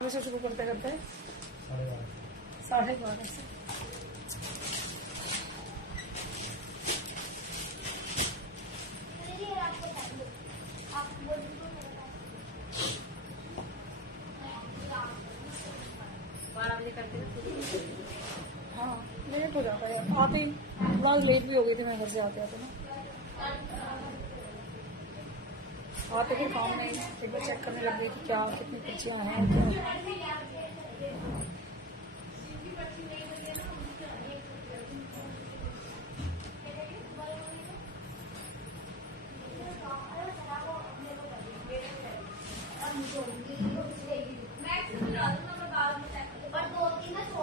से शुरू करते करते 12:30 से। हाँ लेट हो जाता है आते ही, बहुत लेट भी हो गई थी मैं घर से आते आते ना। आते फिर काम नहीं, एक बार चेक करने लग गई कि क्या कितनी पर्चियाँ हैं क्या।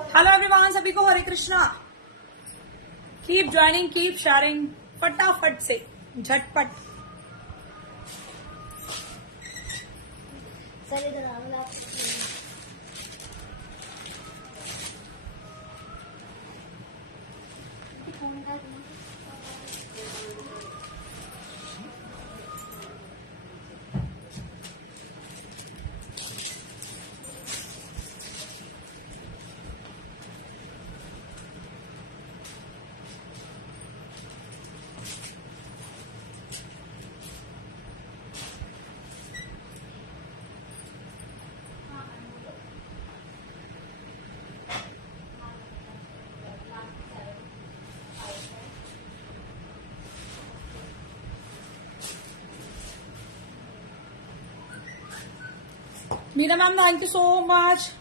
हेलो एवरीवन, सभी को Hare Krishna. Keep joining, keep sharing, फटाफट से झटपट। Meera ma'am thank you so much.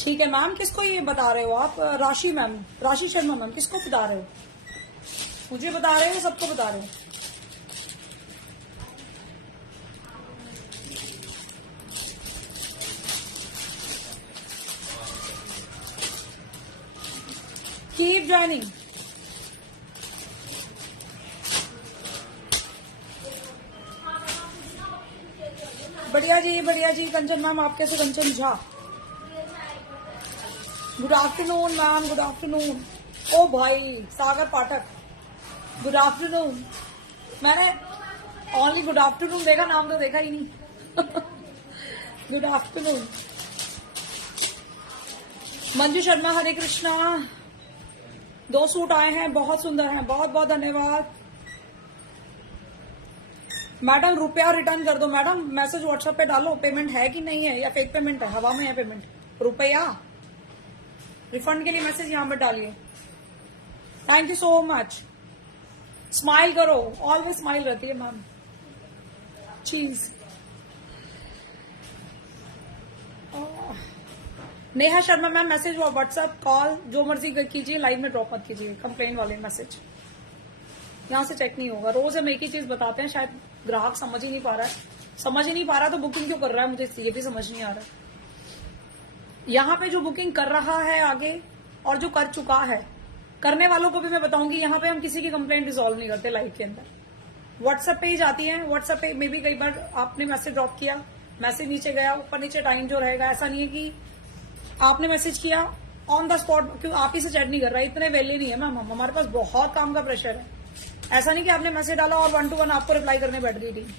ठीक है मैम, किसको ये बता रहे हो आप? राशि मैम, राशि शर्मा मैम, किसको बता रहे हो? मुझे बता रहे हो, सबको बता रहे हो? Keep joining. बढ़िया जी कंचन मैम, आप कैसे? Kanchan Jha, good afternoon ma'am, good afternoon. ओ भाई सागर पाठक, गुड आफ्टरनून। मैंने ओनली गुड आफ्टरनून देखा, नाम तो देखा ही नहीं। Good afternoon. Manju Sharma, Hare Krishna. 2 suit आए हैं, बहुत सुंदर हैं, बहुत बहुत धन्यवाद। मैडम रुपया रिटर्न कर दो मैडम, मैसेज व्हाट्सएप पे डालो, पेमेंट है कि नहीं है या फेक पेमेंट है, हवा में है पेमेंट। रुपया रिफंड के लिए मैसेज यहां पर डालिए। Thank you so much. Smile करो, ऑलवेज स्माइल रहती है मैम। चीज Neha Sharma ma'am, message WhatsApp call जो मर्जी कीजिए, लाइव में ड्रॉप मत कीजिए। कंप्लेन वाले मैसेज यहां से चेक नहीं होगा। रोज हम एक ही चीज बताते हैं, शायद ग्राहक समझ ही नहीं पा रहा है। तो बुकिंग क्यों कर रहा है, मुझे ये भी समझ नहीं आ रहा है। यहाँ पे जो बुकिंग कर रहा है आगे और जो कर चुका है, करने वालों को भी मैं बताऊंगी। यहाँ पे हम किसी की कंप्लेंट रिजॉल्व नहीं करते लाइव के अंदर, व्हाट्सएप पे ही जाती है। व्हाट्सएप पे में भी कई बार आपने मैसेज ड्रॉप किया, मैसेज नीचे गया, ऊपर नीचे टाइम जो रहेगा। ऐसा नहीं है कि आपने मैसेज किया ऑन द स्पॉट, क्यों आप ही से चैट नहीं कर रहा है, इतने वेले नहीं है मैम, हमारे पास बहुत काम का प्रेशर है। ऐसा नहीं कि आपने मैसेज डाला और 1 to 1 आपको रिप्लाई करने बैठ गई थी।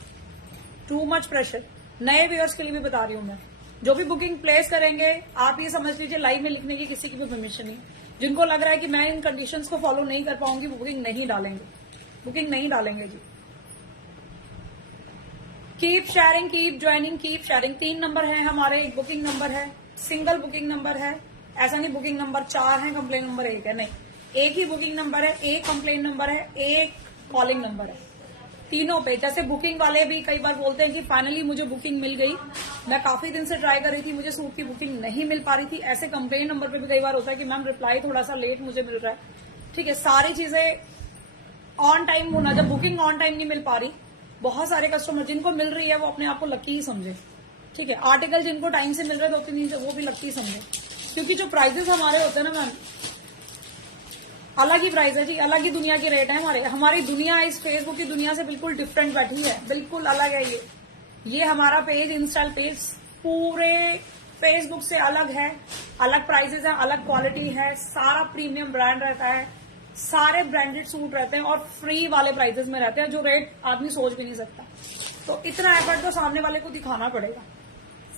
Too much pressure. नए व्यूअर्स के लिए भी बता रही हूं मैं, जो भी बुकिंग प्लेस करेंगे आप ये समझ लीजिए लाइव में लिखने की किसी की भी परमिशन नहीं। जिनको लग रहा है कि मैं इन कंडीशंस को फॉलो नहीं कर पाऊंगी, बुकिंग नहीं डालेंगे जी। Keep sharing, keep joining, keep sharing. 3 number है हमारे, एक बुकिंग नंबर है, सिंगल बुकिंग नंबर है। ऐसा नहीं बुकिंग नंबर 4 है, कंप्लेन नंबर 1 है, नहीं, एक ही बुकिंग नंबर है, एक कंप्लेन नंबर है, एक कॉलिंग नंबर है। तीनों पे जैसे बुकिंग वाले भी कई बार बोलते हैं कि फाइनली मुझे बुकिंग मिल गई, मैं काफी दिन से ट्राई कर रही थी, मुझे सूट की बुकिंग नहीं मिल पा रही थी। ऐसे कंप्लेन नंबर पे भी कई बार होता है कि मैम रिप्लाई थोड़ा सा लेट मुझे मिल रहा है। ठीक है, सारी चीजें ऑन टाइम होना। जब बुकिंग ऑन टाइम नहीं मिल पा रही, बहुत सारे कस्टमर जिनको मिल रही है वो अपने आप को लकी ही समझे। ठीक है, आर्टिकल जिनको टाइम से मिल रहे 2-3 दिन से, वो भी लकी समझे, क्योंकि जो प्राइजेस हमारे होते हैं ना मैम, अलग ही प्राइस है जी, अलग ही दुनिया के रेट है हमारी दुनिया इस फेसबुक की दुनिया से बिल्कुल डिफरेंट बैठी है, बिल्कुल अलग है। ये हमारा पेज, इंस्टा पेज पूरे फेसबुक से अलग है, अलग प्राइसेस है, अलग क्वालिटी है, सारा प्रीमियम ब्रांड रहता है, सारे ब्रांडेड सूट रहते हैं और फ्री वाले प्राइसेस में रहते हैं, जो रेट आदमी सोच भी नहीं सकता। तो इतना एफर्ट तो सामने वाले को दिखाना पड़ेगा।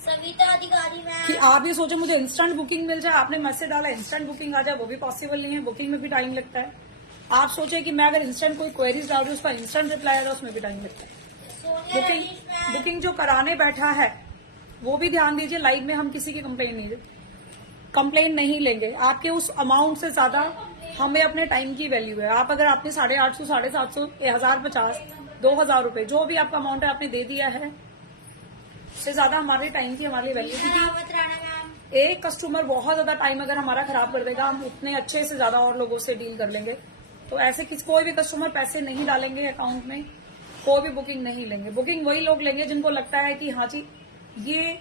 सविता अधिकारी कि मैम। आप ये सोचे मुझे इंस्टेंट बुकिंग मिल जाए, आपने मैसेज डाला इंस्टेंट बुकिंग आ जाए, वो भी पॉसिबल नहीं है, बुकिंग में भी टाइम लगता है। आप सोचे कि मैं अगर इंस्टेंट कोई क्वेरीज डाल रही हूँ, उसका इंस्टेंट रिप्लाई आ रहा है, उसमें भी टाइम लगता है। Sonia booking Ramesh ma'am. Booking जो कराने बैठा है वो भी ध्यान दीजिए, लाइव में हम किसी की कंप्लेन नहीं लेंगे। आपके उस अमाउंट से ज्यादा हमें अपने टाइम की वैल्यू है। आप अगर आपने 850, 750, 1050, 2000 रुपए जो भी आपका अमाउंट है आपने दे दिया है, उससे ज्यादा हमारे टाइम की हमारी वैल्यू थी। रावत राणा मैम। एक कस्टमर बहुत ज्यादा टाइम अगर हमारा खराब कर देगा, हम उतने अच्छे से ज्यादा और लोगों से डील कर लेंगे। तो ऐसे कोई भी कस्टमर पैसे नहीं डालेंगे अकाउंट में, कोई भी बुकिंग नहीं लेंगे। बुकिंग वही लोग लेंगे जिनको लगता है कि हाँ जी ये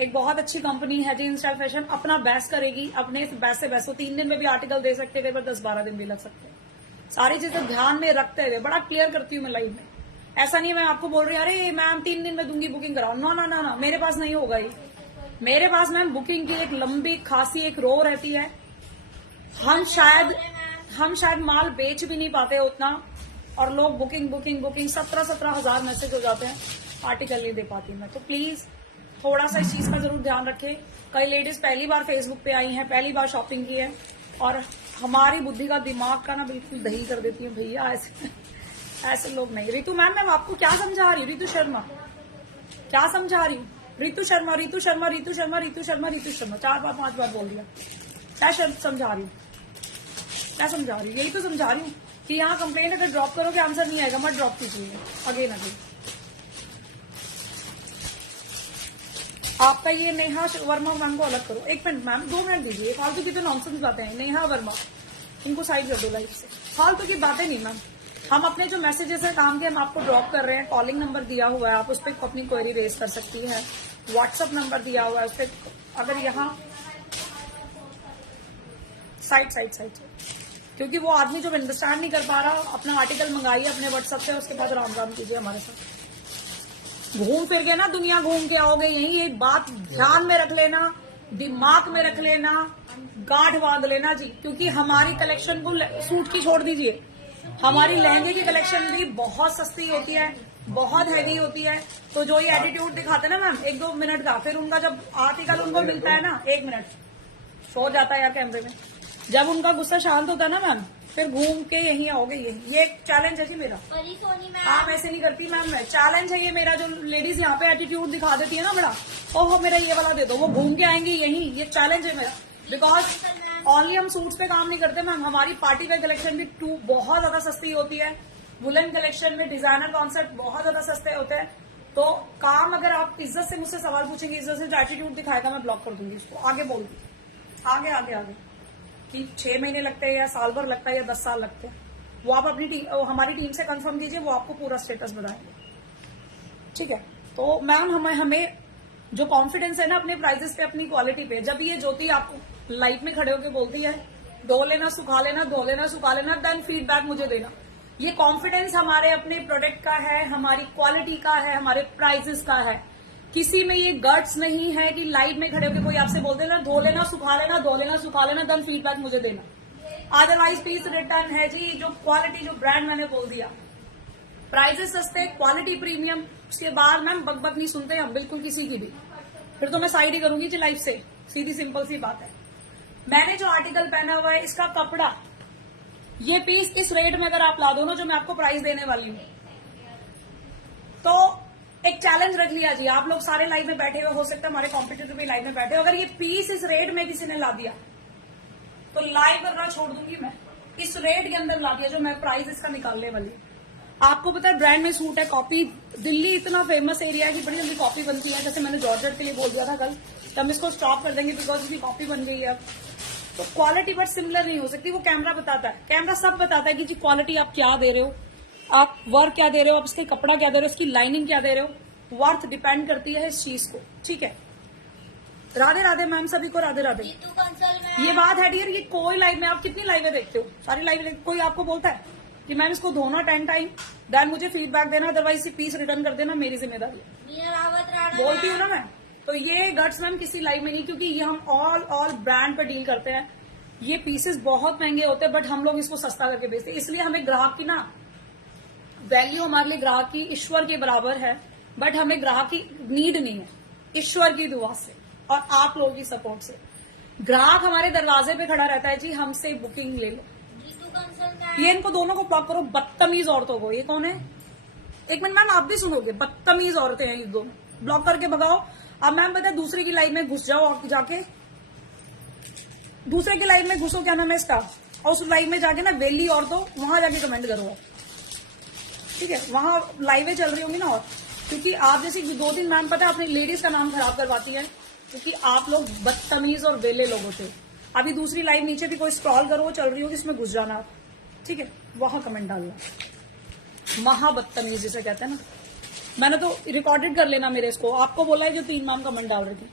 एक बहुत अच्छी कंपनी है जी, इंस्टाइल फैशन अपना बेस्ट करेगी, अपने बेस्ट से बेस्ट। 3 दिन में भी आर्टिकल दे सकते हैं, 10-12 दिन भी लग सकते हैं। सारी चीजें ध्यान में रखते हुए बड़ा क्लियर करती हूँ मैं लाइव में। ऐसा नहीं है मैं आपको बोल रही अरे मैम 3 दिन में दूंगी बुकिंग कराओ, ना ना ना ना, मेरे पास नहीं होगा ये। मेरे पास मैम बुकिंग की एक लंबी खासी एक रो रहती है। हम शायद माल बेच भी नहीं पाते उतना, और लोग बुकिंग बुकिंग बुकिंग 17 हजार मैसेज हो जाते हैं, आर्टिकल नहीं दे पाती मैं। तो प्लीज थोड़ा सा इस चीज का जरूर ध्यान रखें। कई लेडीज पहली बार फेसबुक पे आई हैं, पहली बार शॉपिंग की है, और हमारी बुद्धि का दिमाग का ना बिल्कुल दही कर देती हूँ भैया। ऐसे लोग नहीं। रितु मैम आपको क्या समझा रही हूँ? रितु शर्मा क्या समझा रही हूँ? रितु शर्मा 4 बार 5 बार बोल दिया। क्या समझा रही हूँ? क्या समझा रही हूँ? यही तो समझा रही हूँ कि यहाँ कंप्लेंट अगर ड्रॉप करोगे आंसर नहीं आएगा, मत ड्रॉप कीजिए अगेन। आपका ये नेहा वर्मा मैम को अलग करो। 1 मिनट मैम, 2 मिनट दीजिए। फालतू की तो नॉनसेंस बातें हैं। नेहा वर्मा इनको साइड कर दो लाइफ से, फालतू की बातें नहीं मैम। हम अपने जो मैसेजेस है काम के हम आपको ड्रॉप कर रहे हैं। कॉलिंग नंबर दिया हुआ है, आप उस पर अपनी क्वेरी रेज कर सकती है। व्हाट्सएप नंबर दिया हुआ है, उस पर अगर यहाँ साइड क्योंकि वो आदमी जो अंडरस्टैंड नहीं कर पा रहा, अपना आर्टिकल मंगाइए अपने व्हाट्सएप से, उसके बाद राम कीजिए हमारे साथ। घूम फिर के ना दुनिया घूम के आओगे यही। एक बात ध्यान में रख लेना, दिमाग में रख लेना, गांठ बांध लेना जी। क्योंकि हमारी कलेक्शन को सूट की छोड़ दीजिए, हमारी लहंगे की कलेक्शन भी बहुत सस्ती होती है, बहुत हैवी होती है। तो जो ये एटीट्यूड दिखाते हैं ना मैम 1-2 मिनट का, फिर उनका जब आर्टिकल उनको मिलता है ना, 1 मिनट सो जाता है यार कैमरे में। जब उनका गुस्सा शांत होता है ना मैम, फिर घूम के यहीं आओगे। ये एक चैलेंज है जी मेरा। आप ऐसे नहीं करती मैम, मैं चैलेंज है ये मेरा। जो लेडीज यहाँ पे एटीट्यूड दिखा देती है ना बड़ा, ओहो मेरा ये वाला दे दो, वो घूम के आएंगी यहीं। ये चैलेंज है मेरा। बिकॉज ओनली हम सूट्स पे काम नहीं करते मैम, हमारी पार्टी वेयर कलेक्शन भी बहुत ज्यादा सस्ती होती है। वुलन कलेक्शन में डिजाइनर कॉन्सेप्ट बहुत ज्यादा सस्ते होते हैं। तो काम अगर आप इज्जत से मुझसे सवाल पूछेंगे, इज्जत से एटीट्यूड दिखाएगा, मैं ब्लॉक कर दूंगी इसको। आगे बोल दी आगे आगे आगे कि 6 महीने लगते हैं या साल भर लगता है या 10 साल लगते हैं, वो आप अपनी हमारी टीम से कंफर्म कीजिए, वो आपको पूरा स्टेटस बताएंगे। ठीक है। तो मैम हमें जो कॉन्फिडेंस है ना अपने प्राइजेस पे, अपनी क्वालिटी पे, जब ये ज्योति आपको लाइफ में खड़े होकर बोलती है धो लेना सुखा लेना, धो लेना सुखा लेना, देन फीडबैक मुझे देना, ये कॉन्फिडेंस हमारे अपने प्रोडक्ट का है, हमारी क्वालिटी का है, हमारे प्राइजेस का है। किसी में ये गट्स नहीं है कि लाइव में खड़े होकर कोई आपसे बोल देना धो लेना सुखा लेना, धो लेना सुखा लेना, देन फीडबैक मुझे देना। अदरवाइज पीस रिटर्न है जी। जो क्वालिटी जो ब्रांड मैंने बोल दिया, प्राइजेस सस्ते, क्वालिटी प्रीमियम, उसके बाद मैम बकबक नहीं सुनते हम बिल्कुल किसी की भी। फिर तो मैं साइड ही करूंगी जी लाइफ से, सीधी सिंपल सी बात है। मैंने जो आर्टिकल पहना हुआ है, इसका कपड़ा, ये पीस इस रेट में अगर आप ला दो ना जो मैं आपको प्राइस देने वाली हूँ, तो एक चैलेंज रख लिया जी। आप लोग सारे लाइव में बैठे हुए, हो सकता है हमारे कॉम्पिटिटर भी लाइव में बैठे हो, अगर ये पीस इस रेट में किसी ने ला दिया तो लाइव करना छोड़ दूंगी मैं। इस रेट के अंदर ला दिया जो मैं प्राइस इसका निकालने वाली हूँ। आपको पता है ब्रांड में सूट है, कॉपी, दिल्ली इतना फेमस एरिया है कि बड़ी जल्दी कॉपी बनती है। जैसे मैंने जॉर्जेट के लिए बोल दिया था कल, तो हम इसको स्टॉप कर देंगे बिकॉज इसकी कॉपी बन गई है। तो क्वालिटी बट सिमिलर नहीं हो सकती, वो कैमरा बताता है, कैमरा सब बताता है कि जी क्वालिटी आप क्या दे रहे हो, आप वर्क क्या दे रहे हो, आप इसके कपड़ा क्या दे रहे हो, इसकी लाइनिंग क्या दे रहे हो। वर्थ डिपेंड करती है इस चीज को। ठीक है। राधे राधे मैम, सभी को राधे राधे। ये बात है डियर, ये कोई लाइव में, आप कितनी लाइवें देखते हो, सारी लाइव, कोई आपको बोलता है कि मैम इसको धोना 10 टाइम, देन मुझे फीडबैक देना, अदरवाइज पीस रिटर्न कर देना, मेरी जिम्मेदारी है। बोलती हूँ ना मैं। तो ये गट्स मैम किसी लाइव में नहीं, क्योंकि ये हम ऑल ब्रांड पे डील करते हैं। ये पीसेस बहुत महंगे होते हैं बट हम लोग इसको सस्ता करके बेचते हैं। इसलिए हमें ग्राहक की ना वैल्यू, हमारे लिए ग्राहक की ईश्वर के बराबर है, बट हमें ग्राहक की नीड नहीं है। ईश्वर की दुआ से और आप लोगों की सपोर्ट से। ग्राहक हमारे दरवाजे पे खड़ा रहता है जी, हमसे बुकिंग ले लो। जीतू कंसल मैम। ये इनको दोनों को ब्लॉक करो, बदतमीज औरतों को। ये कौन है? एक मिनट मैम, आप भी सुनोगे। बदतमीज औरतें हैं ये दोनों, ब्लॉक करके भगाओ। अब मैम पता है, दूसरे की लाइफ में घुस जाओ, आप जाके दूसरे की लाइफ में घुसो, क्या नाम है इसका, और उस लाइफ में जाके ना वेली औरतों वहां जाके कमेंट करो आप, ठीक है? वहां लाइवें चल रही होंगी ना, और क्योंकि आप जैसी 2-3 मैम पता है अपनी लेडीज का नाम खराब करवाती है, क्योंकि आप लोग बदतमीज और वेले लोग होते। अभी दूसरी लाइव नीचे भी कोई स्क्रॉल करो, वो चल रही होगी, इसमें घुस जाना आप, ठीक है? वहां कमेंट डालना। महा बदतमीज जिसे कहते हैं ना। मैंने तो रिकॉर्डेड कर लेना मेरे इसको, आपको बोला है जो 3 मैम कमेंट डाल रही थी,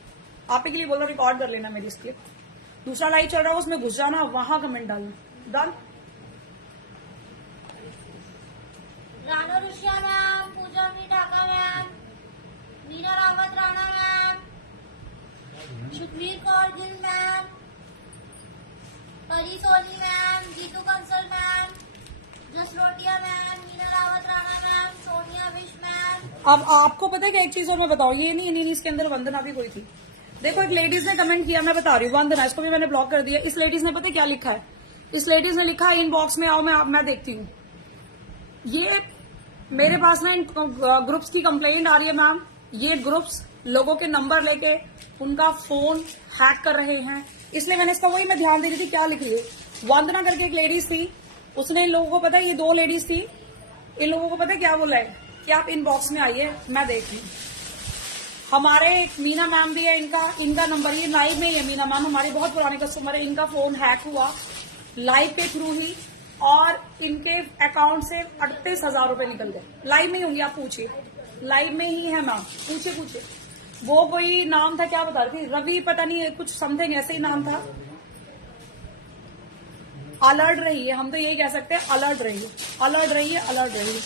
आप ही के लिए बोला रिकॉर्ड कर लेना मेरी इसके। दूसरा लाइव चल रहा है उसमें घुस जाना, वहां कमेंट डालना। Done. Rano Rishiya ma'am, Puja Thakar ma'am, Meera Rawat Rana ma'am, Sukhvir Kaur Gill ma'am, Pari Soni ma'am, Jitu Kansal ma'am, Jasrotia ma'am, Meera Rawat Rana ma'am, Sonia Vish ma'am. अब आपको पता है कि एक चीज और मैं बताऊं, ये नहीं इसके अंदर वंदना भी कोई थी। देखो एक लेडीज ने कमेंट किया, मैं बता रही हूँ, वंदना, इसको भी मैंने ब्लॉक कर दिया। इस लेडीज ने पता है क्या लिखा है? इस लेडीज ने लिखा है इनबॉक्स में आओ, मैं देखती हूँ। ये मेरे पास ना इन ग्रुप्स की कंप्लेंट आ रही है मैम। ये ग्रुप्स लोगों के नंबर लेके उनका फोन हैक कर रहे हैं, इसलिए मैंने इसका वही मैं ध्यान दे रही थी क्या लिख रही है। वंदना करके एक लेडीज थी, उसने इन लोगों को पता है, ये 2 लेडीज थी, इन लोगों को पता है क्या बोला है कि आप इनबॉक्स में आइए, मैं देख रही हूँ। हमारे मीना मैम भी है, इनका नंबर ये लाइव में ही है। मीना मैम हमारे बहुत पुराने कस्टमर है, इनका फोन हैक हुआ लाइव पे थ्रू ही, और इनके अकाउंट से 38,000 रुपए निकल गए। लाइव में ही होंगी, आप पूछिए, लाइव में ही है मैम, पूछिए। वो कोई नाम था, क्या बता रही थी, रवि पता नहीं, कुछ समथिंग ऐसे ही नाम था। अलर्ट रहिए, हम तो यही कह सकते हैं, अलर्ट रहिए, अलर्ट रहिए, अलर्ट रहिए।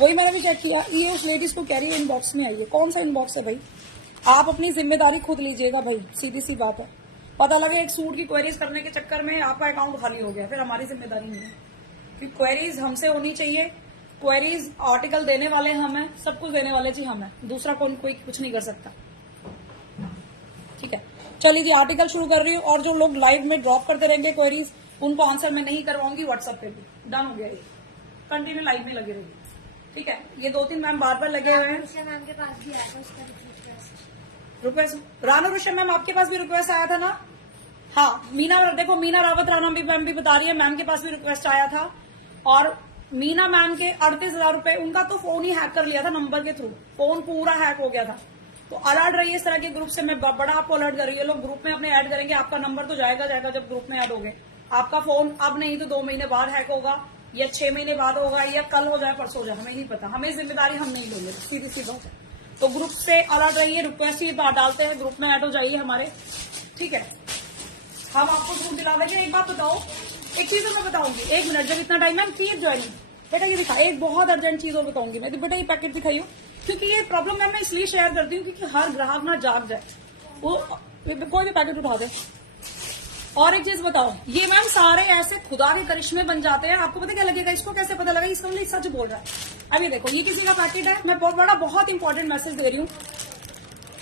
वही मैंने भी चेक किया, ये उस लेडीज को कह रही है इनबॉक्स में आइए। कौन सा इनबॉक्स है भाई? आप अपनी जिम्मेदारी खुद लीजिएगा भाई, सीधी सी बात है। पता लगे एक सूट की क्वेरीज करने के चक्कर में आपका अकाउंट खाली हो गया, फिर हमारी जिम्मेदारी नहीं है। क्योंकि क्वेरीज हमसे होनी चाहिए, क्वेरीज आर्टिकल देने वाले हम हैं, सब कुछ देने वाले जी हम हैं, दूसरा कोई कुछ नहीं कर सकता, ठीक है? चलिए जी, आर्टिकल शुरू कर रही हूँ, और जो लोग लाइव में ड्रॉप करते रहेंगे क्वेरीज, उनको आंसर मैं नहीं करवाऊंगी व्हाट्सएप पे भी। डन हो गया ये, कंटिन्यू लाइव में लगे रहिए, ठीक है? ये 2-3 मैम बार लगे हुए हैं। ऋषिया मैम के पास भी आया था, उसका रिक्वेस्ट, रानो ऋषभ मैम आपके पास भी रिक्वेस्ट आया था ना? हाँ, देखो मीना रावत राणा भी मैम भी बता रही है, मैम के पास भी रिक्वेस्ट आया था, और मीना मैम के 38,000 रुपए, उनका तो फोन ही हैक कर लिया था नंबर के थ्रू, फोन पूरा हैक हो गया था। तो अलर्ट रहिए इस तरह के ग्रुप से, मैं बड़ा आपको अलर्ट कर रही है। लोग ग्रुप में अपने ऐड करेंगे, आपका नंबर तो जाएगा जब ग्रुप में ऐड होगे। आपका फोन अब नहीं तो 2 महीने बाद हैक होगा, या 6 महीने बाद होगा, या कल हो जाए, परसों हो जाए, हमें नहीं पता। हमें जिम्मेदारी हम नहीं लेंगे, सीधी सी बात है। तो ग्रुप से अलर्ट रहिए, रिक्वेस्ट ही डालते हैं, ग्रुप में ऐड हो जाइए हमारे, ठीक है? हम आपको ग्रुप दिला देंगे। एक बात बताओ, एक चीज मैं बताऊंगी, 1 मिनट, जब इतना टाइम मैम कीप ज्वाइनिंग। बेटा ये दिखा, एक बहुत अर्जेंट चीज और बताऊंगी मैं, बेटा ये पैकेट दिखाई हूँ, क्योंकि ये प्रॉब्लम मैम मैं इसलिए शेयर करती हूँ क्योंकि हर ग्राहक ना जाग जाए, वो कोई भी पैकेट उठा दे। और एक चीज बताओ, ये मैम सारे ऐसे खुदा के करिश्मे बन जाते हैं, आपको पता क्या लगेगा, इसको कैसे पता लगा इसका मतलब सच बोल रहा है। अब ये देखो, ये किसी का पैकेट है, मैं बहुत इंपॉर्टेंट मैसेज दे रही हूँ,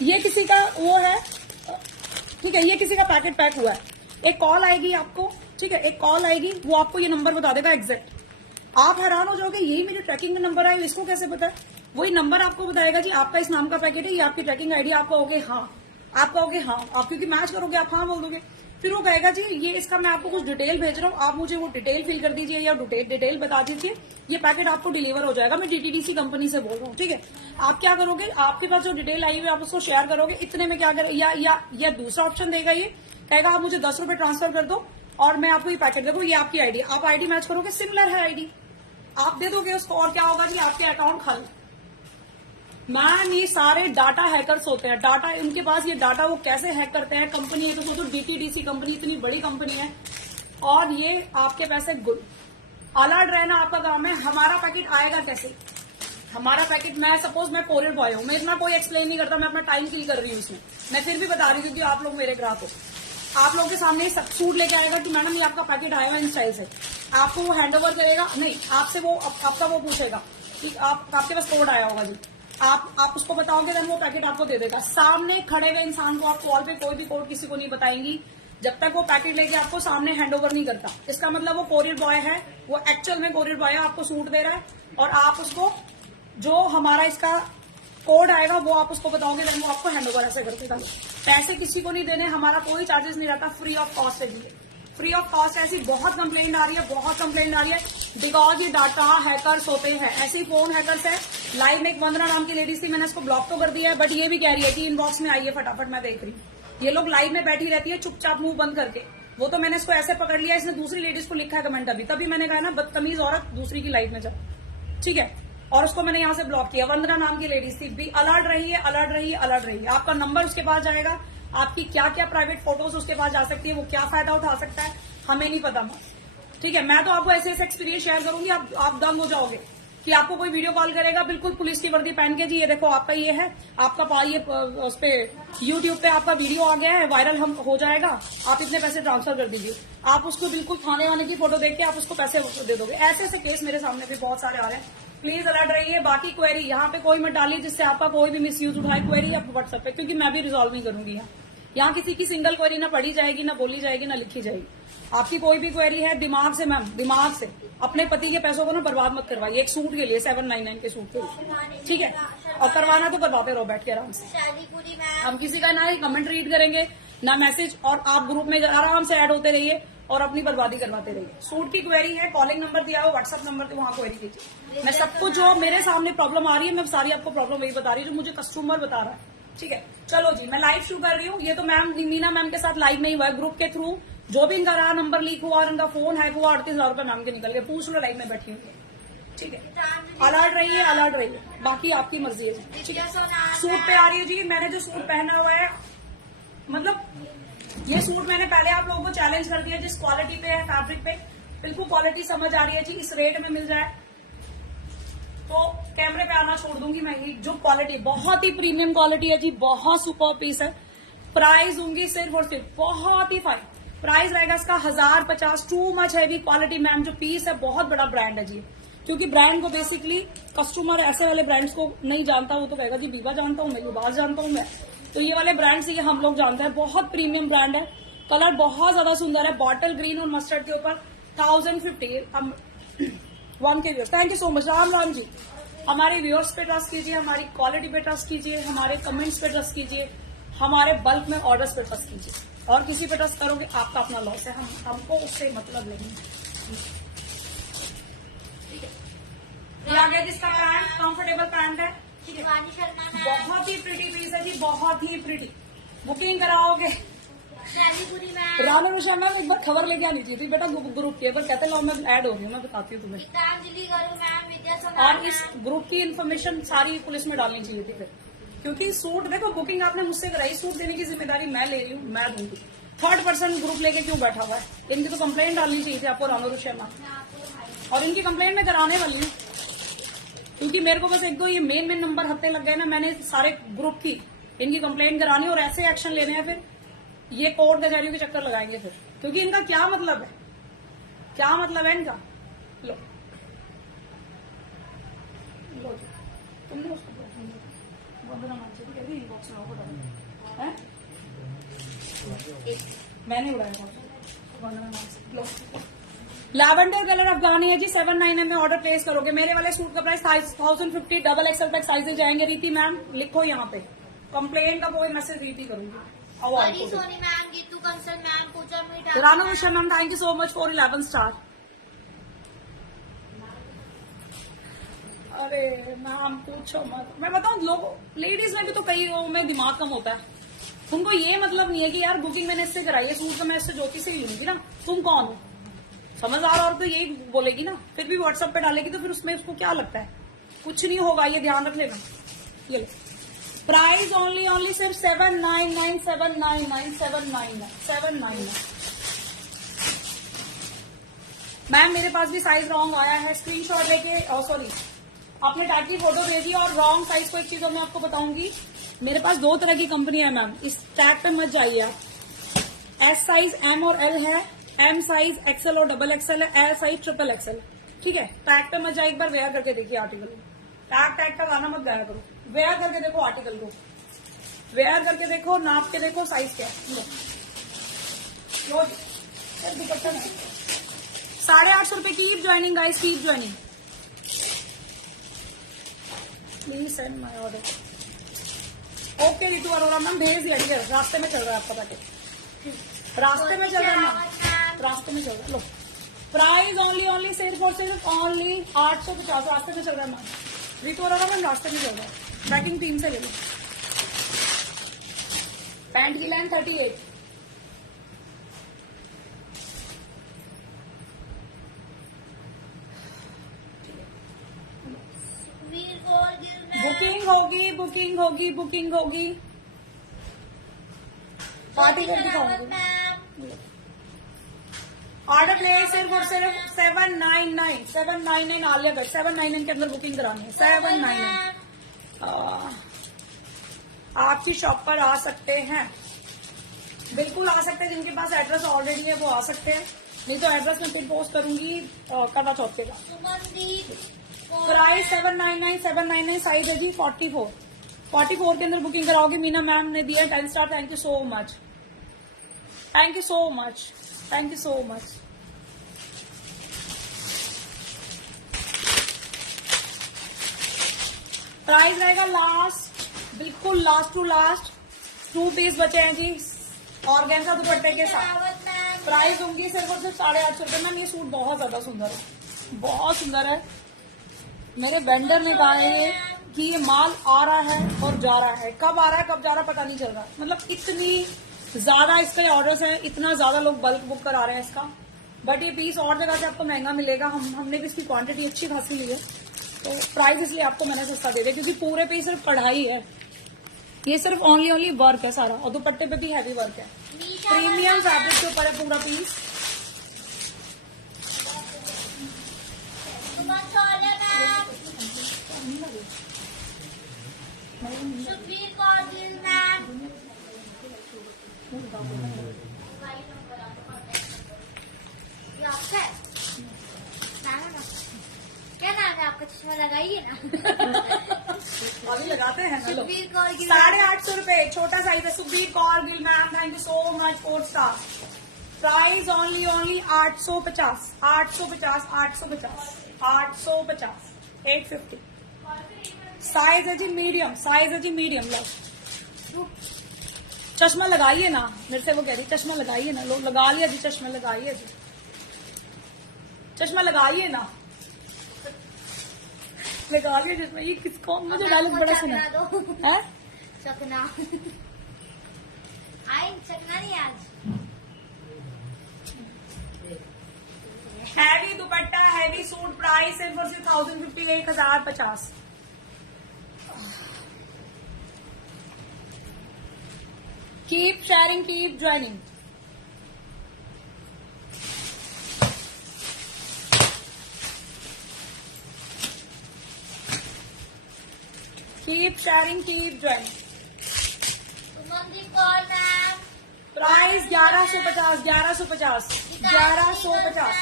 ये किसी का वो है, ठीक है? ये किसी का पैकेट पैक हुआ है, एक कॉल आएगी आपको, ठीक है? एक कॉल आएगी, वो आपको ये नंबर बता देगा एग्जैक्ट। आप हैरान हो जाओगे, यही मेरे ट्रैकिंग का नंबर है, इसको कैसे पता है? वही नंबर आपको बताएगा जी आपका इस नाम का पैकेट है, ये आपकी ट्रैकिंग आईडी। आप कहोगे हाँ, आप क्योंकि मैच करोगे, आप हाँ बोल दोगे, फिर वो कहेगा जी ये इसका मैं आपको कुछ डिटेल भेज रहा हूँ, आप मुझे वो डिटेल फिल कर दीजिए या डिटेल बता दीजिए, ये पैकेट आपको डिलीवर हो जाएगा। मैं डीटीडीसी कंपनी से बोल रहा हूँ, ठीक है? आप क्या करोगे, आपके पास जो डिटेल आई हुई है आप उसको शेयर करोगे, इतने में क्या करो, या दूसरा ऑप्शन देगा, ये कहेगा आप मुझे 10 रुपए ट्रांसफर कर दो और मैं आपको ये पैकेट दे दूँ, ये आपकी आईडी, आप आईडी मैच करोगे, सिमिलर है आईडी, आप दे दोगे उसको, और क्या होगा जी, आपके अकाउंट खाली। मैम ये सारे डाटा हैकर्स होते हैं, डाटा उनके पास, ये डाटा वो कैसे हैक करते हैं, कंपनी है तो सोचो डीटीडीसी कंपनी, इतनी बड़ी कंपनी है, और ये आपके पैसे गुल। अलर्ट रहना आपका काम है। हमारा पैकेट आएगा कैसे, हमारा पैकेट, मैं सपोज मैं कोरियर बॉय हूँ, मैं इतना कोई एक्सप्लेन नहीं करता, मैं अपना टाइम किल कर रही हूँ इसमें, मैं फिर भी बता रही हूँ क्योंकि आप लोग मेरे ग्राहक हो। आप लोगों के सामने सूट लेके आएगा कि मैडम ये आपका पैकेट आया हुआ इन स्टाइल से, आपको वो हैंड ओवर करेगा नहीं, आपसे वो आपका वो पूछेगा कि आपके पास कोड आया होगा जी, आप उसको बताओगे देन वो पैकेट आपको दे देगा। सामने खड़े हुए इंसान को आप कॉल पे कोई भी कोड किसी को नहीं बताएंगी जब तक वो पैकेट लेके आपको सामने हैंड ओवर नहीं करता। इसका मतलब वो कोरियर बॉय है, वो एक्चुअल में कोरियर बॉय है, आपको सूट दे रहा है और आप उसको जो हमारा इसका कोड आएगा वो आप उसको बताओगे देन वो आपको हैंड ओवर ऐसे कर देगा। पैसे किसी को नहीं देने, हमारा कोई चार्जेस नहीं रहता, फ्री ऑफ कॉस्ट है जी, फ्री ऑफ कॉस्ट। ऐसी बहुत कंप्लेंट आ रही है, बहुत कंप्लेंट आ रही है बिकॉज ये डाटा हैकर्स होते हैं, ऐसे ही फोन हैकर्स है। लाइव में एक वंदना नाम की लेडीज थी, मैंने इसको ब्लॉक तो कर दिया है बट ये भी कह रही है कि इनबॉक्स में आइए फटाफट, मैं देख रही हूँ। ये लोग लाइव में बैठी रहती है चुपचाप मुंह बंद करके। वो तो मैंने इसको ऐसे पकड़ लिया, इसने दूसरी लेडीज को लिखा है कमेंट अभी, तभी मैंने कहा ना बदतमीज औरत दूसरी की लाइफ में जाओ, ठीक है। और उसको मैंने यहाँ से ब्लॉक किया। वंदना नाम की लेडीज थी, भी अलर्ट रही है, अलर्ट रही है, अलर्ट रही है। आपका नंबर उसके पास जाएगा, आपकी क्या क्या प्राइवेट फोटोज उसके पास जा सकती है, वो क्या फायदा उठा सकता है हमें नहीं पता, ठीक है। मैं तो आपको ऐसे ऐसे एक्सपीरियंस शेयर करूंगी, आप दंग हो जाओगे कि आपको कोई वीडियो कॉल करेगा बिल्कुल पुलिस की वर्दी पहन के, जी ये देखो आपका ये है, आपका ये उस पे यूट्यूब पे आपका वीडियो आ गया है, वायरल हम हो जाएगा, आप इतने पैसे ट्रांसफर कर दीजिए। आप उसको बिल्कुल थाने वाले की फोटो देख के आप उसको पैसे दे दोगे। ऐसे ऐसे केस मेरे सामने भी बहुत सारे आ रहे हैं। प्लीज अलर्ट रहिए। बाकी क्वेरी यहाँ पे कोई मत डालिए जिससे आपका कोई भी मिसयूज उठाए। क्वेरी आप व्हाट्सएप पे, क्योंकि मैं भी रिजॉल्व नहीं करूंगी। यहाँ किसी की सिंगल क्वेरी ना पढ़ी जाएगी, ना बोली जाएगी, ना लिखी जाएगी। आपकी कोई भी क्वेरी है दिमाग से मैम, दिमाग से अपने पति के पैसों को ना बर्बाद मत करवाइए एक सूट के लिए, 799 के सूट के लिए, ठीक है। और करवाना तो करवाते रहो बैठ के आराम से। हम किसी का ना ही कमेंट रीड करेंगे ना मैसेज, और आप ग्रुप में आराम से ऐड होते रहिए और अपनी बर्बादी करवाते रहिए। सूट की क्वेरी है, कॉलिंग नंबर दिया हो, व्हाट्सएप नंबर पे वहां क्वेरी कीजिए। मैं सब कुछ जो मेरे सामने प्रॉब्लम आ रही है मैं सारी आपको प्रॉब्लम वही बता रही हूँ जो मुझे कस्टमर बता रहा है, ठीक है। चलो जी, मैं लाइव शुरू कर रही हूँ। ये तो मैम मीना मैम के साथ लाइव नहीं हुआ है, ग्रुप के थ्रू जो भी इनका रहा नंबर लीक हुआ और इनका फोन हैक हुआ, 38,000 रुपए मैम के निकल गए। पूछ लो, लाइव में बैठी हुई, ठीक है। अलर्ट रहिए, अलर्ट रहिए, बाकी आपकी मर्जी है, ठीक है। सूट पे आ रही है जी, मैंने जो सूट पहना हुआ है, मतलब ये सूट मैंने पहले आप लोगों को चैलेंज कर दिया जिस क्वालिटी पे है, फैब्रिक पे बिल्कुल क्वालिटी समझ आ रही है जी। इस रेट में मिल जाए तो कैमरे पे आना छोड़ दूंगी मैं। ही जो क्वालिटी बहुत ही प्रीमियम क्वालिटी है जी, बहुत सुपर पीस है। प्राइस दूंगी सिर्फ और सिर्फ बहुत ही फाइन प्राइस रहेगा इसका 1050। Too much heavy quality ma'am. जो पीस है बहुत बड़ा ब्रांड है जी, क्योंकि ब्रांड को बेसिकली कस्टमर ऐसे वाले ब्रांड्स को नहीं जानता, वो तो कहेगा जी बीबा जानता हूँ मैं, लिबास जानता हूँ मैं, तो ये वाले ब्रांड से ये हम लोग जानते हैं। बहुत प्रीमियम ब्रांड है, कलर बहुत ज्यादा सुंदर है, बॉटल ग्रीन और मस्टर्ड के ऊपर 1050 1 के viewers. Thank you so much. Ram Ram ji. हमारे व्यूअर्स पे ट्रस्ट कीजिए, हमारी क्वालिटी पे ट्रस्ट कीजिए, हमारे कमेंट्स पे ट्रस्ट कीजिए, हमारे बल्क में ऑर्डर्स पे ट्रस्ट कीजिए। और किसी पे ट्रस्ट करोगे आपका अपना लॉस है, हमको उससे मतलब नहीं। ये आ गया जिसका पैंट, कंफर्टेबल पैंट है, बहुत ही प्रिटी पीस है जी, बहुत ही प्रिटी। बुकिंग कराओगे राना मिश्रा मैम एक बार खबर लेके आनी चाहिए थी बेटा ग्रुप की, पर कहते लो मैं ऐड हो रही हूँ, मैं बताती हूँ तुम्हें। और इस ग्रुप की इन्फॉर्मेशन सारी पुलिस में डालनी चाहिए थी फिर, क्योंकि सूट देखो बुकिंग आपने मुझसे कराई, सूट देने की जिम्मेदारी मैं ले रही हूँ, मैं दूंगी। थर्ड पर्सन ग्रुप लेके क्यों बैठा हुआ है? इनकी तो कंप्लेंट डालनी चाहिए थी आपको रानू शर्मा, और इनकी कंप्लेंट मैं कराने वाली हूँ, क्योंकि मेरे को बस एक दो ये मेन नंबर हफ्ते लग गए ना, मैंने सारे ग्रुप की इनकी कंप्लेंट करानी और ऐसे एक्शन लेने हैं। फिर ये कोर्ट कचहरियों के चक्कर लगाएंगे फिर, क्योंकि इनका क्या मतलब है, क्या मतलब है इनका। लो लो तुमने उसको इनबॉक्स में मैंने उड़ाया था। लैवेंडर कलर अफगानी है जी, 799 में ऑर्डर प्लेस करोगे। मेरे वाले सूट का प्राइस 1050, डबल एक्सएल तक साइजेस जाएंगे। रीति मैम लिखो यहाँ पे, कंप्लेन का कोई मैसेज रीति करूंगी। Ranu Mishra ma'am thank you so much for 11 star. अरे मैम पूछो मत, मैं बताऊं लोग लेडीज में भी तो कई में दिमाग कम होता है। उनको ये मतलब नहीं है कि यार बुकिंग मैंने इससे कराई है, सूट का मैं इससे ज्योति से ही लूंगी ना, तुम कौन हो? समझदार और तो यही बोलेगी ना, फिर भी व्हाट्सएप पे डालेगी तो फिर उसमें उसको क्या लगता है, कुछ नहीं होगा, ये ध्यान रख लेना। ये लो प्राइस ओनली सिर्फ 799 799 799। मैम मेरे पास भी साइज रॉन्ग आया है, स्क्रीनशॉट लेके सॉरी आपने टैग की फोटो भेजी और रॉन्ग साइज को एक चीज मैं आपको बताऊंगी, मेरे पास दो तरह की कंपनी है मैम, इस टैग पे मत जाइए आप। एस साइज एम और एल है, एम साइज एक्सएल और डबल एक्सएल है, एल साइज ट्रिपल एक्सएल, ठीक है। टैग पे मत जाए, एक बार वेयर करके देखिए आर्टिकल, टैग का गाना मत गाया करो, वेयर करके देखो आर्टिकल को, वेयर करके देखो, नाप के देखो साइज क्या है। लो लो जी, फिर दुपट्टा नहीं। 850 रुपए। Keep joining guys, keep joining. Please send my order. Okay Ritu Arora ma'am भेज दिया, ठीक है। रास्ते में चल रहा है आपका पैकेट, रास्ते में चल रहा है मैम, रास्ते में चल रहा है। लो प्राइस ओनली सिर्फ और सिर्फ ओनली 850। रास्ते में चल रहा है मैम, रितु अरोरा मैम रास्ते में चल रहा है। पैकिंग टीम से ले लो। पैंट की लाइन 38। बुकिंग होगी, बुकिंग होगी, बुकिंग होगी। पार्टी वेयर दिखाऊंगी। ऑर्डर प्लेस सिर्फ और सिर्फ 799 799 आलिया गज 799 के अंदर बुकिंग करानी है। 799 आपकी शॉप पर आ सकते हैं, बिल्कुल आ सकते हैं। जिनके पास एड्रेस ऑलरेडी है वो आ सकते हैं, नहीं तो एड्रेस मैं फिर पोस्ट करूंगी करवा चौथ के बाद। प्राइस 799 साइज है जी 44 के अंदर बुकिंग कराओगे। मीना मैम ने दिया 10 star. Thank you so much, thank you so much, thank you so much. Price रहेगा लास्ट, बिल्कुल लास्ट टू लास्ट। 2 पीस बचे हैं जी ऑर्गेन्जा दुपट्टे के साथ। प्राइस दूंगी सिर्फ और सिर्फ 850 रुपए। मैम ये सूट बहुत ज्यादा सुंदर है, बहुत सुंदर है। मेरे वेंडर ने कहा है कि ये माल आ रहा है और जा रहा है, कब आ रहा है कब जा रहा है पता नहीं चल रहा। मतलब इतनी ज्यादा इसके ऑर्डर्स हैं, इतना ज्यादा लोग बल्क बुक करा रहे हैं इसका। बट ये पीस और जगह से आपको महंगा मिलेगा। हमने भी इसकी क्वांटिटी अच्छी खासी ली है, तो प्राइस इसलिए आपको मैंने सस्ता दे दिया, क्योंकि पूरे पे सिर्फ कढ़ाई है। ये सिर्फ ओनली वर्क है सारा, और दुपट्टे पे भी हैवी वर्क है। प्रीमियम फैब्रिक के ऊपर है पूरा पीस। क्या नाम है आपका? चश्मा लगाइए ना। अभी लगाते हैं ना लोग। 850 रुपए छोटा साइज है। Sukhbir Kaur Gill ma'am thank you so much 4 star. Price only 850 850 850 850 850। Size है जी मीडियम, साइज है जी मीडियम। लो चश्मा लगाइए ना, मेरे से वो कह रही चश्मा लगाइए ना। लो लगा लिया जी, चश्मा लगाइए जी, चश्मा लगाइए ना, लगा लिया चश्मा। ये किसको मुझे डायलॉग बड़ा सुना है। चकना आई, चकना नहीं आज। हैवी दुपट्टा, हैवी सूट। प्राइस सिर्फ और सिर्फ 1050 1050। Keep sharing, keep joining. Keep sharing, keep joining. Price 1150 1150 1150।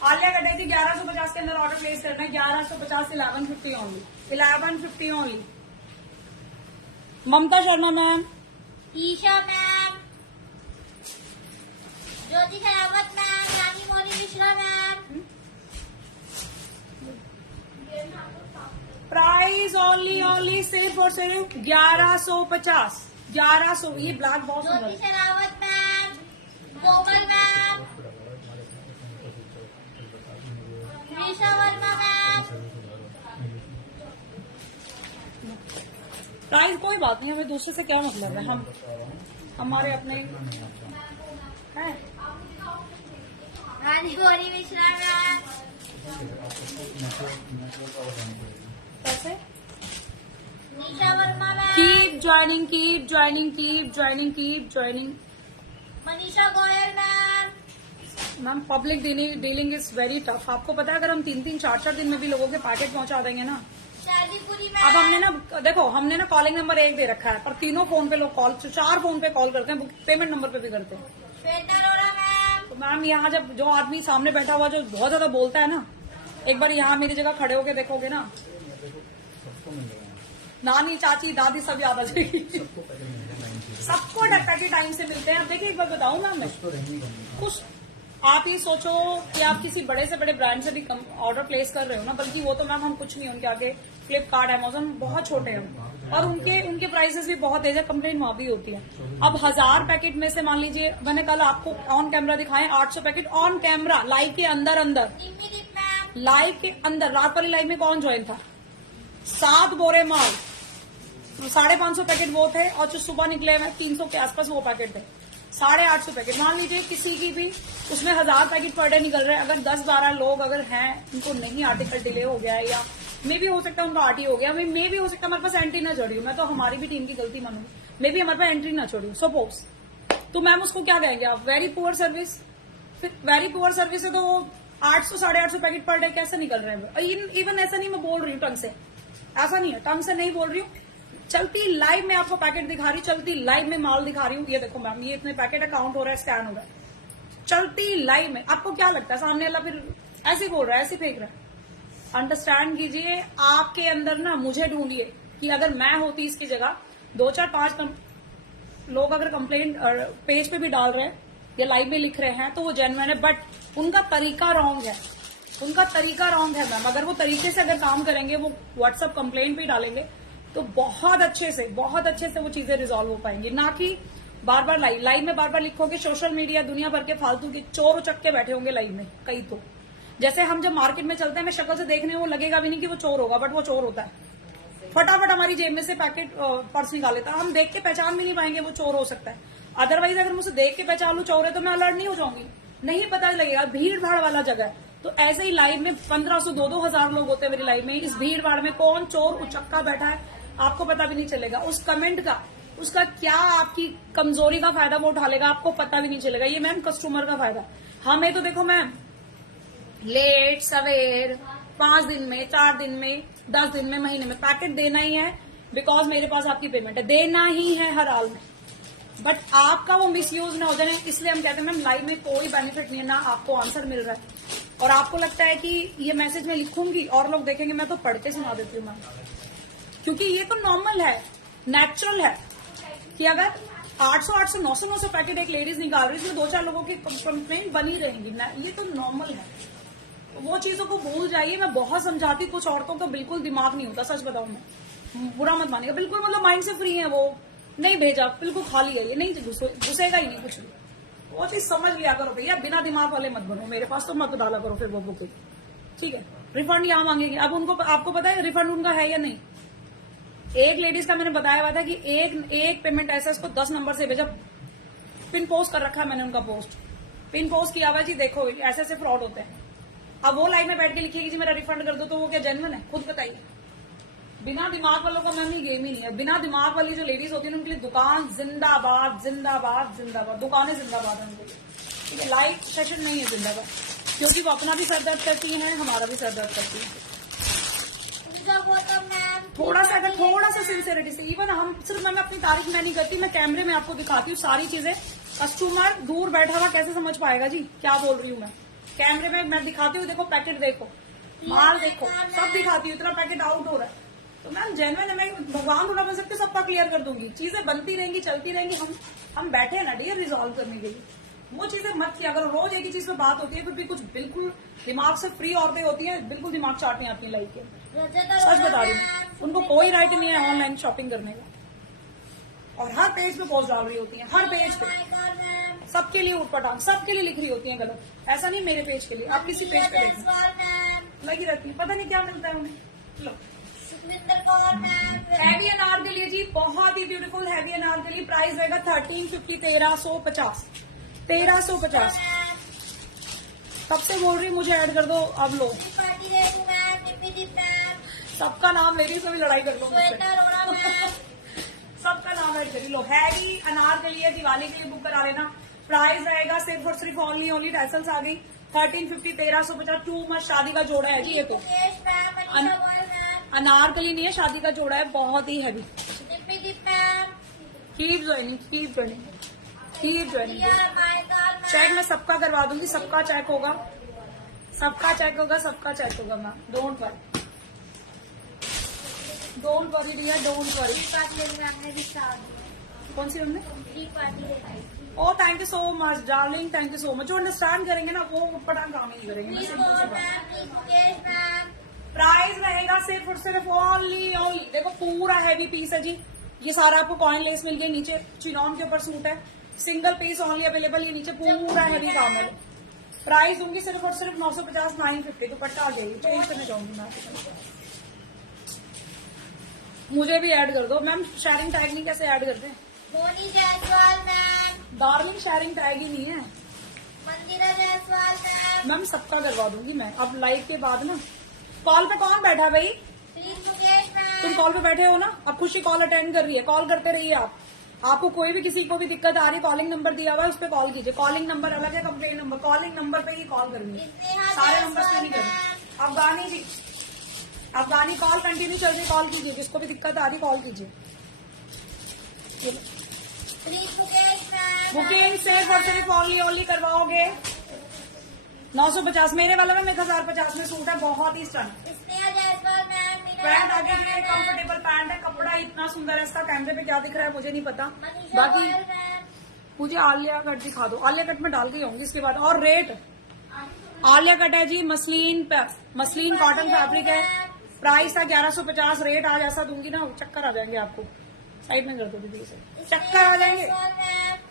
Alia कटाई थी 1150 के अंदर ऑर्डर प्लेस करना है। 1150 1150 only, 1150 only. Mamta Sharma ma'am, Isha ma'am, Jyoti Sherawat ma'am, Rani Moni Mishra ma'am. Price only सिर्फ और सिर्फ 1150 1100। ये ब्लैक बहुत सुंदर ज्योति है। Sherawat ma'am, Komal ma'am, Risha Verma ma'am. Price कोई बात नहीं, हमें दूसरे से क्या मतलब है, हम हमारे अपने हैं। रानी मोनी मिश्रा मैम, कैसे Nisha Verma ma'am, keep joining, keep joining, keep joining, keep joining. Manisha Goyal ma'am. Ma'am public dealing is very tough. आपको पता है अगर हम 3-3 4-4 दिन में भी लोगों के पैकेट पहुंचा देंगे ना। शादीपुरी मैम। अब हमने ना देखो, हमने ना कॉलिंग नंबर 1 दे रखा है, पर तीनों फोन पे लोग कॉल 4 फोन पे कॉल करते हैं, पेमेंट नंबर पे भी करते हैं। श्वेता अरोड़ा मैम। तो मैम यहाँ जब जो आदमी सामने बैठा हुआ जो बहुत ज्यादा बोलता है ना, एक बार यहाँ मेरी जगह खड़े होके देखोगे ना, नानी चाची दादी सब याद आ जाएगी। सबको पहले मिलना 9 चीज़। सबको पैकेट टाइम से मिलते हैं। अब देखिए एक बार बताऊं ना मैं, कुछ तो रहनी करनी। कुछ आप ही सोचो कि आप किसी बड़े से बड़े ब्रांड से भी ऑर्डर प्लेस कर रहे हो ना, बल्कि वो तो मैम हम कुछ नहीं, उनके आगे फ्लिपकार्ट अमेजोन बहुत छोटे हैं और उनके प्राइसेस भी बहुत तेज है, कंप्लेंट वहां भी होती है। अब 1000 पैकेट में से मान लीजिए मैंने कल आपको ऑन कैमरा दिखाए 800 पैकेट ऑन कैमरा लाइव के अंदर टिप्पी दीप मैम, लाइव के अंदर। रात वाली लाइव में कौन ज्वाइन था? 7 बोरे माल, 550 पैकेट वो थे और जो सुबह निकले हुए 300 के आसपास वो पैकेट थे। 850 पैकेट मान लीजिए किसी की भी उसमें 1000 पैकेट पर डे निकल रहे हैं। अगर 10-12 लोग अगर हैं उनको नहीं आर्टिकल डिले हो गया है या मे भी हो सकता है उनका आरटी हो गया, मे भी हो सकता है हमारे पास एंट्री ना चढ़ी हो, मैं तो हमारी भी टीम की गलती मानूंगी, मे भी हमारे पास एंट्री ना चढ़ी हो सपोज, तो मैम उसको क्या कहेंगे आप? Very poor service. फिर वेरी पुअर सर्विस है तो 800-850 पैकेट पर डे कैसे निकल रहे हैं? इवन ऐसा नहीं मैं बोल रही हूँ टंग से, ऐसा नहीं है, टंग से नहीं बोल रही हूँ, चलती लाइव में आपको पैकेट दिखा रही हूँ, चलती लाइव में माल दिखा रही हूँ। ये देखो मैम, ये इतने पैकेट अकाउंट हो रहा है, स्कैन हो रहा है, चलती लाइव में। आपको क्या लगता है सामने वाला फिर ऐसे बोल रहा है, ऐसे फेंक रहा है? अंडरस्टैंड कीजिए, आपके अंदर ना मुझे ढूंढिए कि अगर मैं होती इसकी जगह 2-4-5 लोग अगर कंप्लेंट पेज पे भी डाल रहे हैं या लाइव में लिख रहे हैं तो वो जेन्युइन है, बट उनका तरीका रॉन्ग है, उनका तरीका रॉन्ग है मैम। अगर वो तरीके से अगर काम करेंगे, वो व्हाट्सएप कंप्लेंट भी डालेंगे तो बहुत अच्छे से वो चीजें रिजॉल्व हो पाएंगी, ना कि बार बार लाइव में बार बार लिखोगे। सोशल मीडिया दुनिया भर के फालतू के चोर उचक के बैठे होंगे लाइव में कई, तो जैसे हम जब मार्केट में चलते हैं हमें शक्ल से देखने वो लगेगा भी नहीं कि वो चोर होगा, बट वो चोर होता है। फटाफट हमारी जेब में से पैकेट पर्स निकाल लेता है, हम देख के पहचान भी नहीं पाएंगे वो चोर हो सकता है। अदरवाइज अगर मुझे देख के पहचान लूं चोर है तो मैं अलर्ट नहीं हो जाऊंगी, नहीं पता लगेगा, भीड़ भाड़ वाला जगह है। तो ऐसे ही लाइव में 1500-2-2 हजार लोग होते हैं मेरी लाइव में, इस भीड़ भाड़ में कौन चोर उचक्का बैठा है आपको पता भी नहीं चलेगा। उस कमेंट का उसका क्या आपकी कमजोरी का फायदा वो उठा लेगा, आपको पता भी नहीं चलेगा। ये मैम कस्टमर का फायदा। हमें तो देखो मैम लेट सवेर 5 दिन में, 4 दिन में, 10 दिन में, महीने में पैकेट देना ही है, बिकॉज मेरे पास आपकी पेमेंट है, देना ही है हर हाल में। बट आपका वो मिसयूज ना हो जाए, इसलिए हम कहते हैं मैम लाइव में कोई बेनिफिट नहीं है, ना आपको आंसर मिल रहा है और आपको लगता है कि ये मैसेज मैं लिखूंगी और लोग देखेंगे, मैं तो पढ़ के सुना देती हूँ मैम, क्योंकि ये तो नॉर्मल है, नेचुरल है कि अगर 800, 900 पैकेट एक लेडीज निकाल रही है, इसमें 2-4 लोगों की कंप्लेंट बनी रहेंगी, ये तो नॉर्मल है। वो चीजों को भूल जाइए। मैं बहुत समझाती हूँ, कुछ औरतों का बिल्कुल दिमाग नहीं होता, सच बताऊं मैं, बुरा मत मानिएगा, बिल्कुल मतलब माइंड से फ्री है, वो नहीं भेजा, बिल्कुल खाली है, ये नहीं घुसेगा ही नहीं कुछ भी। वो चीज समझ लिया करो भैया, बिना दिमाग वाले मत बनो, मेरे पास तो मत डाला करो फिर वो बुकिंग, ठीक है। रिफंड यहाँ मांगेंगे, अब उनको आपको पता है रिफंड उनका है या नहीं। एक लेडीज का मैंने बताया हुआ था कि एक पेमेंट ऐसा उसको 10 नंबर से भेजा, पिन पोस्ट कर रखा है मैंने उनका पोस्ट, पिन पोस्ट किया हुआ जी, देखो ऐसे ऐसे फ्रॉड होते हैं। अब वो लाइव में बैठ के लिखेगी जी मेरा रिफंड कर दो, तो वो क्या जेन्युइन है? खुद बताइए। बिना दिमाग वालों का मैम ये गेम ही नहीं है। बिना दिमाग वाली जो लेडीज होती है उनके लिए दुकान जिंदाबाद, जिंदाबाद, जिंदाबाद, दुकानें जिंदाबाद है उनके लिए, ठीक है। लाइव सेशन नहीं है जिंदाबाद, क्योंकि वो अपना भी सर दर्द करती है, हमारा भी सर दर्द करती है। थोड़ा सा सिंसियरिटी से, इवन हम सिर्फ मैं अपनी तारीफ मैं नहीं करती, मैं कैमरे में आपको दिखाती हूँ सारी चीजें। कस्टमर दूर बैठा हुआ कैसे समझ पाएगा जी क्या बोल रही हूँ मैं? कैमरे में मैं दिखाती हूँ, देखो पैकेट देखो, माल देखो, सब दिखाती हूँ, इतना पैकेट आउट हो रहा है। तो मैम जेन्युइन है, मैं भगवान थोड़ा बन सकते सबका क्लियर कर दूंगी, चीजें बनती रहेंगी, चलती रहेंगी, हम बैठे हैं ना डियर रिजॉल्व करने के लिए। वो चीजें मत किया करो, रोज एक ही चीज पे बात होती है, फिर भी कुछ बिल्कुल दिमाग से फ्री औरतें होती हैं, बिल्कुल दिमाग चाटते हैं अपनी लाइफ के, सच बता रही हूँ। उनको कोई राइट नहीं है ऑनलाइन शॉपिंग करने का, और हर पेज पे पोस्ट डाल रही होती है, हर पेज पे सबके लिए उठपटांग, सबके लिए लिख रही होती है गलत, ऐसा नहीं मेरे पेज के लिए, आप किसी पेज पे लगी रहती है, पता नहीं क्या मिलता है उन्हें। लो हैवी अनारकली जी, बहुत ही ब्यूटीफुल हैवी अनारकली, प्राइस रहेगा 1350, 1350। कब से बोल रही मुझे ऐड कर दो, अब लो सबका नाम लेडीज से भी लड़ाई कर लो मुझसे, सबका नाम ऐड करी लो। हैवी अनारकली है, दिवाली के लिए बुक करा लेना। प्राइस रहेगा सिर्फ और सिर्फ ओनली टैसल्स आ गई 1350, 1350। टू मच शादी का जोड़ा है जी, ये तो अनारकली नहीं है, शादी का जोड़ा है, बहुत ही heavy. Keep joining, keep joining, keep joining. Check मैं सबका करवा दूंगी, सबका चेक होगा, सबका चेक होगा, सबका चेक होगा ma'am, don't worry. Don't worry dear, don't worry. Ma'am ने भी स्टार्ट कौन सी हमने? फ्री पार्टी लगाई। ओ thank you so much darling, thank you so much. जो अंडरस्टैंड करेंगे ना वो पटांग काम नहीं करेंगे। प्लीज बोल ma'am, please Mukesh ma'am. Price रहेगा सिर्फ और सिर्फ ओनली देखो पूरा हैवी पीस है जी। ये सारा आपको कॉइन लेस मिल गया, नीचे चिनॉन के ऊपर सूट है, सिंगल पीस ओनली अवेलेबल। ये नीचे पूरा हैवी काम है। प्राइस दूंगी सिर्फ और सिर्फ 950, 950। दुपट्टा आ जाएगी, चेंज करने जाऊंगी मैं। मुझे भी ऐड कर दो मैम। शेयरिंग टैग नहीं कैसे ऐड करते हैं? Moni Jaiswal ma'am. Darling sharing tag ही नहीं है मंदिरा जायसवाल मैम। मैम, सबका करवा दूंगी मैं। अब लाइव के बाद ना कॉल पे कौन बैठा है भाई? Please Mukesh ma'am. तुम कॉल पे बैठे हो ना? अब खुशी कॉल अटेंड कर रही है, कॉल करते रहिए आप। आपको कोई भी किसी को भी दिक्कत आ रही, कॉलिंग नंबर दिया हुआ है, उस पर कॉल कीजिए। कॉलिंग नंबर अलग है, कंप्लेन नंबर। कॉलिंग नंबर पे ही कॉल करनी है, इस्तेहा सारे नंबर से जायसवाल नहीं करनी। मैम। अफगानी जी, अफगानी कॉल कंटिन्यू चल रही, कॉल कीजिए। जिसको भी दिक्कत आ रही कॉल कीजिए। Please Mukesh ma'am. बुकिंग सिर्फ और सिर्फ ओनली करवाओगे 950। मेरे वाला में 1050 में सूट है, बहुत ही स्टन। इस्तेहा जायसवाल मैम। पैंट आगे भी कंफर्टेबल पैंट है, कपड़ा इतना सुंदर है इसका। कैमरे पे क्या दिख रहा है मुझे नहीं पता, मनीषा बाकी गोयल मैम। मुझे आलिया कट दिखा दो। आलिया कट में डाल के आऊंगी इसके बाद। और रेट आलिया कट है जी, मसलिन कॉटन फैब्रिक है। प्राइस था 1150। रेट आज ऐसा दूंगी ना चक्कर आ जाएंगे आपको। साइड में कर दो दीदी से, चक्कर आ जाएंगे।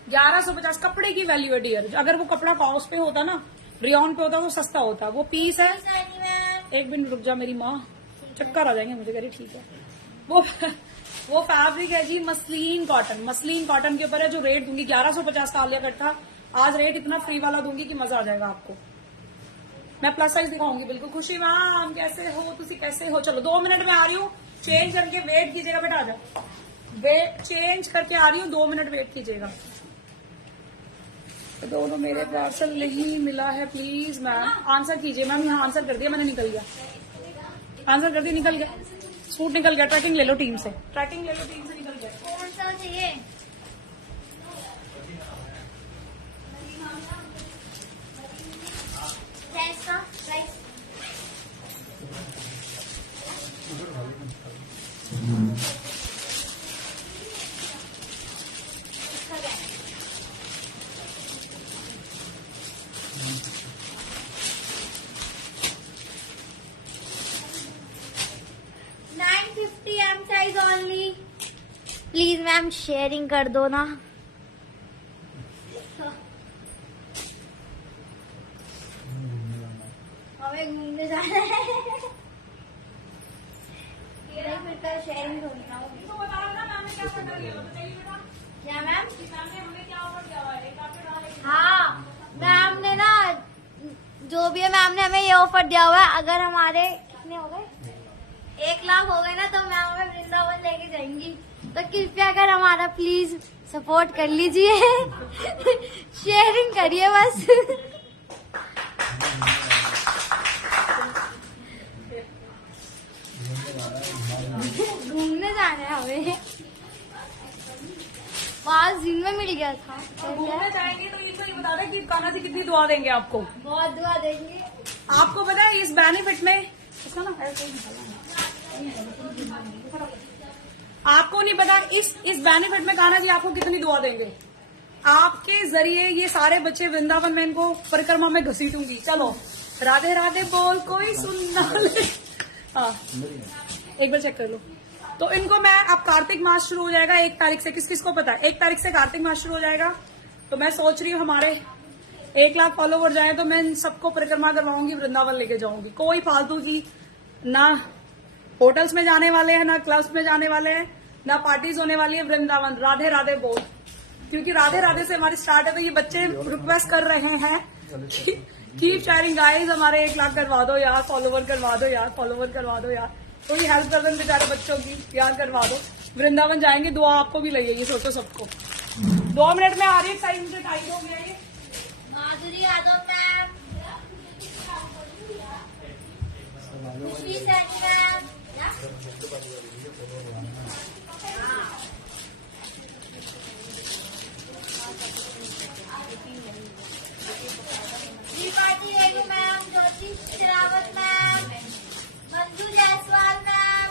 1150 कपड़े की वैल्यू है डियर। अगर वो कपड़ा कॉस्ट पे होता ना, रियॉन पे होता, वो सस्ता होता। वो पीस है। एक मिनट रुक जा मेरी माँ, चक्कर आ जाएंगे मुझे। कह रही ठीक है। वो फैब्रिक है जी मसलिन कॉटन के ऊपर है। जो रेट दूंगी 1150 का आलिया कट था, आज रेट इतना फ्री वाला दूंगी कि मजा आ जाएगा आपको। मैं प्लस साइज दिखाऊंगी बिल्कुल। खुशी मैम कैसे हो? तुसी कैसे हो? चलो 2 मिनट में आ रही हूँ। चेंज करके वेट कीजिएगा बेटा, आ जाओ। वेट चेंज करके आ रही हूँ, 2 मिनट वेट कीजिएगा। तो दोनों मेरे पार्सल नहीं मिला है, प्लीज मैम आंसर कीजिए। मैम यहाँ आंसर कर दिया मैंने, निकल गया। आंसर कर दिया, निकल गया। सूट निकल गया। ट्रैकिंग ले लो टीम से, ट्रैकिंग ले लो टीम से, निकल गया। कौन सा चाहिए? प्राइस का price 950 M size only. Please ma'am sharing कर दो ना। हमें घूमने जाना है। फिर शेयरिंग तो बता रहा ना मैम ने क्या ऑफर दिया, बताइए बेटा। क्या मैम? मैम ने हमें क्या ऑफर दिया हुआ है? एक आपके डाल, एक हाँ मैम ने ना, जो भी है मैम ने हमें ये ऑफर दिया हुआ है। अगर हमारे कितने हो गए, 1 लाख हो गए ना, तो मैम हमें वृंदावन लेके जाएंगी। तो कृपया कर हमारा प्लीज सपोर्ट कर लीजिए। शेयरिंग करिए बस। घूमने जाना है हमें। वहाँ जिन में मिल गया था। घूमने जाएंगे तो इनको ये बता दें कि कान्हा जी कितनी दुआ देंगे आपको। बहुत दुआ देंगे। आपको पता है इस बेनिफिट में इसका ना आपको नहीं पता इस बेनिफिट में कान्हा जी आपको कितनी दुआ देंगे। आपके जरिए ये सारे बच्चे वृंदावन में इनको परिक्रमा में घसीटूंगी। चलो राधे राधे बोल, कोई सुनना ले। हाँ एक बार चेक कर लो। तो इनको मैं, अब कार्तिक मास शुरू हो जाएगा 1 तारीख से। किस किस को पता है 1 तारीख से कार्तिक मास शुरू हो जाएगा? तो मैं सोच रही हूँ हमारे 1 लाख फॉलोवर जाए तो मैं इन सबको परिक्रमा करवाऊंगी, वृंदावन लेके जाऊंगी। कोई फालतू की ना होटल्स में जाने वाले हैं, ना क्लब्स में जाने वाले हैं, ना पार्टीज होने वाली है। वृंदावन राधे राधे बोल, क्योंकि राधे राधे से हमारी स्टार्ट है। तो ये बच्चे रिक्वेस्ट कर रहे हैं कीप शेयरिंग गाइस, हमारे 1 लाख करवा दो यार, फॉलोवर करवा दो यार, फॉलोवर करवा दो यार। तो ये हेल्प कर दो बेचारे बच्चों की, यार करवा दो। वृंदावन जाएंगे, दुआ आपको भी लगी, सोचो सबको। 2 मिनट में आ रही है, टाइम से टाइम हो गया ये। माधुरी यादव मैम, खुशी Saini ma'am, Tripathi Renu ma'am, Jyoti Sherawat ma'am, Manju Jaiswal ma'am,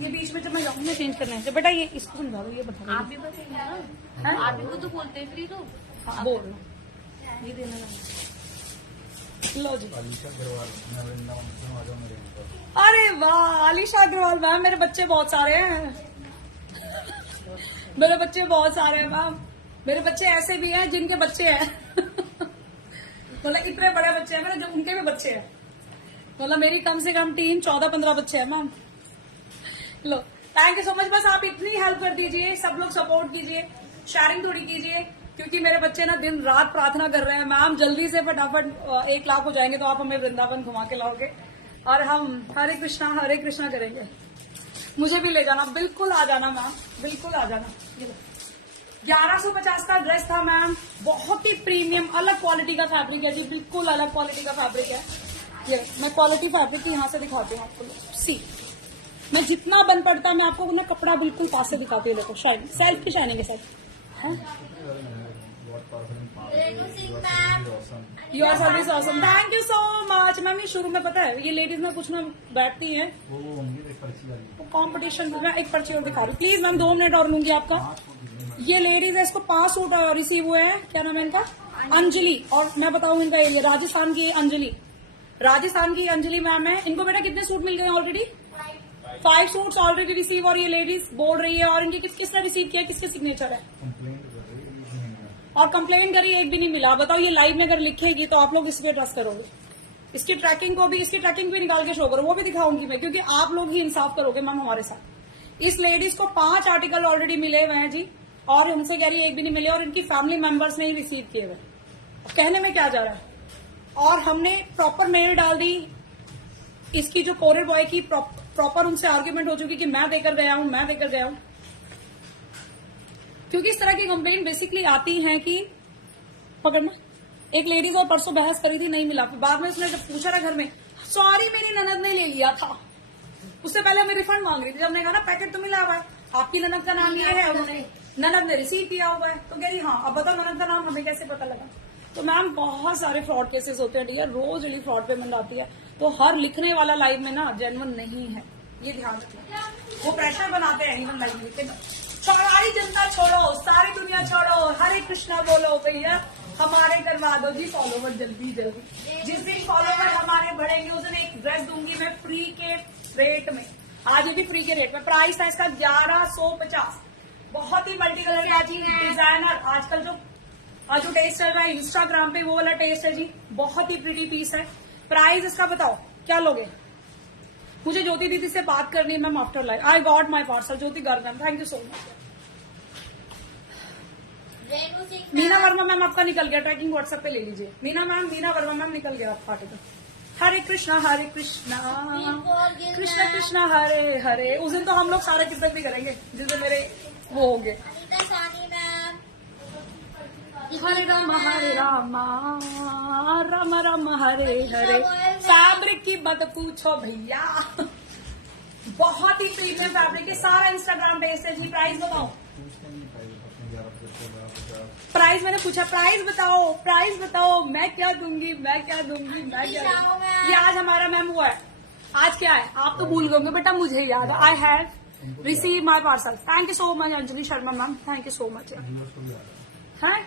ये बीच में जब मैं जाऊंगी मैं चेंज करना है। बेटा ये इसको समझा दो, ये बता आप भी बताइए ना, हैं? आप भी को तो बोलते हैं फ्री तो। हाँ, बोल ये देना लो जी। अलीशा अग्रवाल, मैं वृंदावन से हूँ, आ जाओ मेरे यहाँ पर। अरे वाह अलीशा अग्रवाल मैम, मेरे बच्चे बहुत सारे हैं। मेरे बच्चे बहुत सारे हैं मैम। मेरे बच्चे ऐसे भी हैं जिनके बच्चे हैं। मतलब इतने बड़े बच्चे हैं मेरे, जो उनके भी बच्चे हैं। मतलब मेरी कम से कम टीम 14-15 बच्चे हैं ma'am. Low thank you so much. बस आप इतनी हेल्प कर दीजिए, सब लोग सपोर्ट कीजिए, शेयरिंग थोड़ी कीजिए, क्योंकि मेरे बच्चे ना दिन रात प्रार्थना कर रहे हैं मैम जल्दी से फटाफट 1 लाख हो जाएंगे तो आप हमें वृंदावन घुमा के लाओगे और हम हरे कृष्णा करेंगे। मुझे भी ले जाना, बिल्कुल आ जाना मैम, बिल्कुल आ जाना। 1150 का ड्रेस था मैम, बहुत ही प्रीमियम अलग क्वालिटी का फैब्रिक है जी, बिल्कुल अलग क्वालिटी का फैब्रिक है। ये मैं क्वालिटी फैब्रिक की यहाँ से दिखाती हूँ आपको। सी मैं जितना बन पड़ता है मैं आपको ना कपड़ा बिल्कुल पास से दिखाती हूँ। देखो शाइनिंग, सेल्फ की शाइनिंग के साथ। You are service awesome, thank you so much ma'am. ये शुरू में पता है ये लेडीज में कुछ में बैठती है वो कॉम्पिटिशन में। एक पर्ची और दिखा रही हूँ प्लीज मैम, 2 मिनट और लूंगी आपका। ये लेडीज है, इसको 5 सूट रिसीव हुए हैं। क्या नाम है इनका? अंजलि। और मैं बताऊँ इनका एरिया, राजस्थान की अंजलि, राजस्थान की अंजलि मैम है। इनको बेटा कितने सूट मिल गए ऑलरेडी? 5 suits already receive. और ये लेडीज बोल रही है, और इनकी किसने रिसीव किया, किसके सिग्नेचर है? और कंप्लेंट करी, एक भी नहीं मिला। बताओ ये लाइव में अगर लिखेगी तो आप लोग इस पे ट्रस्ट करोगे? इसकी ट्रैकिंग भी निकाल के शो करो, वो भी दिखाऊंगी मैं, क्योंकि आप लोग ही इंसाफ करोगे मैम हमारे साथ। इस लेडीज को 5 आर्टिकल ऑलरेडी मिले हुए हैं जी, और उनसे कह रही है एक भी नहीं मिले, और इनकी फैमिली मेंबर्स ने ही रिसीव किए हुए। कहने में क्या जा रहा है? और हमने प्रॉपर मेल डाल दी। इसकी जो कोरियर बॉय की प्रॉपर उनसे आर्ग्यूमेंट हो चुकी कि मैं देकर गया हूं, मैं देकर गया हूं। क्योंकि इस तरह की कंप्लेंट बेसिकली आती है कि पकड़ना। एक लेडीज और परसों बहस करी थी, नहीं मिला। बाद में उसने जब पूछा था घर में, सॉरी मेरी ननद ने ले लिया था। उससे पहले हमें रिफंड मांग रही थी। जब मैंने कहा ना पैकेट तो मिला हुआ है, आपकी ननद का नाम ये है, उन्होंने ननद ने रिसीव किया हुआ है, तो कह रही हाँ अब बताओ ननद का नाम हमें कैसे पता लगा? तो मैम बहुत सारे फ्रॉड केसेस होते हैं डियर, रोज डेली फ्रॉड पेमेंट आती है। तो हर लिखने वाला लाइव में ना जेन्युइन नहीं है, ये ध्यान रखिए। वो प्रेशर बनाते हैं इवन लाइव में, सारी जनता छोड़ो, सारी दुनिया छोड़ो, हरे कृष्णा बोलो भैया, हमारे करवा दो जी फॉलोवर जल्दी जल्दी। जिस दिन फॉलोवर हमारे बढ़ेंगे उस दिन एक ड्रेस दूंगी मैं फ्री के रेट में। आज भी फ्री के रेट में। प्राइस था इसका 1150। बहुत ही मल्टी कलर का जी, डिजाइनर आजकल जो टेस्ट चल रहा है इंस्टाग्राम पे वो वाला टेस्ट है जी, बहुत ही प्रीटी पीस है। प्राइस इसका बताओ क्या लोगे? मुझे ज्योति दीदी से बात करनी है ma'am after live. I got my parcel, Jyoti Garg ma'am, thank you so much. Meena Verma ma'am आपका निकल गया, ट्रैकिंग व्हाट्सएप पे ले लीजिए। मीना वर्मा मैम निकल गया आपका आर्टिकल। हरे कृष्णा कृष्णा कृष्णा हरे हरे। उस दिन तो हम लोग सारे कीर्तन भी करेंगे जिस दिन मेरे वो हो गए। हरे राम राम राम हरे हरे। फैब्रिक की मत पूछो भैया, बहुत ही प्रीमियम फैब्रिक है, सारा इंस्टाग्राम बेस्ड है जी। प्राइस बताओ, प्राइस मैंने पूछा, प्राइस बताओ। मैं क्या दूंगी। ये आज हमारा मैम हुआ है। आज क्या है आप तो भूल गए बेटा, मुझे याद है। I have receive my parcel. Thank you so much Anjali Sharma ma'am, thank you so much. है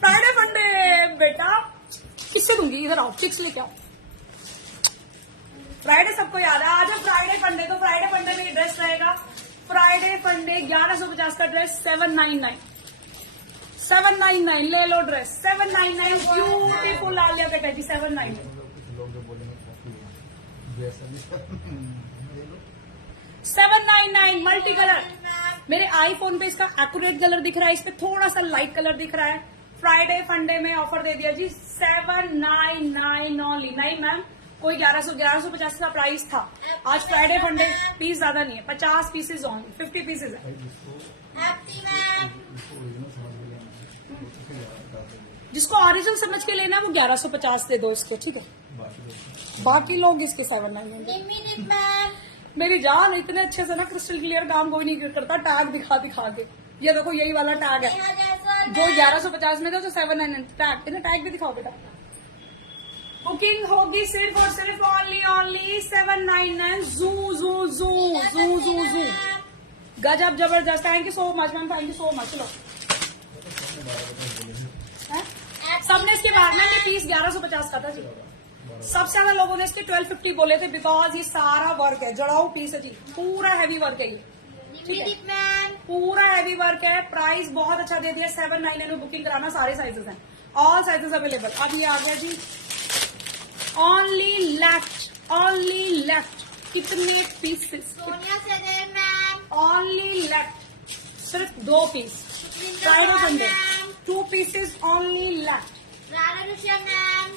फ्राइडे फंडे बेटा किससे दूंगी? इधर आओ, चिक्स लेके आओ। फ्राइडे सबको याद है, आज है फ्राइडे फंडे। तो फ्राइडे फंडे में ड्रेस रहेगा। फ्राइडे फंडे 1150 का ड्रेस 799 ले लो ड्रेस 799 ब्यूटीफुल आलिया बेटा जी 799 मल्टी कलर। मेरे आईफोन पे इसका एक्यूरेट कलर दिख रहा है, इस पे थोड़ा सा लाइट कलर दिख रहा है। फ्राइडे फंडे में ऑफर दे दिया जी 799 ओनली। नहीं मैम कोई 1150 का प्राइस था। आज फ्राइडे फंडे पीस ज्यादा नहीं है, 50 पीसेज ओनली, 50 पीसेज है। जिसको ओरिजिनल समझ के लेना है वो 1150 दे दो इसको, ठीक है। बाकी लोग इसके 799। मेरी जान इतने अच्छे से ना क्रिस्टल क्लियर काम कोई नहीं करता, टैग दिखा के। ये देखो यही वाला टैग है जो 1150 में था, तो 799 टैग। इन्हें टैग भी दिखाओ बेटा। बुकिंग होगी सिर्फ और सिर्फ ओनली 799। जू जू जू जू जू जू गजब जबरदस्त। Thank you so much ma'am, thank you so much. चलो सबने इसके बाद में ये पीस 1150 का था जी। सबसे ज्यादा लोगों ने इसके 1250 बोले थे बिकॉज ये सारा वर्क है, जड़ाऊ पीस है जी, पूरा हैवी वर्क है ये, ठीक है, मैम पूरा हैवी वर्क है। प्राइस बहुत अच्छा दे दिया, 799 में बुकिंग कराना, सारे साइजेस हैं, ऑल साइजेस अवेलेबल। अब ये आ गया जी ओनली लेफ्ट कितने पीसेस, सोनिया से मैम ओनली लेफ्ट सिर्फ 2 piece, Friday Sunday 2 pieces only left. Rana Risha ma'am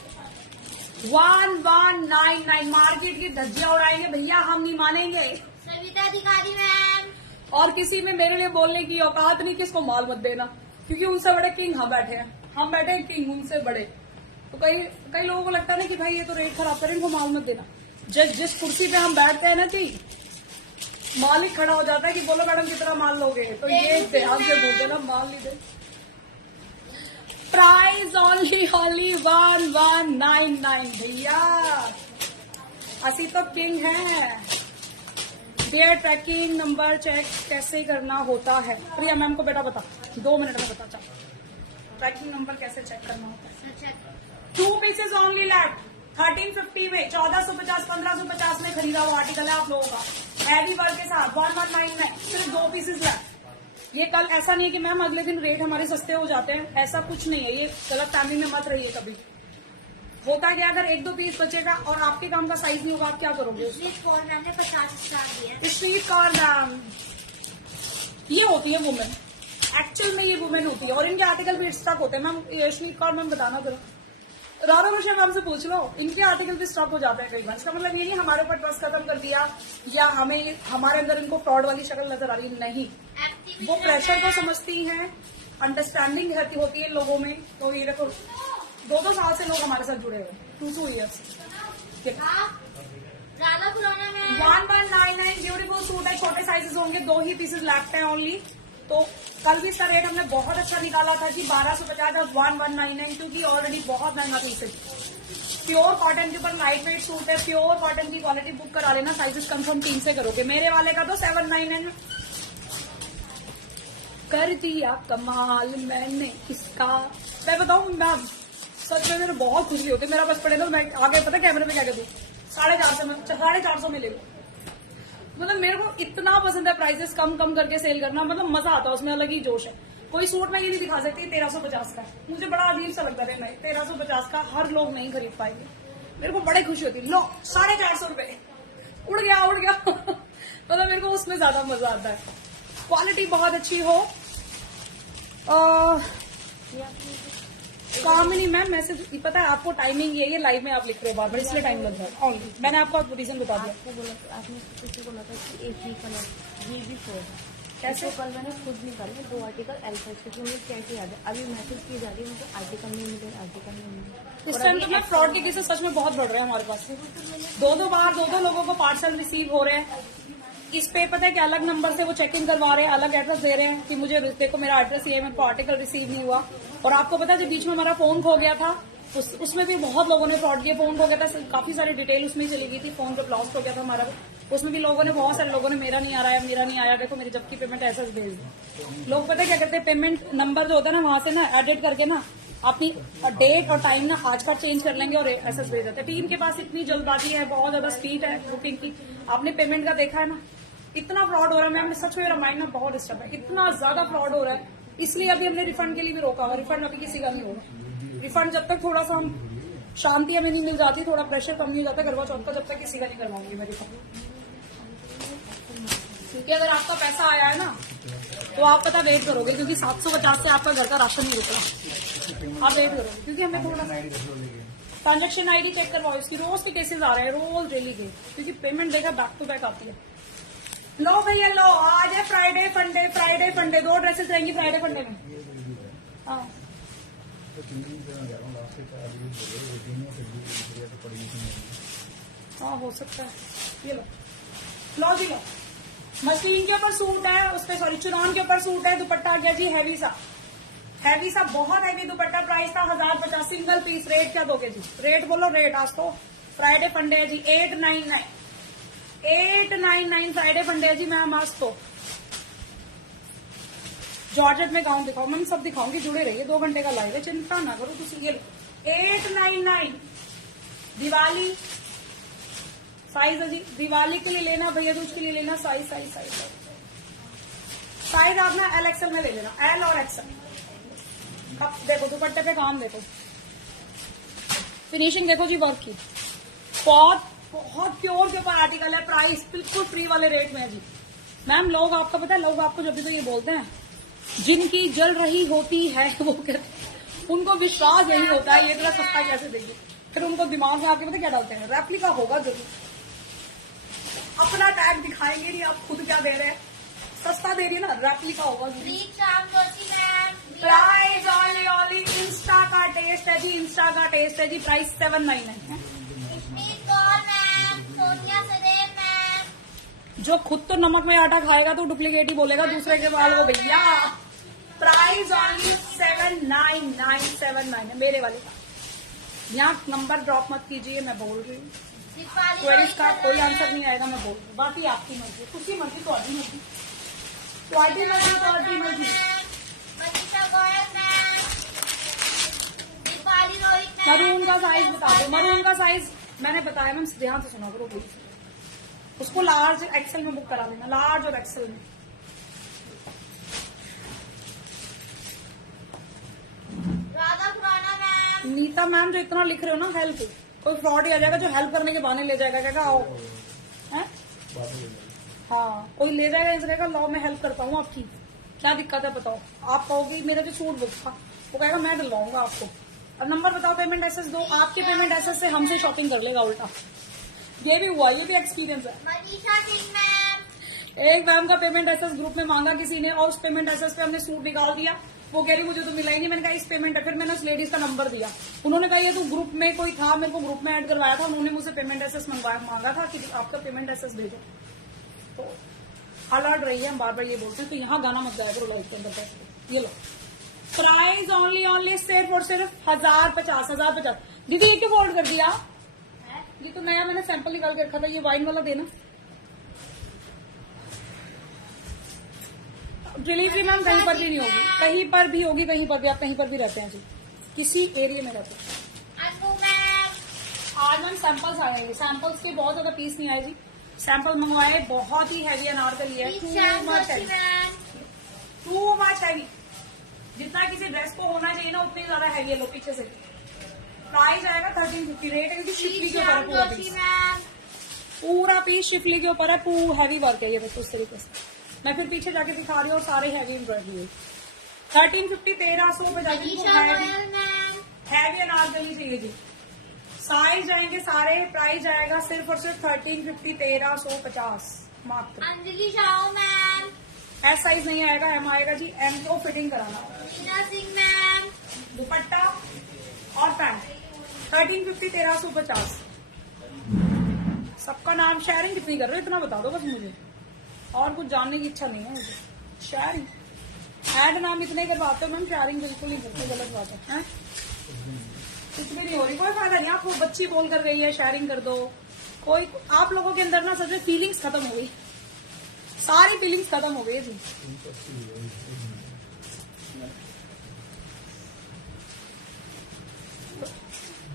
1199 market की धज्जियां उड़ाएंगे भैया, हम नहीं मानेंगे। सविता अधिकारी मैम और किसी में मेरे लिए बोलने की औकात नहीं, किसको माल मत देना, क्योंकि उनसे बड़े किंग हम बैठे हैं, हम बैठे हैं किंग उनसे बड़े। तो कई लोगों को लगता है ना कि भाई ये तो रेट खराब करें, इनको माल मत देना। जिस कुर्सी पे हम बैठते हैं ना जी, मालिक खड़ा हो जाता है कि बोलो मैडम कितना माल लोगे, तो ये ध्यान से बोल देना माल नहीं दे। प्राइस ओनली 1199 भैया, असी तो किंग है। डेयर ट्रैकिंग नंबर चेक कैसे करना होता है? प्रिया मैम को बेटा बता, 2 मिनट में बता। चल ट्रैकिंग नंबर कैसे चेक करना होता है? 2 पीसेज ओनली लेफ्ट 1350 में, 1450 1550 में खरीदा हुआ आर्टिकल है आप लोगों का, हैवी वर्क के साथ 1199 में, सिर्फ 2 पीसेज लेफ्ट। ये कल ऐसा नहीं है कि मैम अगले दिन रेट हमारे सस्ते हो जाते हैं, ऐसा कुछ नहीं है, ये गलत फैमिली में मत रहिए कभी। होता है अगर 1-2 पीस बचेगा और आपके काम का साइज नहीं होगा, आप क्या करोगे? मैंने 50 स्टार दिया। स्ट्रीट कॉर्न ये होती है वुमेन, एक्चुअल में ये वुमेन होती है, और इनके आर्टिकल भी स्टॉक होते हैं। मैम स्ट्रीट कॉर्न मैम बताना करो, राधा मुझे मैम से पूछ लो, इनके आर्टिकल भी स्टॉक हो जाते हैं कई बार। इसका मतलब ये नहीं हमारे ऊपर ट्रस्ट खत्म कर दिया या हमें हमारे अंदर इनको फ्रॉड वाली शक्ल नजर आ रही, नहीं, वो प्रेशर को समझती हैं, अंडरस्टैंडिंग होती है लोगों में। तो ये देखो 2-2 साल से लोग हमारे साथ जुड़े हुए, 2 ईयर्स। 1199 ब्यूटीफुल सूट है, छोटे साइजेस होंगे, 2 ही पीसेस लेफ्ट है ओनली। तो कल भी इसका रेट हमने बहुत अच्छा निकाला था जी, 1250 और 1199, क्योंकि ऑलरेडी बहुत महंगा पीस है। प्योर कॉटन के ऊपर लाइट वेट सूट है, प्योर कॉटन की क्वालिटी, बुक करा लेना, साइजेस कंफर्म 3 से करोगे। मेरे वाले का तो 799 कर दिया कमाल मैंने इसका। मैं बताऊं मैम, सच में मेरे बहुत खुशी होती है, मेरा बस पड़े तो मैं आगे पता कैमरे में क्या कहती हूँ, 450 में ले लो। मतलब मेरे को इतना पसंद है प्राइसेस कम करके सेल करना, मतलब मजा आता है उसमें, अलग ही जोश है। कोई सूट मैं ये नहीं दिखा सकती 1350 का, मुझे बड़ा अजीब सा लगता है, नहीं 1350 का हर लोग नहीं खरीद पाएंगे। मेरे को बड़ी खुशी होती है, लो 450 रुपए उड़ गया मतलब मेरे को उसमें ज्यादा मजा आता है। क्वालिटी बहुत अच्छी हो। कामिनी मैम मैसेज पता है आपको, टाइमिंग ये लाइव में आप लिख रहे हो बार-बार, इसलिए टाइम लग रहा है ऑनली। मैंने आपको रीजन बता दिया। आपको बोला, आपने किसी को बोला था कि एक ही कलर ये भी 4 है। कैसे? तो कल मैंने खुद निकाले 2 आर्टिकल एल साइज, क्योंकि मुझे कैसे याद है, अभी मैसेज की जा रही है मुझे आर्टिकल नहीं मिले, आर्टिकल नहीं मिले। इस टाइम तो मैं फ्रॉड के केसेस सच में बहुत बढ़ रहे हैं हमारे पास, 2-2 बार 2-2 लोगों को पार्सल रिसीव हो रहे हैं। इस पे पता है कि अलग नंबर से वो चेक इन करवा रहे हैं, अलग एड्रेस दे रहे हैं कि मुझे देखो मेरा एड्रेस ये है, मेरे को आर्टिकल रिसीव नहीं हुआ। और आपको पता है जो बीच में हमारा फोन खो गया था, उसमें भी बहुत लोगों ने फ्रॉड किया। फोन खो गया था, काफी सारी डिटेल उसमें चली गई थी, फोन पे लॉस्ट हो गया था हमारा, उसमें भी लोगों ने, बहुत सारे लोगों ने मेरा नहीं आ रहा है, मेरा नहीं आया, देखो मेरी जबकि पेमेंट ऐसा भेज दी। लोग पता है क्या करते हैं, पेमेंट नंबर जो होता है ना वहां से ना एडिट करके ना अपनी डेट और टाइम ना आज का चेंज कर लेंगे और एसएस भेज देते हैं। टीम के पास इतनी जल्दबाजी है, बहुत ज्यादा स्पीड है बुकिंग की। आपने पेमेंट का देखा है ना, इतना फ्रॉड हो रहा है मैम, सच में मेरा माइंड ना बहुत डिस्टर्ब है, इतना ज्यादा फ्रॉड हो रहा है। इसलिए अभी हमने रिफंड के लिए भी रोका हुआ, रिफंड अभी किसी का नहीं होगा। रिफंड जब तक थोड़ा सा हम शांति हमें नहीं मिल जाती, थोड़ा प्रेशर कम नहीं हो जाता करवा चौथ का, जब तक किसी का नहीं करवाऊंगी मैं रिफंड। क्योंकि अगर आपका पैसा आया है ना तो आप पता वेट करोगे, क्योंकि 750 से आपका घर का राशन नहीं रुकना, आप वेट करोगे, क्योंकि हमें थोड़ा ट्रांजेक्शन आईडी चेक करवाओ, इसकी रोज के केसेस आ रहे हैं, रोज डेली के, क्योंकि पेमेंट देखा बैक टू बैक आती है। लो भैया लो, आज है फ्राइडे फंडे 2 ड्रेसेस रहेंगी फ्राइडे फंडे में। हाँ हाँ हो सकता है, ये लो जी लो। मशीन के ऊपर सूट है, उस पे सॉरी चुनान के ऊपर सूट है, दुपट्टा आ गया जी हैवी सा, हैवी सा बहुत हैवी दुपट्टा, प्राइस था 1050, सिंगल पीस। रेट क्या दोगे जी? रेट बोलो रेट। आज तो फ्राइडे फंडे है जी। 899 फ्राइडे फंडे है जी मैम। आज तो जॉर्जेट में गाउन दिखाओ मैम, सब दिखाऊंगी, जुड़े रहिए। 2 घंटे का लाइव है, चिंता ना करो तुम। ये 899 दिवाली साइज है जी। दिवाली के लिए लेना, भैया दूज के लिए लेना, साइज साइज साइज साइज आप ना LXL में ले लेना, L और XL। अब देखो दुपट्टे पे काम देखो, फिनिशिंग देखो जी वर्क की। बहुत बहुत प्योर के ऊपर आर्टिकल है। प्राइस बिल्कुल फ्री वाले रेट में है जी मैम। लोग आपको पता है, लोग आपको जब भी तो ये बोलते हैं, जिनकी जल रही होती है वो कहते, उनको विश्वास यही होता है ये इतना सस्ता कैसे देगी। फिर उनको दिमाग में आके पता क्या डालते हैं, रेप्लिका होगा जरूर। अपना टैग दिखाएंगे नहीं, आप खुद क्या दे रहे हैं, सस्ता दे रही है ना, रेप्लिका होगा जरूर। प्राइस ऑली इंस्टा का टेस्ट है जी, इंस्टा का टेस्ट है जी। प्राइस 799 है। जो खुद तो नमक में आटा खाएगा तो डुप्लीकेट ही बोलेगा दूसरे के बाल को भैया। प्राइस ऑनली 799 है मेरे वाले का। यहाँ नंबर ड्रॉप मत कीजिए, मैं बोल रही हूँ। क्वेरीज का कोई आंसर नहीं आएगा, मैं बोल रही हूँ। बाकी आपकी मर्जी, खुशी मर्जी, तुम्हारी मर्जी, तुम्हारी मर्जी, तुम्हारी मर्जी। मरून का साइज बता दो। मरून का साइज मैंने बताया मैम, ध्यान से सुना करो प्लीज। उसको लार्ज एक्सेल में बुक करा देना, लार्ज और एक्सेल में। नीता मैम जो इतना लिख रहे हो ना हेल्प, कोई फ्रॉड ही आ जाएगा जो हेल्प करने के बहाने ले जाएगा, क्या आओ है। हाँ कोई ले जाएगा इस रहेगा, लॉ में हेल्प करता हूँ आपकी, क्या दिक्कत है बताओ। आप कहोगे मेरा जो सूट बुक था, वो कहेगा मैं दिलवाऊंगा आपको। अब नंबर बताओ, पेमेंट एसेस दो। आपके पेमेंट एसेस से हमसे शॉपिंग कर लेगा उल्टा। ये भी हुआ, ये भी एक्सपीरियंस है। एक मैम का पेमेंट एसेस ग्रुप में मांगा किसी ने, और उस पेमेंट एसेस पे हमने सूट निकाल दिया। वो कह रही मुझे तो मिला ही नहीं। मैंने कहा इस पेमेंट है। फिर मैंने उस लेडीज का नंबर दिया, उन्होंने कहा ये तो ग्रुप में कोई था, मेरे को ग्रुप में ऐड करवाया था, उन्होंने मुझे पेमेंट एसेस मांगा था कि आपका पेमेंट एसेस भेजो। तो अलर्ट रही है, हम बार बार ये बोलते हैं कि यहाँ गाना मत गाया करो लाइफ के अंदर पैसे। ये लो प्राइस ओनली सिर्फ और सिर्फ 1050। दीदी ये क्यों फोल्ड कर दिया? ये तो नया मैंने सैंपल निकाल के रखा था, ये वाइन वाला देना। डिलीवरी मैम कहीं पर भी नहीं होगी, कहीं पर भी होगी, कहीं पर भी। आप कहीं पर भी रहते हैं जी, किसी एरिया में रहते हैं। आज मैम सैंपल्स आए हैं, सैंपल्स के बहुत ज्यादा पीस नहीं आए जी। सैंपल मंगवाए, बहुत ही हैवी अनारकली है, टू मच हैवी। जितना किसी ड्रेस को होना चाहिए ना उतनी ज्यादा हैवी है। लो पीछे से प्राइस आएगा 1350। रेट है क्योंकि शिफली के ऊपर पूरा पीस शिफली के ऊपर है, टू हैवी वर्क है ये देखो इस तरीके से। मैं फिर पीछे जाके दिखा रही हूँ, सारे हैवी एम्ब्रॉयडरी है। 1350 1300 पे जाके हैवी अनारकली चाहिए जी। साइज जाएंगे सारे, प्राइस जाएगा सिर्फ और सिर्फ 1350 1350 मात्र। Anjali Shah ma'am, S size नहीं आएगा, एम आएगा जी। एम को फिटिंग कराना। मीना सिंह मैम, दुपट्टा और पैंट 1350 1350। सबका नाम शेयरिंग कितनी कर रहे हो इतना बता दो बस मुझे, और कुछ जानने की इच्छा नहीं है मुझे। शेयरिंग ऐड नाम इतने करवाते हो मैम, शेयरिंग बिल्कुल नहीं करते, गलत बात है। कुछ भी नहीं हो रही, कोई फायदा नहीं। आपको बच्ची बोल कर गई है शेयरिंग कर दो, कोई आप लोगों के अंदर ना सच में फीलिंग्स खत्म हो गई, सारी फीलिंग्स खत्म हो गई जी।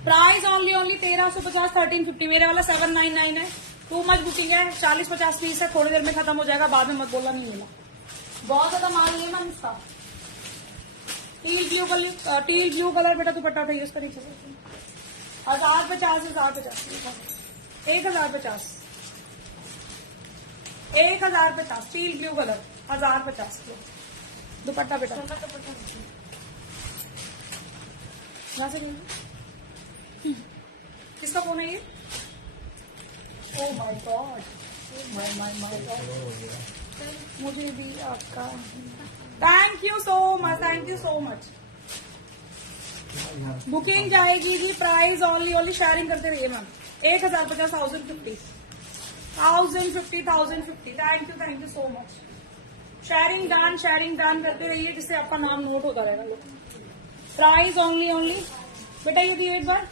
Price only 1350 1350। मेरे वाला 799 है। टू मच बुकिंग है, 40-50 पीस है, थोड़ी देर में खत्म हो जाएगा, बाद में मत बोला नहीं मिला। बहुत ज्यादा माल नहीं है मैम इसका। टील ब्लू कलर बेटा दुपट्टा था यूज करिए। 1050 1050 1050 1050 टील ब्लू कलर 1050 दुपट्टा बेटा। यहाँ से किसका फोन है ये? Oh my God, my God. मुझे भी आपका thank you so much, thank you so much. Booking जाएगी जी। प्राइस ओनली शेयरिंग करते रहिए ma'am. 1050 1050 1050 1050। Thank you so much. Sharing done करते रहिए जिससे आपका नाम नोट होता रहेगा। लोग प्राइस ओनली बेटा ये दिए एक बार।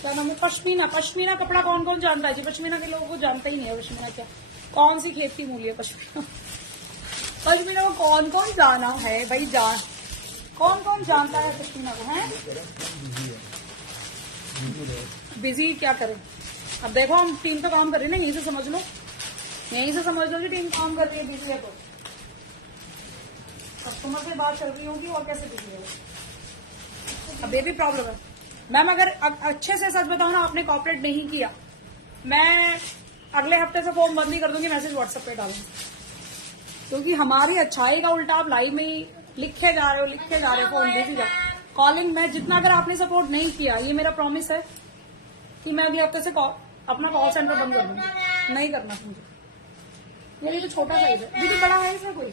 क्या नाम है? पश्मीना कपड़ा कौन कौन जानता है जी? पश्मीना के लोगों को जानता ही नहीं है पश्मीना क्या, कौन सी खेत की मूली है पश्मीना को कौन कौन जाना है भाई? कौन कौन जानता है पश्मीना को? है बिजी क्या करें? अब देखो हम टीम पे काम कर रहे हैं ना, यहीं से समझ लो कि टीम काम कर रही है। बिजी है तो कस्टमर से बात चल रही होगी और कैसे बिजी है? अब ये भी प्रॉब्लम है मैम। अगर अच्छे से सच बताओ ना, आपने कॉपरेट नहीं किया, मैं अगले हफ्ते से फॉर्म बंद ही कर दूंगी, मैसेज व्हाट्सएप पे डालूंगी। क्योंकि हमारी अच्छाई का उल्टा आप लाइव में ही लिखे जा रहे हो फोन बिजी जा कॉलिंग में जितना। अगर आपने सपोर्ट नहीं किया, ये मेरा प्रॉमिस है कि मैं अभी हफ्ते से अपना कॉल सेंटर बंद कर दूंगी। नहीं करना मुझे, ये तो छोटा साइज है, दीदी बड़ा है इसमें कोई?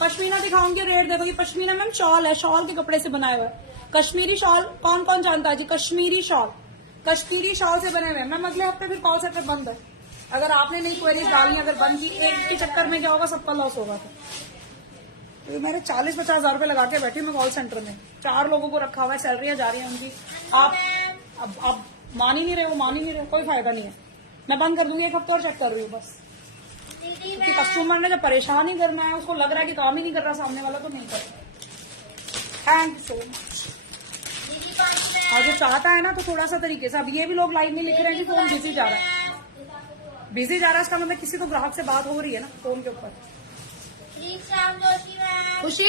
पश्मीना दिखाऊंगी, रेट दे दोगी। पश्मीना मैम शॉल है, शॉल के कपड़े से बनाया हुआ है। कश्मीरी शॉल कौन कौन जानता है जी? कश्मीरी शॉल से बने हुए हैं। मैम अगले हफ्ते फिर कॉल सेंटर बंद है। अगर आपने नहीं क्वेरीज डाली, अगर बंद की, एक के चक्कर में क्या होगा? सबका लॉस होगा। तो मैंने 40-50 हजार रुपए लगा के बैठी मैं कॉल सेंटर में, 4 लोगों को रखा हुआ है, सैलरियां जा रही है उनकी। आप अब मान ही नहीं रहे हो, कोई फायदा नहीं है। मैं बंद कर दूंगी, एक हफ्ता और चेक कर रही हूँ बस। क्योंकि कस्टमर ने जब परेशान ही करना है, उसको लग रहा है कि काम ही नहीं कर रहा सामने वाला, तो नहीं कर रहा। Thank you so much. और जो चाहता है ना तो थोड़ा सा तरीके से, अब ये भी लोग लाइव में लिख रहे हैं कि फोन बिजी जा रहा है। इसका मतलब किसी तो ग्राहक से बात हो रही है ना फोन के ऊपर। खुशी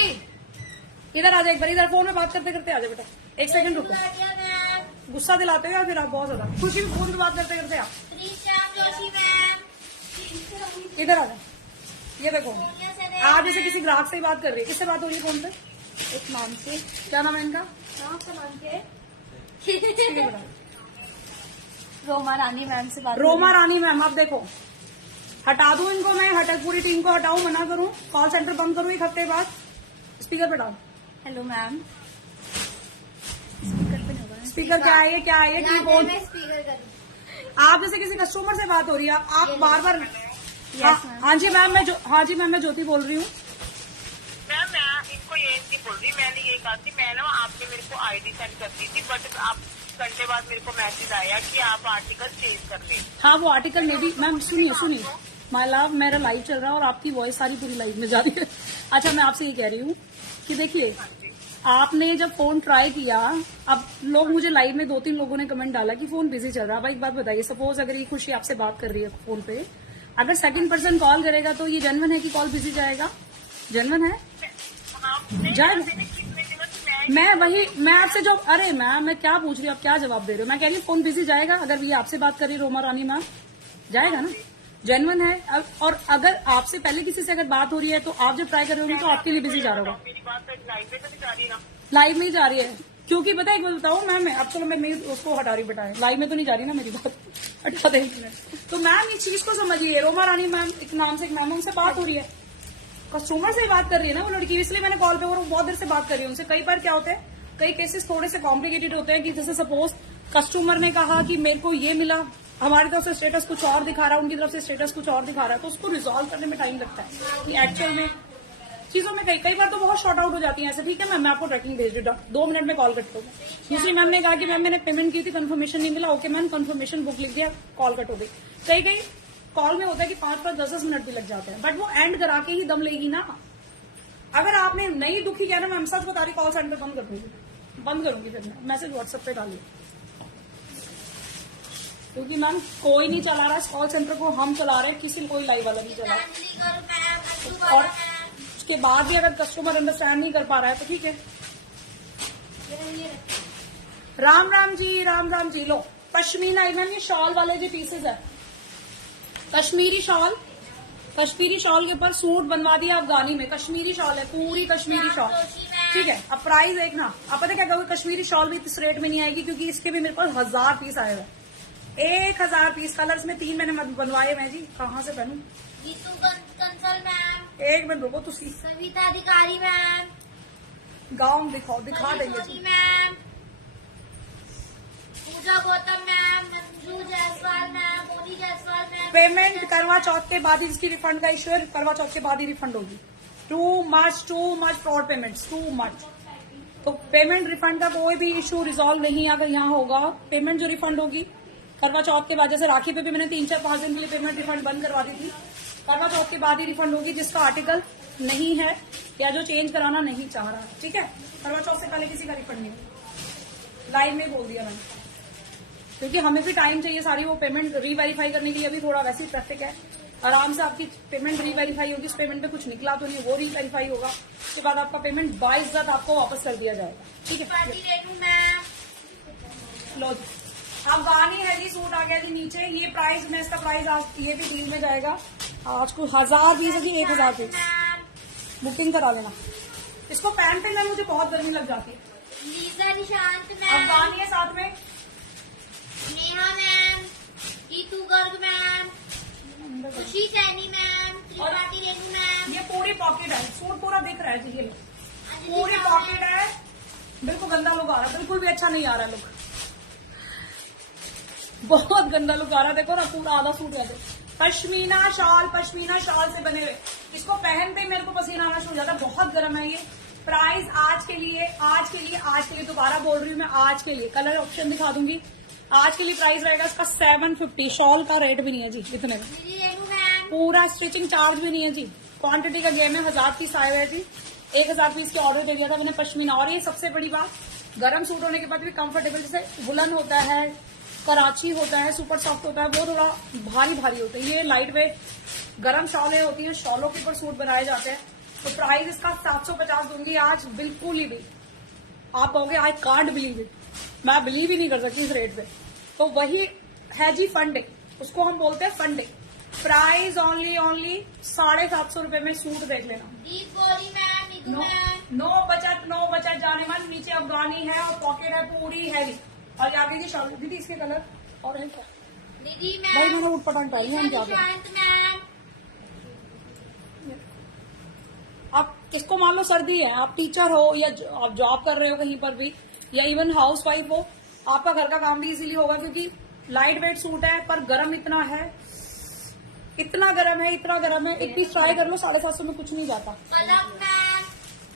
इधर आ जाए एक बार, इधर फोन में बात करते करते आ जाए बेटा। एक सेकंड रुको, गुस्सा दिलाते हो या फिर आप बहुत ज्यादा? खुशी फोन पे बात करते करते आप इधर आ जाए। ये देखो, आप जैसे किसी ग्राहक से ही बात कर रही है, किससे बात हो रही है फोन पे? एक मैम से। क्या नाम है इनका? रोमा रानी मैम से बात। रोमा रानी मैम। आप देखो, हटा दूं इनको मैं, पूरी टीम को हटाऊं, मना करूं, कॉल सेंटर बंद करूं एक हफ्ते बाद? स्पीकर पे डाल। Hello ma'am. स्पीकर क्या है कि फोन? आप जैसे किसी कस्टमर से बात हो रही है, आप बार बार। हाँ जी मैम मैं ज्योति बोल रही हूँ। मैम मैं इनको ये नहीं बोल रही, मैंने यही कहा थी, मैं ना आपने मेरे को आईडी सेंड कर दी थी, बट आप घंटे बाद मेरे को मैसेज आया कि आप आर्टिकल चेंज कर लें। हाँ वो आर्टिकल में भी मैम, सुनिए माय लव, मेरा लाइव चल रहा है और आपकी वॉइस सारी पूरी लाइव में जा रही है। अच्छा मैं आपसे ये कह रही हूँ कि देखिए, आपने जब फोन ट्राई किया, अब लोग मुझे लाइव में 2-3 लोगों ने कमेंट डाला कि फोन बिजी चल रहा है। भाई एक बात बताइए, सपोज अगर ये खुशी आपसे बात कर रही है फोन पे, अगर सेकंड पर्सन कॉल करेगा तो ये जेन्युइन है कि कॉल बिजी जाएगा? जेन्युइन है जाएगा। मैं आपसे जो, अरे मैम मैं क्या पूछ रही हूँ, आप क्या जवाब दे रहे हो? मैं कह रही हूँ फोन बिजी जाएगा अगर ये आपसे बात कर रही है रोमा रानी मैम, जाएगा ना? जेन्युइन है। और अगर आपसे पहले किसी से अगर बात हो रही है तो आप जब ट्राई कर रहे होंगे तो आपके लिए बिजी जा रहा होगा। मेरी बात लाइव में तो नहीं जा रही ना? लाइव में ही जा रही है, क्योंकि पता है एक बात बताओ मैम, अब चलो मैं उसको हटा रही, बेटा लाइव में तो नहीं जा रही ना मेरी बात, हटा देंगे। तो मैम इस चीज को समझिए, रोमा रानी मैम एक नाम से एक मैम, उनसे बात हो रही है, कस्टमर से बात कर रही है ना वो लड़की, इसलिए मैंने कॉल पे वो बहुत देर से बात कर रही है उनसे। कई बार क्या होता है, कई केसेस थोड़े से कॉम्प्लिकेटेड होते हैं कि जैसे सपोज कस्टमर ने कहा कि मेरे को ये मिला, हमारी तरफ से स्टेटस कुछ और दिखा रहा है, उनकी तरफ से स्टेटस कुछ और दिखा रहा है, तो उसको रिजॉल्व करने में टाइम लगता है कि एक्चुअल में चीजों में कई बार तो बहुत शॉर्ट आउट हो जाती है ऐसे। ठीक है मैम, मैं आपको ट्रैकिंग भेज देता हूँ, 2 मिनट में कॉल कट होगा। दूसरी मैम ने कहा कि मैम मैंने पेमेंट की थी, कंफर्मेशन नहीं मिला, ओके मैम कंफर्मेशन बुक लिख दिया, कॉल कट हो गई। कई कॉल में होता है कि 5-5, 10-10 मिनट भी लग जाते हैं, बट वो एंड करा के ही दम लेगी ना। अगर आपने नहीं दुखी किया ना, मैं सच बता रही, कॉल सेंटर बंद कर दूंगी, बंद करूंगी, फिर मैं मैसेज व्हाट्सएप पे डालिए, क्योंकि मैम कोई नहीं चला रहा है कॉल सेंटर को, हम चला रहे हैं, किसी कोई लाइव वाला नहीं चला रहा। और उसके बाद भी अगर कस्टमर अंडरस्टैंड नहीं कर पा रहा है तो ठीक है। राम राम जी। लो पश्मीना, मैम ये शॉल वाले जो पीसेज है, कश्मीरी शॉल के ऊपर सूट बनवा दिया अफगानी में, कश्मीरी शॉल है, पूरी कश्मीरी शॉल, ठीक है। अब प्राइस देखना, आप पता क्या कहोगे, कश्मीरी शॉल भी इस रेट में नहीं आएगी, क्योंकि इसके भी मेरे पास 1000 पीस आए हुए, 1000 पीस। कलर्स में 3 मैंने बनवाए मैं जी, कहाँ से पहनूं? एक मिनट रुको, तो सविता अधिकारी मैम, गाउन दिखा देंगे जी ma'am, Puja Gautam ma'am, Khushbu Jaiswal ma'am, Moni Jaiswal ma'am. Payment Karva Chauth के बाद ही इसकी रिफंड का इश्यू है, करवा चौथ के बाद ही रिफंड होगी। Too much fraud payments, too much. तो पेमेंट रिफंड का कोई भी इश्यू रिजॉल्व नहीं अगर यहाँ होगा। पेमेंट जो रिफंड होगी करवा चौथ के बाद, जैसे राखी पे भी मैंने 3-4-5 दिन के लिए पेमेंट रिफंड बंद करवा दी थी, करवा चौथ के बाद ही रिफंड होगी जिसका आर्टिकल नहीं है या जो चेंज कराना नहीं चाह रहा है। ठीक है, करवा चौथ से पहले किसी का रिफंड नहीं होगा। लाइन में बोल दिया मैंने, क्योंकि हमें भी टाइम चाहिए सारी वो पेमेंट री-वेरीफाई करने के लिए। अभी थोड़ा वैसे ही ट्रैफिक है, आराम से आपकी पेमेंट री-वेरीफाई होगी। उस पेमेंट में कुछ निकला तो नहीं, वो री-वेरीफाई होगा, उसके बाद आपका पेमेंट बाइज्जत आपको वापस कर दिया जाएगा। ठीक है, पार्टी रेटू मैम। लो जी। अब गानी है जी, सूट आ गया जी नीचे। ये प्राइस में, इसका प्राइस आज ये भी डील में जाएगा। आज को 1000 पीस है जी, 1000 पीस मैम, बुकिंग करा लेना। इसको पहनते में मुझे बहुत गर्मी लग जाती है। लीजा निशांत अब मैम, गानी है साथ में नेहा मैम, रीतू गर्ग मैम, खुशी सैनी मैम, त्रिपाठी रेणु मैम, ये पूरी पॉकेट है, सूट पूरा दिख रहा है जी। ये लो, अंजलि पूरी मैम, पॉकेट है, बिल्कुल गंदा लुक आ रहा है, बिल्कुल भी अच्छा नहीं आ रहा है लुक, बहुत गंदा लुक आ रहा है। देखो ना, पूरा आधा सूट है। पश्मीना शॉल से बने हुए, इसको पहनते ही मेरे को पसीना आना शुरू हो जाता है, बहुत गर्म है ये। प्राइस आज के लिए दोबारा बोल रही हूँ मैं, आज के लिए कलर ऑप्शन दिखा दूंगी। आज के लिए प्राइस रहेगा इसका 750। शॉल का रेट भी नहीं है जी इतने में, दीदी रेणु मैम, पूरा स्टिचिंग चार्ज भी नहीं है जी। क्वांटिटी का गेम है, 1000 पीस आए हुए जी, 1000 पीस की ऑर्डर दे दिया था मैंने पश्मीना। और ये सबसे बड़ी बात, गर्म सूट होने के बाद भी कंफर्टेबल, जैसे वुलन होता है, कराची होता है, सुपर सॉफ्ट होता है, वो थोड़ा भारी भारी होता है। ये लाइट वेट गर्म शॉलें होती हैं, शॉलों के ऊपर सूट बनाए जाते हैं। तो प्राइस इसका 750 दूंगी आज, बिल्कुल ही भी। आप कहोगे आई कांट बिलीव इट, मैं बिलीव ही नहीं कर सकती इस रेट पे। तो वही है जी फंडे, उसको हम बोलते हैं फंडे। प्राइस ओनली 750 रुपए में सूट देख लेना। Deep Gauri ma'am, Nitu ma'am, no बचत जाने मन। नीचे अफगानी है और पॉकेट है पूरी हैवी। और आगे की शॉल दीदी, इसके कलर और है क्या दीदी भाई? मैम, मैंने उठ पटांग पहनी है, हम क्या करें? निशांत मैम, आप इसको मान लो सर्दी है, आप टीचर हो या आप जॉब कर रहे हो कहीं पर भी, या इवन हाउस वाइफ हो, आपका घर का काम भी इजीली होगा, क्योंकि लाइट वेट सूट है पर गर्म इतना है, इतना गर्म है। एक पीस ट्राई कर लो, 750 में कुछ नहीं जाता। पलक मैम,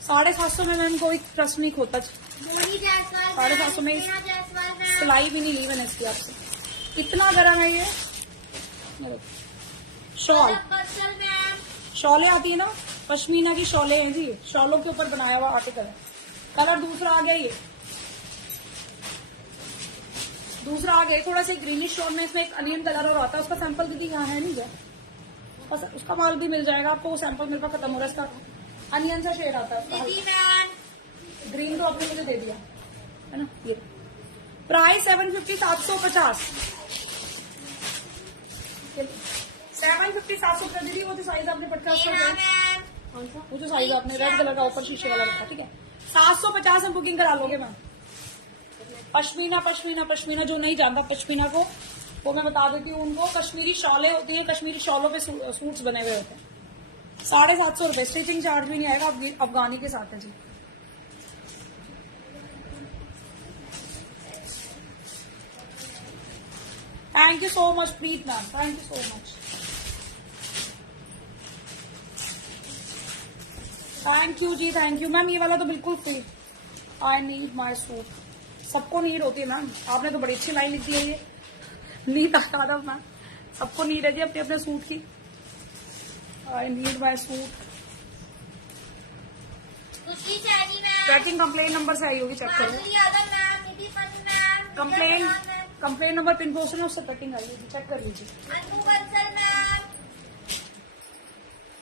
750 में मैम कोई ट्रस्ट नहीं खोता। मोनी जायसवाल 750 में नेहा जायसवाल मैम, सिलाई भी नहीं ली मैंने इसकी आपसे, इतना गर्म है ये। शॉल, पलक बंसल मैम, शॉलें आती है ना, पश्मीना की शॉलें हैं जी, शॉलों के ऊपर बनाया हुआ आर्टिकल है। कलर दूसरा आ गया, ये दूसरा आ गया, थोड़ा सा ग्रीनिश टोन में, इसमें एक अनियन कलर और आता है। उसका सैंपल दीदी यहाँ है नहीं क्या? बस उसका माल भी मिल जाएगा आपको, वो सैंपल मेरे पास खत्म हो रहा है। इसका अनियन सा शेड आता है, दीदी मैम, ग्रीन तो आपने मुझे दे दिया है ना। ये प्राइस 750, 750, 750 दीदी। वो जो साइज आपने पट्टा उसका नेहा क्या है? मैम, वो जो साइज आपने रेड कलर का ऊपर शीशे वाला रखा, ठीक है, 750 में बुकिंग करा लोगे मैम। पश्मीना जो नहीं जानता पश्मीना को, वो मैं बता देती हूँ उनको। कश्मीरी शॉलें होती हैं, कश्मीरी शॉलों पे सूट्स बने हुए होते हैं। 750 रुपए, स्टिचिंग चार्ज भी नहीं आएगा, अफगानी के साथ है जी। Thank you so much Preet ma'am, thank you so much, thank you जी, थैंक यू मैम। ये वाला तो बिल्कुल free. I need my suit, सबको नीड होती है मैम। आपने तो बड़ी अच्छी लाइन लिख दी है, ये नीड आता था मैम, सबको नीड है जी अपने अपने सूट की। I need my suit. Khushi Saini ma'am, tracking complain number से आई होगी, चेक करो। Madhuri Yadav ma'am, Nidhi Pant ma'am, complain number pin post है, उससे कटिंग आई होगी, चेक कर लीजिए। Anu Bansal ma'am,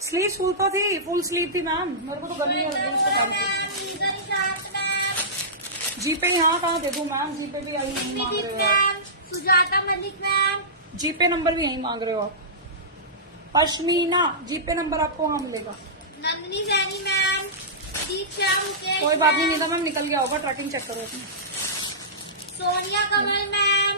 sleeve full तो थी, फुल स्लीव थी मैम, मेरे को तो गर्मी हो रही है उसके कारण से। मैम, लीजा निशांत मैम, जीपे यहाँ कहाँ देखो मैम, जीपे भी यही नहीं मांग निधि रहे हो आप। मैम, सुजाता मलिक मैम, जीपे नंबर भी यही मांग रहे हो आप। पश्मीना जीपे नंबर आपको वहाँ मिलेगा। नंदनी सैनी मैम, दीक्षा मुकेश कोई बात नहीं, मैम, नीता मैम निकल गया होगा, ट्रैकिंग चेक करो अपनी। सोनिया कमल मैम,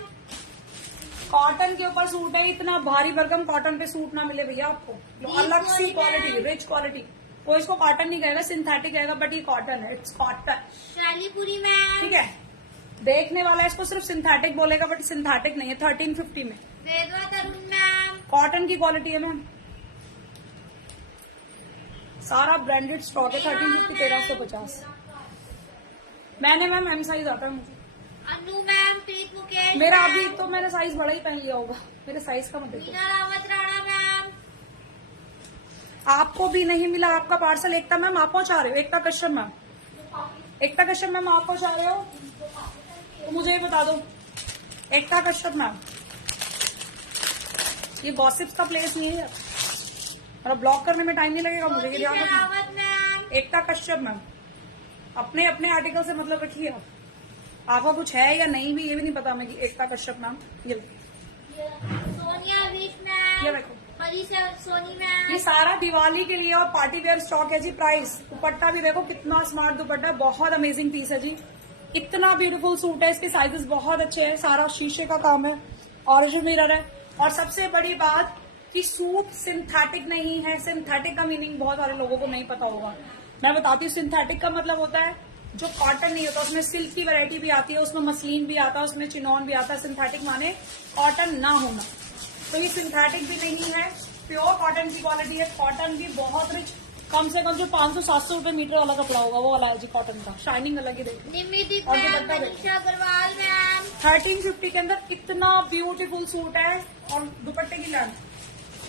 कॉटन के ऊपर सूट है, इतना भारी भरकम कॉटन पे सूट ना मिले भैया आपको। लो, अलग सी क्वालिटी, रिच क्वालिटी। कोई इसको कॉटन नहीं कहेगा, सिंथेटिक कहेगा, बट ये कॉटन है, इट्स कॉटन, शालीपुरी मैम, ठीक है। देखने वाला इसको सिर्फ सिंथेटिक बोलेगा, बट सिंथेटिक नहीं है। 1350 में वेदवा तरुण मैम, कॉटन की क्वालिटी है मैम, सारा ब्रांडेड स्टॉक है। 1350 1350। मैंने मैम एम साइज आता है मुझे। अनु मैम, प्रीत मुकेश मेरा मैम, अभी तो मैंने साइज बड़ा ही पहन लिया होगा, मेरे साइज का मत देखो। मीना रावत राणा मैम, आपको भी नहीं मिला आपका पार्सल। एकता मैम आप पहुंचा रहे हो? एकता कश्यप मैम, एकता कश्यप मैम आप पहुंचा रहे हो तो मुझे ये बता दो। एकता कश्यप मैम, ये गॉसिप्स का प्लेस नहीं है, और ब्लॉक करने में टाइम नहीं लगेगा मुझे, ये ध्यान रखना। रावत मैम, एकता कश्यप मैम, अपने अपने आर्टिकल से मतलब रखिए। आपका कुछ है या नहीं भी ये भी नहीं पता हमें कि एकता कश्यप मैम। ये सोनिया विश ये मैम, देखो, मनीषा सोनी ये मैम, सारा दिवाली के लिए और पार्टी वेयर स्टॉक है जी। प्राइस दुपट्टा भी देखो कितना स्मार्ट दुपट्टा है, बहुत अमेजिंग पीस है जी। इतना ब्यूटीफुल सूट है, इसके साइजेस बहुत अच्छे हैं, सारा शीशे का काम है, ऑरिजिनल मिरर है। और सबसे बड़ी बात कि सूट सिंथेटिक नहीं है। सिंथेटिक का मीनिंग बहुत सारे लोगों को नहीं पता होगा, मैं बताती हूँ। सिंथेटिक का मतलब होता है जो कॉटन नहीं होता, उसमें सिल्क की वैरायटी भी आती है, उसमें मसलिन भी आता है, उसमें चिनॉन भी आता है। सिंथेटिक माने कॉटन ना होना, तो ये सिंथेटिक भी नहीं है, प्योर कॉटन की क्वालिटी है। कॉटन भी बहुत रिच, कम से कम जो 500-700 रुपए मीटर वाला कपड़ा होगा वो वाला है जी कॉटन का। शाइनिंग अलग ही देखिए। निमित और मैम, दुपट्टा देखो। मनीषा अग्रवाल मैम, 1350 के अंदर इतना ब्यूटीफुल सूट है। और दुपट्टे की length,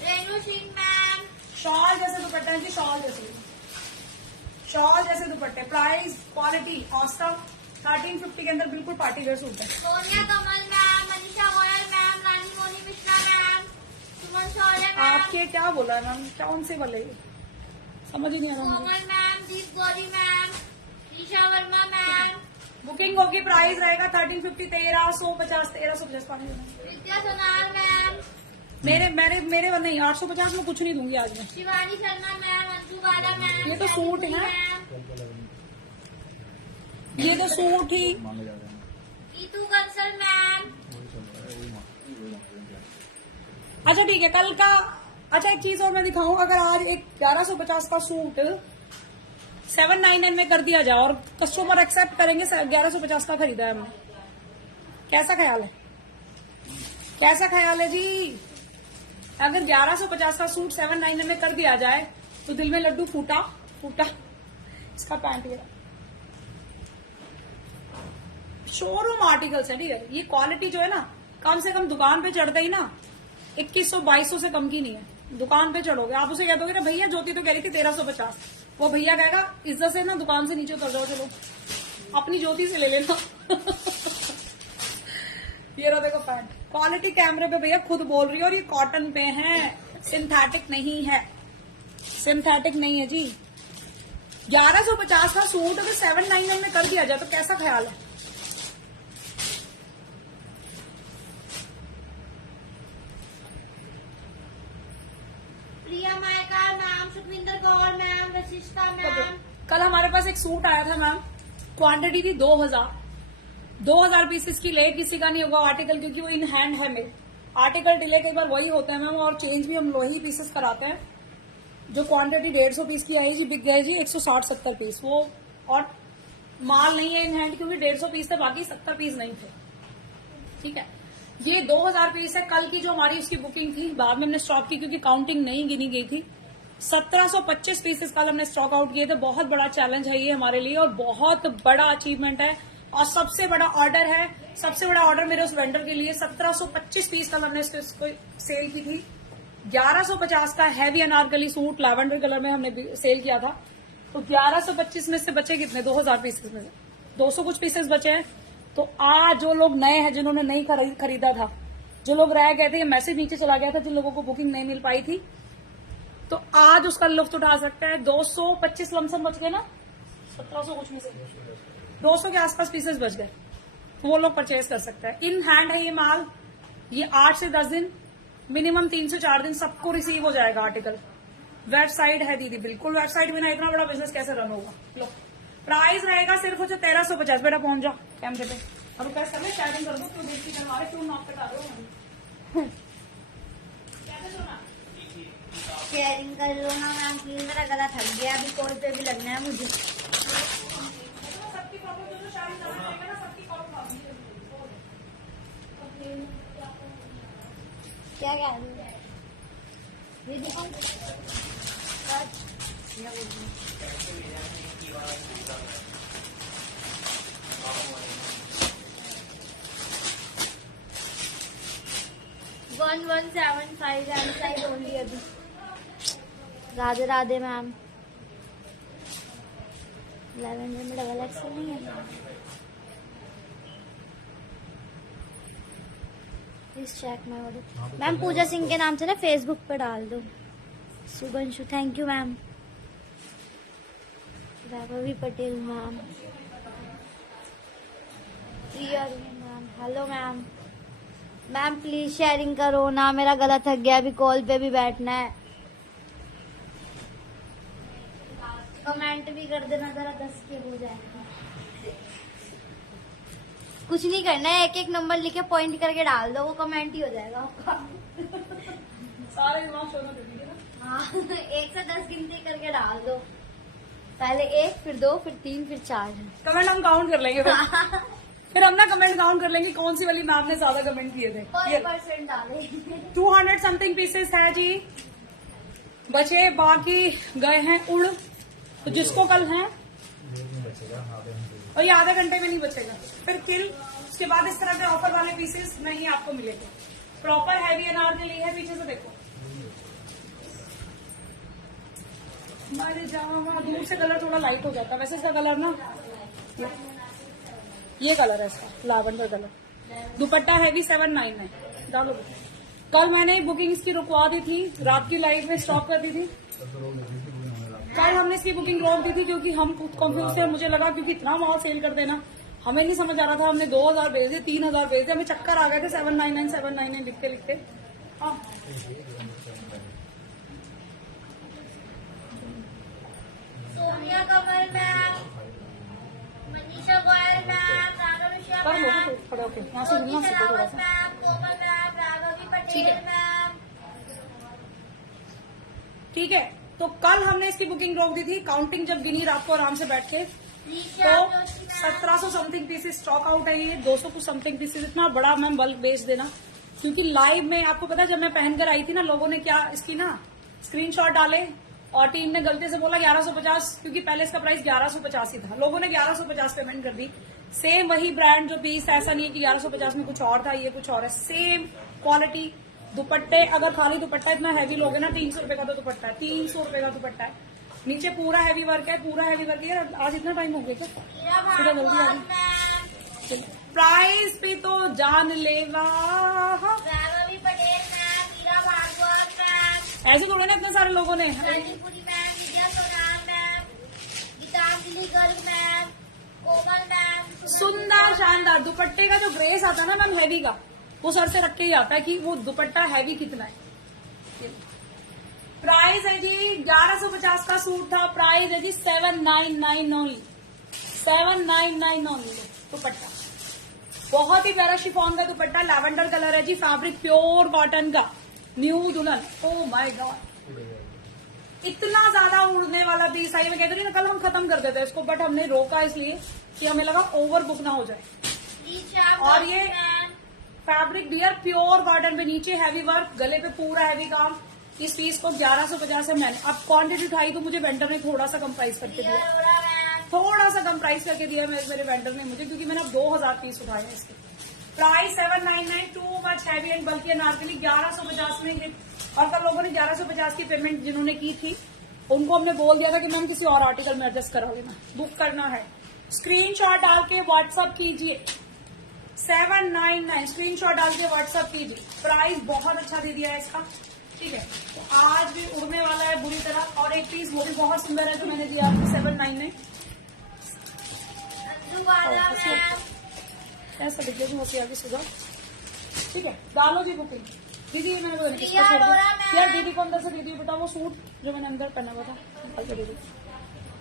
Renu Singh ma'am, shawl जैसे दुपट्टे हैं जी, शॉल जैसे, शॉल जैसे दुपट्टे। Price quality awesome. 1350 के अंदर बिल्कुल पार्टी वेयर सूट है। सोनिया कमल ma'am, Manisha Goyal ma'am, Rani Moni Mishra ma'am, सुमन शौर्य मैम, आपके क्या बोला है मैम, कौन से वाले समझ ही नहीं आ रहा मुझे। Komal ma'am, Deep Gauri ma'am, Isha Verma ma'am, booking होगी, प्राइस रहेगा 1350 1350 पानी देना। विद्या सोनार मैम, मेरे मेरे मेरे नहीं, 850 में कुछ नहीं दूंगी आज मैं। शिवानी शर्मा मैम, अंशु बाला मैम, ये तो सूट है। मैम, ये तो सूट ही। मांगे जा रहे हैं, नीतू कंसल मैम, वही चल रहा है, वही मांग रहे हैं। अच्छा ठीक है, कल का। अच्छा एक चीज और मैं दिखाऊं, अगर आज एक 1150 का सूट 799 में कर दिया जाए और कस्टमर एक्सेप्ट करेंगे 1150 का खरीदा है हमने, कैसा ख्याल है? कैसा ख्याल है जी? अगर 1150 का सूट 799 में कर दिया जाए तो दिल में लड्डू फूटा फूटा। इसका पैंट ये शोरूम आर्टिकल्स है, ठीक है। ये क्वालिटी जो है ना, कम से कम दुकान पे चढ़ते ही ना 2100-2200 से कम की नहीं है। दुकान पे चढ़ोगे आप, उसे कह दोगे ना भैया ज्योति तो कह रही थी 1350, वो भैया कहेगा इज्जत से ना दुकान से नीचे उतर जाओ, चलो अपनी ज्योति से ले लेना। ये रहा देखो पैंट, क्वालिटी कैमरे पे भैया खुद बोल रही है, और ये कॉटन पे है, सिंथेटिक नहीं है, सिंथेटिक नहीं है जी। 1150 का सूट अगर 799 में कर दिया जाए तो कैसा ख्याल है? Priya Mayka ma'am, Sukhwinder Kaur ma'am, Vashishtha ma'am, कल हमारे पास एक सूट आया था मैम, क्वांटिटी थी 2000 पीसेस की। ले किसी का नहीं होगा आर्टिकल, क्योंकि वो इन हैंड है मेरे। आर्टिकल डिले कई बार वही होता है मैम, और चेंज भी हम वही पीसेस कराते हैं। जो क्वांटिटी 150 पीस की आई जी, बिक गए जी 160-70 पीस वो, और माल नहीं है इन हैंड, क्योंकि 150 पीस थे, बाकी 70 पीस नहीं थे, ठीक है। ये 2000 पीस है। कल की जो हमारी उसकी बुकिंग थी, बाद में हमने स्टॉक की क्योंकि काउंटिंग नहीं गिनी गई थी। 1725 पीसेस कल हमने स्टॉक आउट किए थे। बहुत बड़ा चैलेंज है ये हमारे लिए, और बहुत बड़ा अचीवमेंट है, और सबसे बड़ा ऑर्डर है। सबसे बड़ा ऑर्डर मेरे उस वेंडर के लिए। 1725 पीस कल हमने इसको सेल की थी। 1150 का heavy Anarkali suit lavender colour में हमने सेल किया था। तो 1125 में से बचे कितने? 2000 पीसेस में से 200 कुछ पीसेस बचे हैं। तो आज जो लोग नए हैं, जिन्होंने नहीं खरीदा था, जो लोग रह गए थे, ये मैसेज नीचे चला गया था जिन लोगों को बुकिंग नहीं मिल पाई थी, तो आज उसका लुफ्त उठा सकते हैं। 225 लमसम बच गए ना, 1700 कुछ में से 200 के आसपास पीसेस बच गए, तो वो लोग परचेज कर सकते हैं। इन हैंड है ये माल। ये 8 से 10 दिन, मिनिमम 3 से 4 दिन सबको रिसीव हो जाएगा आर्टिकल। वेबसाइट है दीदी, बिल्कुल वेबसाइट बिना इतना बड़ा बिजनेस कैसे रन होगा। लो, प्राइस रहेगा सिर्फ 1350। बेटा पहुंच जाओ कैमरे पे, अब कैसे कर ले, शेयरिंग कर दो, क्यों देखती करवा रहे, क्यों नाप कटा रहे हो? कैसे सुना? शेयरिंग कर लो ना मैम, प्लीज, मेरा गला थक गया, अभी कॉल पे भी लगना है मुझे। सबकी प्रॉब्लम जो शेयरिंग करना रहेगा ना, सबकी प्रॉब्लम क्या कह रही है ये देखो 1175 and size only अभी। राधे राधे मैम। लैवेंडर में डबल एक्सेल नहीं है। Please check my order. Ma'am Puja Singh के नाम से ना फेसबुक पे डाल दो। Sugandhu thank you ma'am. Vaibhavi Patel ma'am. Priya ma'am hello ma'am. Ma'am please sharing करो ना, मेरा गला थक गया, अभी कॉल पे भी बैठना है। कमेंट भी कर देना जरा 10 के हो जाए। कुछ नहीं करना है, एक एक नंबर लिखे पॉइंट करके डाल दो, वो कमेंट ही हो जाएगा आपका। सारे दिमाग शो में दे ना। हाँ 1 से 10 गिनती करके डाल दो। पहले 1 फिर 2 फिर 3 फिर 4। कमेंट हम काउंट कर लेंगे फिर हम ना कमेंट काउंट कर लेंगे कौन सी वाली मैम ने ज्यादा कमेंट किए थे। ये 1% डाले। 200 समथिंग पीसेस है जी, बचे बाकी गए हैं उड़। तो जिसको कल है और ये आधे घंटे में नहीं बचेगा, फिर किल। उसके बाद इस तरह के ऑफर वाले पीसेस नहीं आपको मिलेंगे। प्रॉपर हैवी अनार के लिए है, पीछे से देखो। हमारे जहाँ दूर से कलर थोड़ा लाइट हो जाता है, वैसे इसका कलर ना ये कलर है इसका, लैवेंडर कलर। दुपट्टा हैवी 799 डालो। कल मैंने बुकिंग इसकी रुकवा दी थी, रात की लाइव में स्टॉप कर दी थी। कल हमने इसकी बुकिंग रोक दी थी क्योंकि हम कंफ्यूज थे। मुझे लगा क्योंकि इतना माल सेल कर देना हमें नहीं समझ आ रहा था। हमने 2000 भेजे, 3000 भेजे, हमें चक्कर आ गए थे 799 लिखते लिखते। हाँ सोनिया कमल मैम, मनीषा गोयल मैम, राघव कर लो ना खड़े होके, यहाँ से हिलना सीखो थोड़ा सा। मैम, कोमल मैम, राघवी ठीक पटेल है। मैम। ठीक है, तो कल हमने इसकी बुकिंग रोक दी थी। काउंटिंग जब गिनी रात को आराम से बैठ के, तो 1700 समथिंग पीसेस स्टॉक आउट है। ये 200 कुछ समथिंग पीसेस, इतना बड़ा मैम बल्क बेच देना। क्योंकि लाइव में आपको पता है जब मैं पहनकर आई थी ना, लोगों ने क्या इसकी ना स्क्रीनशॉट डाले और टीम ने गलती से बोला 1150, क्योंकि पहले इसका प्राइस 1150 ही था। लोगों ने 1150 पेमेंट कर दी। सेम वही ब्रांड जो पीस, ऐसा नहीं है कि 1150 में कुछ और था, ये कुछ और है। सेम क्वालिटी दुपट्टे, अगर खाली दुपट्टा इतना हैवी लोगे ना, 300 रुपए का तो दुपट्टा है, 300 रुपए का दुपट्टा है। नीचे पूरा हैवी वर्क है, पूरा हैवी वर्क है। आज इतना टाइम हो गया क्या? सुबह जल्दी आ गई। प्राइस पे तो जान लेवा। राघवी पटेल मैम, मीरा भागवत मैम, ऐसे थोड़ा ना इतने सारे लोगों ने। रानीपुरी मैम, विद्या सोनार ma'am, Geetanjali Garg ma'am, Komal ma'am. सुंदर शानदार दुपट्टे का जो ग्रेस आता है ना मैम हैवी का, वो सर से रख के ही आता है कि वो दुपट्टा हैवी कितना है। प्राइस है जी 1150 का सूट था, प्राइस है जी 799 ओनली, 799 ओनली दुपट्टा। बहुत ही प्यारा शिफॉन का दुपट्टा, लैवेंडर कलर है जी, फैब्रिक प्योर कॉटन का, न्यू दुल्हन। ओ माय गॉड, इतना ज्यादा उड़ने वाला पीस आई। मैं कहती रही ना कल हम खत्म कर देते इसको, बट हमने रोका इसलिए कि हमें लगा ओवर बुक ना हो जाए। और ये फैब्रिक डियर प्योर कॉटन पे, नीचे हैवी वर्क, गले पे पूरा हैवी काम। इस पीस को 1150 है। मैंने अब क्वांटिटी उठाई तो मुझे वेंडर ने थोड़ा सा कम प्राइस करके दिया, थोड़ा सा कम प्राइस करके दिया मेरे वेंडर ने मुझे, क्योंकि मैंने अब 2000 पीस उठाए हैं इसके। Price 799, too much heavy and बल्कि अनारकली 1150 में ये। और कल लोगों ने 1150 की पेमेंट जिन्होंने की थी उनको हमने बोल दिया था कि मैम किसी और आर्टिकल में एडजस्ट करा लेना, बुक करना है। स्क्रीनशॉट डाल के व्हाट्सअप कीजिए, 799 स्क्रीनशॉट डाल के व्हाट्सअप कीजिए। प्राइस बहुत अच्छा दे दिया है इसका, ठीक है। तो आज भी उड़ने वाला है बुरी तरह। और एक पीस वो भी बहुत सुंदर है जो मैंने दिया आपको 799। ऐसा देखिए जो होती है सुबह, ठीक है। डालो जी बुकिंग। दीदी मैंने पता नहीं किसका छोड़ दिया यार, दीदी को अंदर से दीदी बता वो सूट जो मैंने अंदर पहना हुआ था, निकाल के दे दो।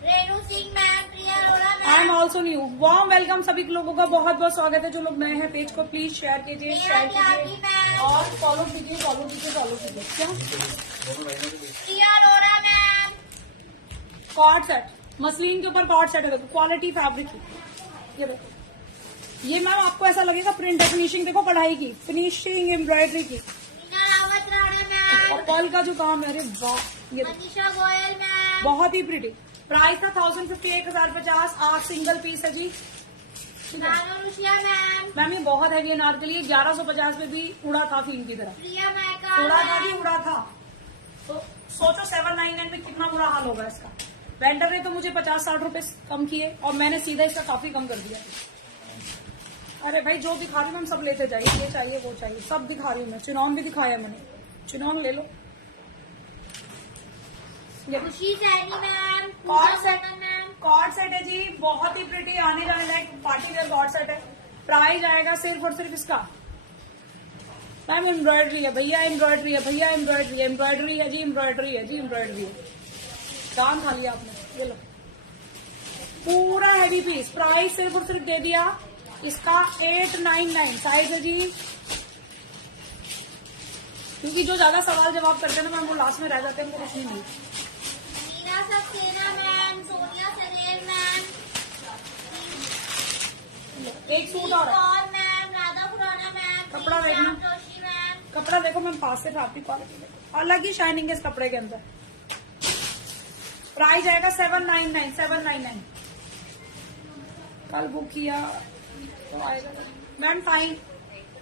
Renu Singh ma'am, Priya Arora ma'am. I am also new. Warm welcome सभी लोगों का, बहुत बहुत स्वागत है। जो लोग नए हैं पेज को प्लीज शेयर कीजिए, शेयर कीजिए और फॉलो कीजिए, फॉलो कीजिए, फॉलो कीजिए। क्या Priya Arora ma'am, cord set, muslin के ऊपर कॉर्ड सेट है, क्वालिटी फैब्रिक की। ये देखो ये मैम आपको ऐसा लगेगा प्रिंट है, फिनिशिंग देखो कढ़ाई की, फिनिशिंग एम्ब्रॉयडरी की, मीना रावत राणा मैम, और कॉल का जो काम है, अरे वाह, ये देखो, मनीषा गोयल मैम, बहुत ही प्रिटी। प्राइस था 1050, 1050, आज सिंगल पीस है जी। अनुष्या मैम, मैम ये बहुत हैवी अनारकली है, 1150 में भी उड़ा था फिल्म की तरह, प्रिया मैका उड़ा था भी उड़ा था। तो सोचो 799 में कितना बुरा हाल होगा इसका। वेंडर ने तो मुझे 50-60 रुपए कम किए और मैंने सीधा इसका काफी कम कर दिया। अरे भाई जो दिखा रही हूँ मैम सब लेते जाइए, ये चाहिए वो चाहिए, सब दिखा रही हूँ मैं। चिनॉन भी दिखाया मैंने, चिनॉन ले लो। ये Khushi Saini ma'am, cord Puja set, Saini ma'am, cord set है जी, बहुत ही प्रिटी, आने जाने लायक पार्टी वेयर कॉर्ड सेट है। प्राइस आएगा सिर्फ और सिर्फ इसका, मैम एम्ब्रॉयडरी है भैया, एम्ब्रॉयडरी है भैया, एम्ब्रॉयडरी है, एम्ब्रॉयडरी है जी, एम्ब्रॉयडरी है जी, एम्ब्रॉयडरी है। दाम खा लिया आपने, ये लो पूरा हैवी पीस। प्राइस सिर्फ और सिर्फ दे दिया इसका 899, साइज है जी। क्योंकि जो ज्यादा सवाल जवाब करते हैं ना मैम वो लास्ट में रह जाते हैं, उनको कुछ नहीं मिलता। मीना सक्सेना मैम, सोनिया सरेन मैम, एक सूट और है। कौर मैम, राधा खुराना मैम, कपड़ा देखना। श्याम जोशी मैम, कपड़ा देखो मैम, पास से छापती क्वालिटी देखो, अलग ही शाइनिंग है इस कपड़े के अंदर। प्राइस आएगा 799, 799। कल बुक किया तो आएगा मैम टाइम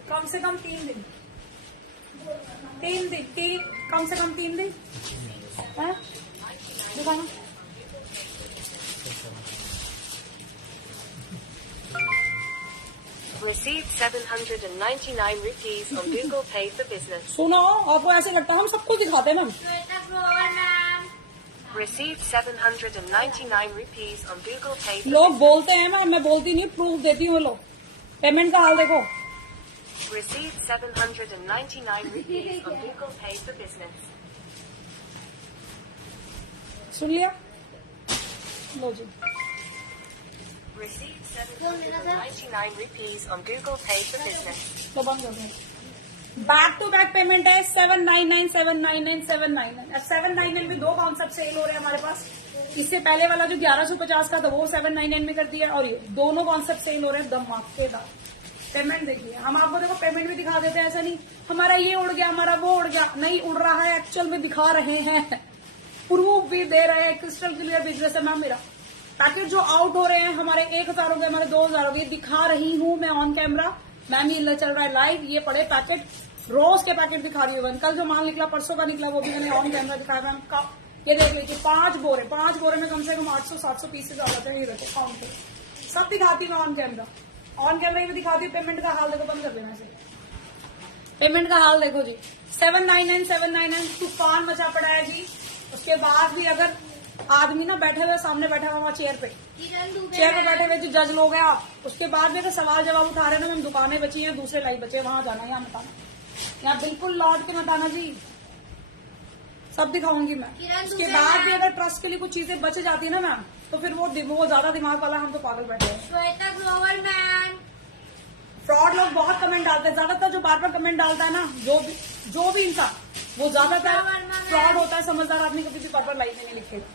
कम से कम 3 दिन, 3 दिन, कम से कम 3 दिन है दिखाना। Received 799 rupees on Google Pay for Business. सुनो, आपको ऐसे लगता है हम सबको दिखाते हैं ma'am. Shweta Grover ma'am, Received 799 rupees on Google Pay for लोग बोलते हैं मैम, मैं बोलती नहीं, प्रूफ देती हूँ। लोग पेमेंट का हाल देखो, Received 799 rupees on Google Pay for Business. सुन लिया लो जी। Received 799 rupees on Google Pay for Business. तो बंद कर दो। बैक टू बैक पेमेंट है 799, 799, 799। अब 799 में 2 कॉन्सेप्ट सेल हो रहे हैं हमारे पास। इससे पहले वाला जो 1150 का था वो 799 में कर दिया, और ये दोनों कॉन्सेप्ट सेल हो रहे हैं धमाकेदार। पेमेंट देखिए, हम आपको देखो पेमेंट भी दिखा देते हैं, ऐसा नहीं हमारा ये उड़ गया हमारा वो उड़ गया, नहीं उड़ रहा है, एक्चुअल में दिखा रहे हैं, प्रूफ भी दे रहे हैं। क्रिस्टल क्लियर बिजनेस है मैम मेरा। पैकेट जो आउट हो रहे हैं हमारे 1000 हो गए, हमारे 2000 हो गए, दिखा रही हूँ मैं ऑन कैमरा। मैम ये चल रहा है लाइव, ये पड़े पैकेट, रोज के पैकेट दिखा रही हूँ। कल जो माल निकला, परसों का निकला, वो भी मैंने ऑन कैमरा दिखाया मैम। ये देख लीजिए 5 बोरे में कम से कम 800-700 पीसेज आ जाते हैं। ये देखो काउंट सब दिखाती हूँ मैं ऑन कैमरा, ऑन कैमरा भी दिखाती हूँ। पेमेंट का हाल देखो, बंद कर देना इसे। पेमेंट का हाल देखो जी, 799, 799 तूफान मचा पड़ा है जी। उसके बाद भी अगर आदमी ना बैठे हुए सामने बैठा हुआ वहाँ चेयर पे, किरण दुबे चेयर पे मैम, बैठे हुए जो जज लोग हैं आप, उसके बाद में अगर सवाल जवाब उठा रहे हैं ना, हम दुकानें बची हैं, दूसरे लाइव बचे, वहां जाना, यहाँ मत आना, यहाँ बिल्कुल लौट के मत आना जी। सब दिखाऊंगी मैं। किरण उसके दुबे बाद मैम, भी अगर ट्रस्ट के लिए कुछ चीजें बच जाती है ना मैम, तो फिर वो ज्यादा दिमाग वाला, हम तो पागल बैठे हैं। श्वेता ग्रोवर मैम, फ्रॉड लोग बहुत कमेंट डालते हैं, ज्यादातर जो बार बार कमेंट डालता है ना, जो भी इंसान, वो ज्यादातर फ्रॉड होता है। समझदार आदमी कभी भी बार बार लाइव में नहीं लिखेगा,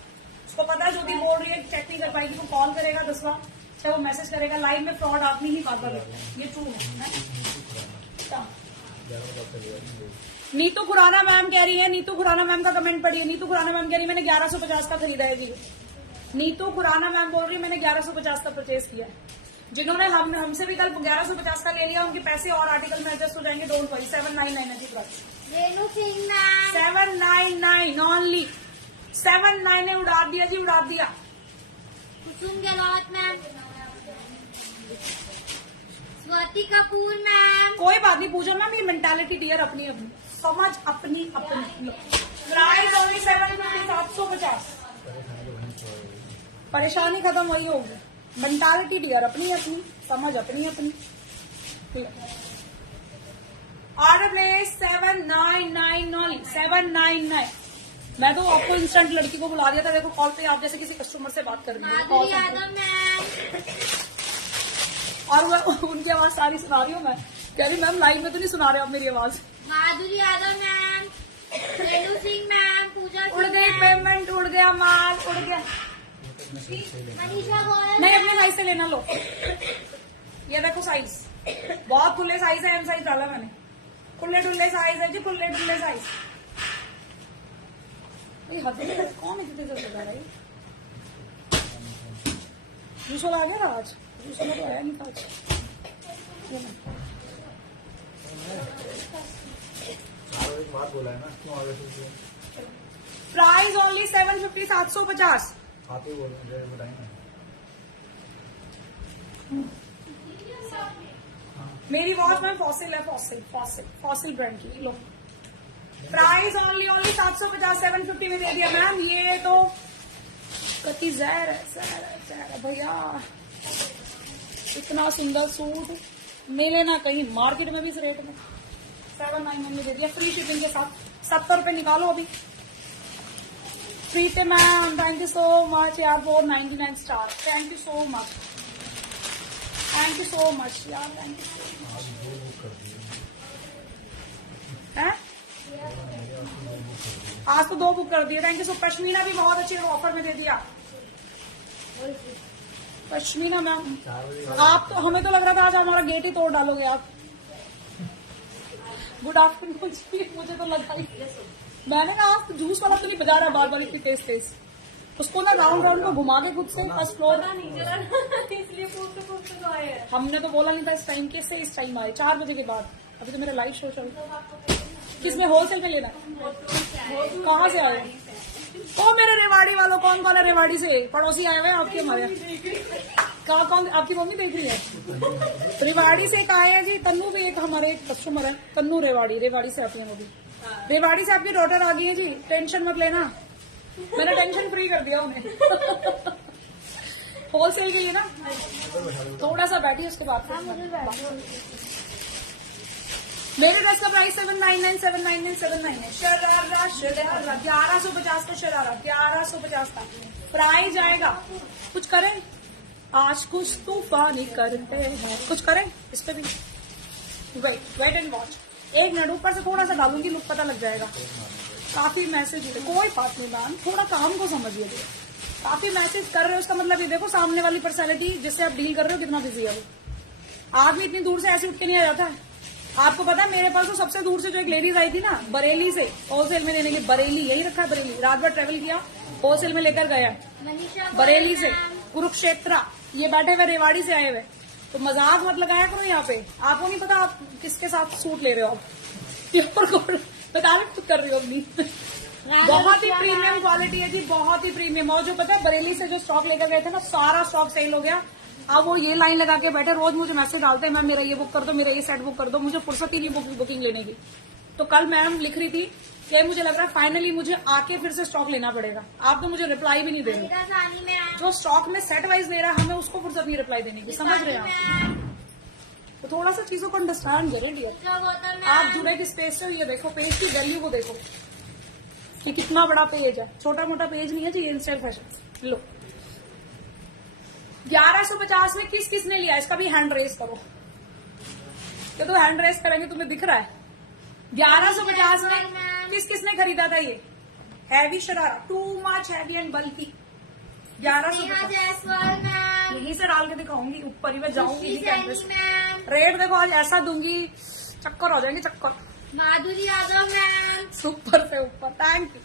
उसको पता है जो भी बोल रही है चेक नहीं कर पाएगी, वो कॉल करेगा 10 बार, चाहे वो मैसेज करेगा। लाइव में फ्रॉड आदमी ही बार बार लिखता है, ये ट्रू है। नीतू खुराना मैम कह रही है, नीतू खुराना मैम का कमेंट पढ़िए। नीतू खुराना मैम कह रही है मैंने 1150 का खरीदा है जी। नीतू खुराना मैम बोल रही है मैंने 1150 का परचेज किया है। जिन्होंने हमसे भी कल 1150 का ले लिया, उनके पैसे और आर्टिकल में एडजस्ट हो जाएंगे, डोंट वरी। 799 है जी price, Renu Singh ma'am, 799 only, 799 ने उड़ा दिया जी, उड़ा दिया। कुसुम गहलोत मैम, स्वाति कपूर मैम, कोई बात नहीं पूजा मैम, ये मेंटालिटी डियर अपनी अपनी, समझ अपनी अपनी। Price only 750, 750। परेशानी खत्म वही होगी, मेंटालिटी डियर अपनी अपनी, समझ अपनी अपनी। Order place 799 only, 799। मैं तो आपको इंस्टेंट लड़की को बुला दिया था, देखो कॉल पे आप जैसे किसी कस्टमर से बात कर रही है, माधुरी यादव मैम, और मैं उनकी आवाज सारी सुना रही हूँ। मैं कह रही मैम लाइव में तो नहीं सुना रहे आप मेरी आवाज। माधुरी यादव मैम, रेणु सिंह मैम, पूजा उड़ गई पेमेंट, उड़ गया माल, उड़ गया। मनीषा गोयल नहीं अपने भाई से लेना लो। ये देखो साइज, बहुत खुले साइज है, एम साइज डाला मैंने, खुले डुल्ले साइज है जी, खुले डुल्ले साइज। ये हथेली का कौन है कितने जल्दी लगा रहा है? दूसरा आ गया आज, दूसरा तो आया नहीं था आज। एक बात बोला है ना, क्यों आगे से प्राइस ओनली 750, 750। आप ही बोल रहे हैं, बताइए ना। मेरी वॉच में फॉसिल है, फॉसिल ब्रांड की। लो प्राइस ओनली 750, 750 में दे दिया मैम। ये तो कति जहर है भैया, इतना सुंदर सूट मिले ना कहीं मार्केट में भी इस रेट में। 799 में दे दिया फ्री शिपिंग के साथ। 70 रुपए निकालो अभी। Preeti ma'am thank you so much यार, 499 star, thank you so much, thank you so much यार, थैंक यू सो मच। है आज तो 2 बुक कर दिए, थैंक यू सो। पश्मीना भी बहुत अच्छी ऑफर में दे दिया। पश्मीना मैम आप तो, हमें तो लग रहा था आज हमारा गेट ही तोड़ डालोगे आप। गुड आफ्टरनून जी, मुझे तो लगा ही, मैंने कहा आप जूस वाला तो नहीं बजा रहा बार बार इतनी तेज, उसको ना राउंड राउंड में घुमा के खुद से फर्स्ट फ्लोर। इसलिए पूछते तो आए हैं। हमने तो बोला नहीं था इस टाइम, कैसे इस टाइम आए 4 बजे के बाद। अभी तो मेरा लाइव शो चल रहा है। किसमें होलसेल में लेना? कहाँ से आए? ओ मेरे रेवाड़ी वालों, कौन कौन है रेवाड़ी से? पड़ोसी आए हुए हैं आपके हमारे। कहाँ कौन? आपकी मम्मी देख रही है। रेवाड़ी से एक आए हैं जी, तन्नू भी एक हमारे कस्टमर है, तन्नू रेवाड़ी से आती है वो भी। रेवाड़ी से आपकी डॉटर आ गई है जी, टेंशन मत लेना, मैंने टेंशन फ्री कर दिया उन्हें। होलसेल के लिए ना, थोड़ा सा बैठी उसके बाद। मेरे ड्रेस का प्राइस 799, 799, 799। शरारा 1150 का शरारा, 1150 का प्राइस आएगा। कुछ करें आज, कुछ तूफानी करते हैं, कुछ करें इस पे भी। Wait and watch. 1 मिनट ऊपर से थोड़ा सा डालूंगी, लुक पता लग जाएगा। काफी मैसेज है, कोई बात नहीं मैम, थोड़ा काम को समझिए। काफी मैसेज कर रहे हो, उसका मतलब ये देखो सामने वाली पर्सनैलिटी जिससे आप डील कर रहे हो कितना बिजी है वो। आदमी इतनी दूर से ऐसे उठ के नहीं आ जाता है। आपको पता है मेरे पास तो सबसे दूर से जो एक लेडीज आई थी ना, बरेली से, होलसेल में लेने के लिए। बरेली यही रखा है, बरेली, रात भर ट्रेवल किया, होलसेल में लेकर गया बरेली से, कुरुक्षेत्र। ये बैठे हुए रेवाड़ी से आए हुए, तो मजाक मत लगाया करो यहाँ पे। आपको नहीं पता आप किसके साथ सूट ले रहे हो, आप बताने खुद कर रही हो अपनी। बहुत ही प्रीमियम क्वालिटी है जी, बहुत ही प्रीमियम। और जो पता है बरेली से जो स्टॉक लेकर गए थे ना, सारा स्टॉक सेल हो गया। अब वो ये लाइन लगा के बैठे, रोज मुझे मैसेज डालते हैं मैम मेरा ये बुक कर दो, मेरा ये सेट बुक कर दो। मुझे फुर्सत ही नहीं बुकिंग लेने की। तो कल मैम लिख रही थी कि मुझे लग रहा है फाइनली मुझे आके फिर से स्टॉक लेना पड़ेगा। आप तो मुझे रिप्लाई भी नहीं दे रहे। जो स्टॉक में सेट वाइज दे रहा है हमें, उसको फुर्सत नहीं रिप्लाई देने की, समझ रहे हैं आप? तो थोड़ा सा चीजों को अंडरस्टैंड करें डियर। आप जुड़े किस पेज से, ये देखो पेज की वैल्यू को देखो कि कितना बड़ा पेज है, छोटा मोटा पेज नहीं है जी। इंस्टाइल फैशन लो 1150 में किस किसने लिया, इसका भी हैंड रेस करो। ये तो हैंड रेस करेंगे, तुम्हें दिख रहा है। 1150 में किस किसने खरीदा था ये heavy sharara, too much heavy and बल्कि। 1150 यहीं से डाल के दिखाऊंगी, ऊपर ही मैं जाऊंगी। रेट देखो आज ऐसा दूंगी, चक्कर हो जाएंगे, चक्कर। माधुरी यादव मैम, सुपर से ऊपर, थैंक यू।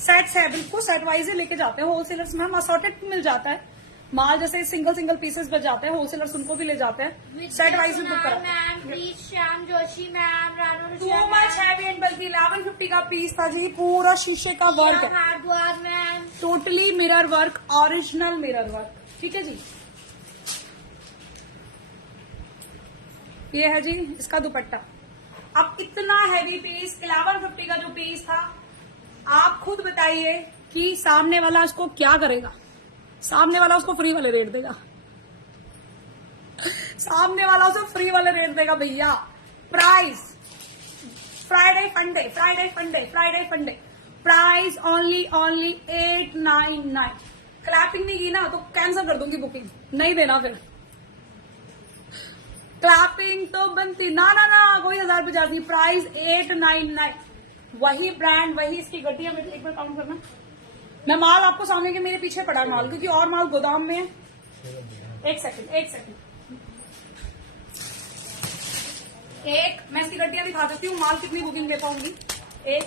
सेट्स है, बिल्कुल सेट वाइज ही लेके जाते हैं होलसेलर्स में। हम असॉर्टेड मिल जाता है माल, जैसे सिंगल पीसेस बच जाते हैं, होलसेलर्स उनको भी ले जाते हैं। सेट वाइज में बुक करा। Shyam Joshi ma'am, too much heavy and बल्कि 1150 का पीस था जी। पूरा शीशे का वर्क है, Bhardwaj ma'am, totally mirror work, original mirror work. ठीक है जी। ये है जी इसका दुपट्टा। अब इतना हैवी पीस, 1150 का जो पीस था, आप खुद बताइए कि सामने वाला उसको क्या करेगा। सामने वाला उसको फ्री वाले रेट देगा, सामने वाला उसको फ्री वाले रेट देगा भैया। प्राइस फ्राइडे फंडे प्राइस ओनली 899। क्लैपिंग नहीं की ना तो कैंसिल कर दूंगी बुकिंग, नहीं देना फिर। क्लैपिंग तो बनती ना, कोई 1050 की। प्राइस 899। वही ब्रांड, वही इसकी गड्डियां। में एक बार काउंट करना, मैं माल आपको सामने के मेरे पीछे पड़ा है माल, क्योंकि और माल गोदाम में है। एक सेकंड एक मैं इसकी गड्डियां दिखा देती हूँ, माल कितनी बुकिंग देता हूँ। एक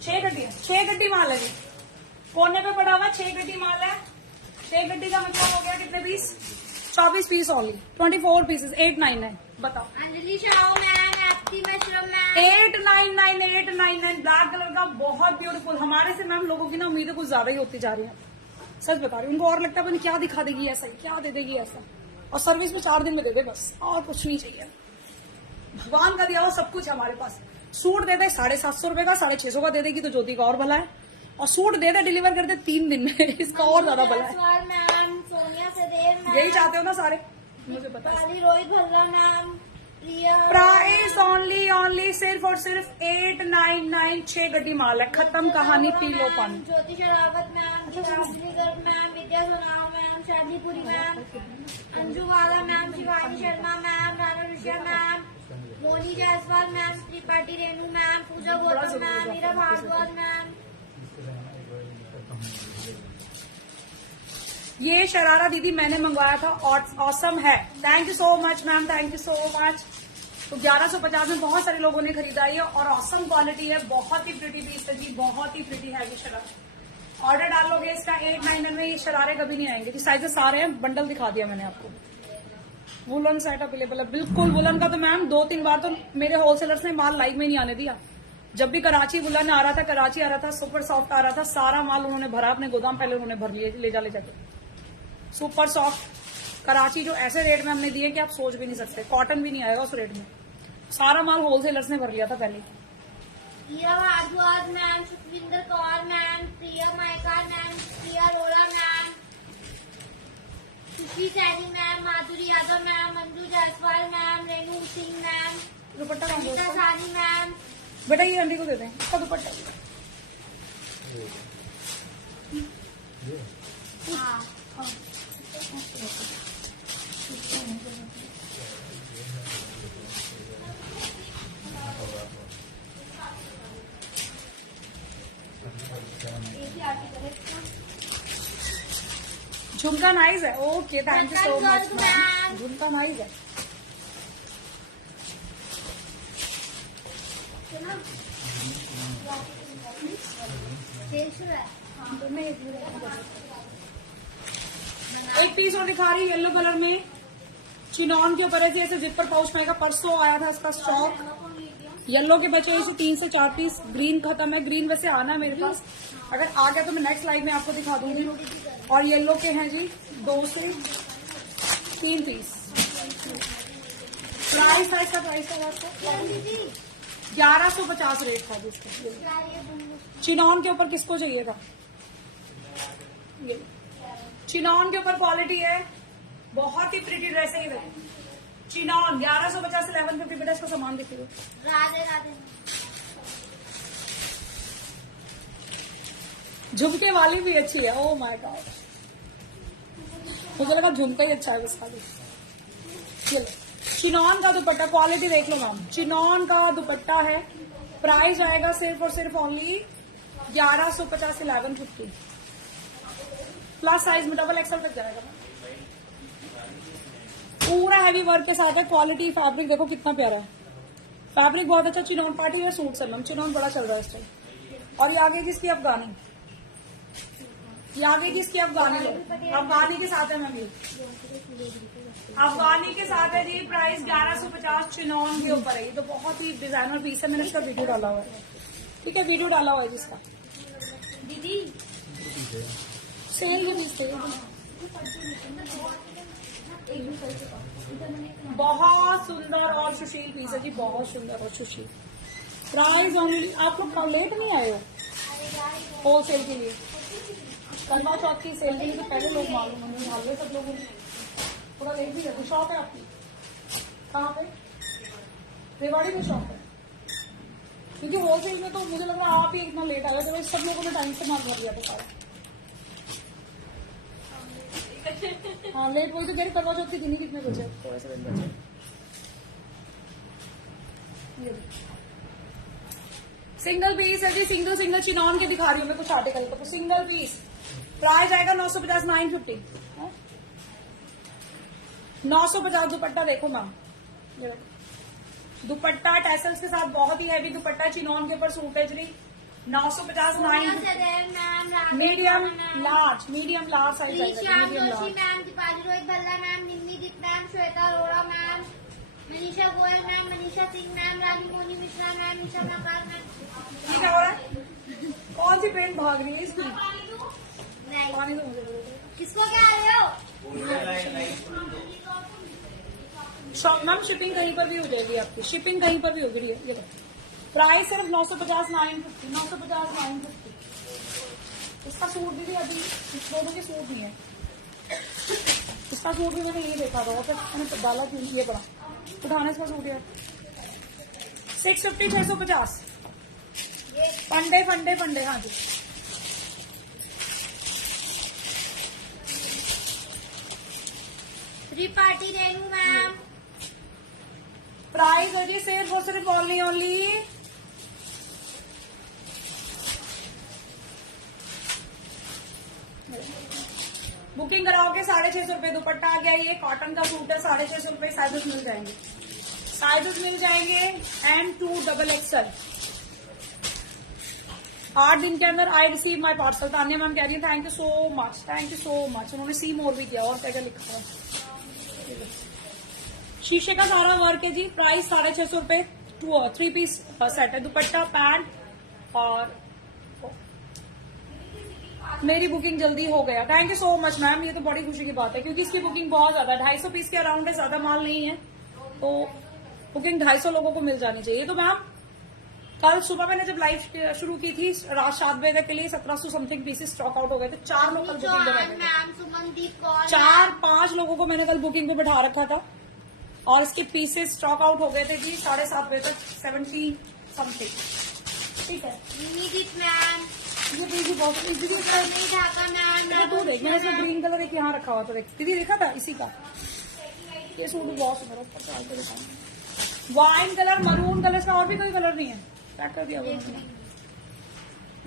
6 गड्डियां, 6 गड्डी माल है जी, कोने पे पड़ा हुआ 6 गड्डी माल है। 6 गड्डी का मतलब हो गया कितने पीस? 24 piece only, 24 pieces, 899। बताओ Anjali Shah ma'am, happy mushroom ma'am. 899 black colour का, बहुत ब्यूटीफुल। हमारे से मैम लोगों की ना उम्मीदें कुछ ज्यादा ही होती जा रही है, सच बता रही हूँ। उनको और लगता है क्या दिखा देगी ऐसा, क्या दे देगी ऐसा, और सर्विस में 4 दिन में दे दे बस, और कुछ नहीं चाहिए। भगवान का दिया हुआ सब कुछ है हमारे पास। सूट दे दे 750 रुपए का, 650 का दे देगी तो ज्योति का और भला है, और सूट दे दे डिलीवर कर दे 3 दिन में, इसका और ज्यादा भला है। मैम, सोनिया सदेव मैम, यही चाहते हो ना सारे, मुझे पता है। रोहित भल्ला मैम, प्रिया। प्राइस ओनली सिर्फ और सिर्फ 899। 6 गड्डी माल है, खत्म कहानी, पी लो पानी। Jyoti Sharawat ma'am, Garg ma'am, Vidya Sonav ma'am, Shadipuri ma'am, Anju Wala ma'am, Shivani Sharma ma'am, Rana Risha ma'am, Moni Jaiswal ma'am, Tripathi Renu ma'am, Puja Gautam ma'am, Meera Bhardwaj ma'am. ये शरारा दीदी मैंने मंगवाया था, ऑसम है। Thank you so much ma'am, thank you so much. तो 1150 में बहुत सारे लोगों ने खरीदा है, और ऑसम क्वालिटी है, बहुत ही प्रिटी पीस है जी, बहुत ही प्रिटी है ये शरारा। ऑर्डर डालोगे इसका 899 में, ये शरारे कभी नहीं आएंगे जी। साइजेस सारे हैं, बंडल दिखा दिया मैंने आपको। वुलन सेट अवेलेबल है, बिल्कुल वुलन का। तो मैम 2-3 बार तो मेरे होलसेलर्स ने माल लाइव में नहीं आने दिया। जब भी कराची वुलन आ रहा था, कराची आ रहा था, सुपर सॉफ्ट आ रहा था, सारा माल उन्होंने भरा अपने गोदाम, पहले उन्होंने भर लिए ले जाके। सुपर सॉफ्ट कराची जो ऐसे रेट में हमने दिए कि आप सोच भी नहीं सकते, कॉटन भी नहीं आएगा उस रेट में। सारा माल होलसेलर्स ने भर लिया था पहले। Priya Bhardwaj ma'am, Sukhwinder Kaur ma'am, Priya Maika ma'am, Priya Rola ma'am, Sukhi Saini ma'am, Madhuri Yadav ma'am, Manju Jaiswal ma'am, Renu Singh ma'am, dupatta कौन अनिता सा? सानी मैम। बेटा ये आंटी को दे दें, इसका दुपट्टा। हाँ, झुमका नाइस है, okay thank you so much ma'am. Ma'am. झुमका नाइस है। एक पीस और दिखा रही येलो कलर में, चिनॉन के ऊपर ऐसे ऐसे जिपर पाउच में। परसों आया था इसका स्टॉक, येलो के बचे इसे 3 से 4 पीस। ग्रीन खत्म है, ग्रीन वैसे आना है मेरे पास, अगर आ गया तो मैं नेक्स्ट लाइव में आपको दिखा दूंगी। और येलो के हैं जी 2 से 3 पीस। प्राइस है इसका, प्राइस है आपको 1150 रेट था जिसका। चिनॉन के ऊपर किसको चाहिएगा? ये चिनॉन के ऊपर क्वालिटी है, बहुत ही प्रिटी ड्रेस है ये। चिनॉन 1150 से 1150। बेटा इसका सामान देखिए, राधे राधे। झुमके वाली भी अच्छी है, ओह माय गॉड, मुझे लगा झुमका ही अच्छा है बस खाली। चलो चिनॉन का दुपट्टा क्वालिटी देख लो मैम, चिनॉन का दुपट्टा है। प्राइस आएगा सिर्फ और सिर्फ ओनली 1150 से 1150। प्लस साइज में डबल एक्सल तक जाएगा। पूरा हैवी वर्क के साथ है, क्वालिटी फैब्रिक देखो कितना प्यारा है, फैब्रिक बहुत अच्छा। चिनॉन पार्टी है सूट से मैम, चिनॉन बड़ा चल रहा है इस टाइम। और ये आगे किसकी अफगानी, ये आगे किसकी अफगानी है, अफगानी के साथ है मैम, ये अफगानी के साथ है जी। प्राइस 1150 चिनॉन के ऊपर है। ये तो बहुत ही डिजाइनर पीस है, मैंने इसका वीडियो डाला हुआ है, ठीक है, वीडियो डाला हुआ है जिसका। दीदी सेल है, सेल बहुत सुंदर और सुशील पीस है जी, बहुत सुंदर और सुशील। प्राइस ओनली, आप लोग लेट नहीं आए हो होलसेल के लिए? करवा चौथ की सेल के लिए तो पहले लोग मालूम होंगे, मालूम सब लोगों ने थोड़ा लेट भी है। शॉप है आपकी कहाँ पे? रेवाड़ी में शॉप है, क्योंकि होलसेल में तो मुझे लग रहा है आप ही इतना लेट आया, जब सब लोगों ने टाइम से माल भर दिया था सारा। हाँ लेट वही तो मेरे करवा चौथ की दिन ही कितने बचे, थोड़े से दिन बचे। सिंगल पीस है जी, सिंगल सिंगल चिनॉन के दिखा रही हूँ मैं कुछ आर्टिकल को। तो सिंगल पीस प्राइस आएगा 950, 950, 950। दुपट्टा देखो मैम, ये देखो दुपट्टा टैसल्स के साथ, बहुत ही हैवी दुपट्टा, चिनॉन के ऊपर सूट है जी। 950, 950। Medium large, medium large size आएगा, Shyam medium Joshi large. Ma'am, Deepali Rohit Bhalla ma'am, Nimmi Deep ma'am, Shweta Arora ma'am, Manisha Goyal ma'am, Manisha Singh ma'am, Rani Moni Mishra ma'am, Isha Nakar ma'am. ये क्या हो रहा है? कौन सी ट्रेन भाग रही है इसकी? नहीं, पानी दो मुझे। किसको क्या आ रहे हो? शॉप मैम शिपिंग कहीं पर भी हो जाएगी आपकी, शिपिंग कहीं पर भी होगी। ये देखो प्राइस सिर्फ 950, 950, 950, 950। इसका सूट भी अभी इस दोनों के सूट नहीं है। इसका सूट भी मैंने ये देखा था, फिर मैंने डाला क्यों, ये पड़ा उठाने इसका सूट है 650, 650। फंडे फंडे फंडे, हाँ जी। त्रिपाठी रेनू मैम, प्राइस है जी सिर्फ और सिर्फ ओनली बुकिंग कराओगे 650 रुपए। दुपट्टा आ गया, ये कॉटन का सूट है, 650 रुपए। साइजेस मिल जाएंगे, साइजेस मिल जाएंगे M2XXL। 8 दिन के अंदर आई रिसीव माई पार्सल। तान्या मैम कह रही है thank you so much, thank you so much. उन्होंने सी मोर भी किया, और क्या क्या लिखा है। शीशे का सारा वर्क है जी। प्राइस 650 रुपए। 3 पीस सेट है, दुपट्टा पैंट और मेरी बुकिंग जल्दी हो गया। Thank you so much ma'am, ये तो बड़ी खुशी की बात है क्योंकि इसकी बुकिंग बहुत ज्यादा 250 पीस के अराउंड है, ज्यादा माल नहीं है, तो बुकिंग 250 लोगों को मिल जानी चाहिए। तो मैम कल सुबह मैंने जब लाइव शुरू की थी रात 7 बजे तक के लिए 1700 समथिंग पीसेस स्टॉक आउट हो गए थे। 4 लोग कल बुकिंग पे बैठे थे। मैम, सुमनदीप कौर, 4-5 लोगों को मैंने कल बुकिंग पे बैठा रखा था और इसके पीसेस स्टॉक आउट हो गए थे जी 7:30 बजे तक, 70 समथिंग। ठीक है, निम्मी दीप मैम, ये पीस भी बहुत नहीं ढाका मैम, तू देख, मैंने इसमें ग्रीन कलर एक यहाँ रखा हुआ था, देख दीदी देखा था इसी का। ये सूट भी बहुत सुंदर है, ऊपर से डाल के दिखाऊंगी। वाइन कलर, मरून कलर, इसका और भी कोई कलर नहीं है, पैक कर दिया हुआ है।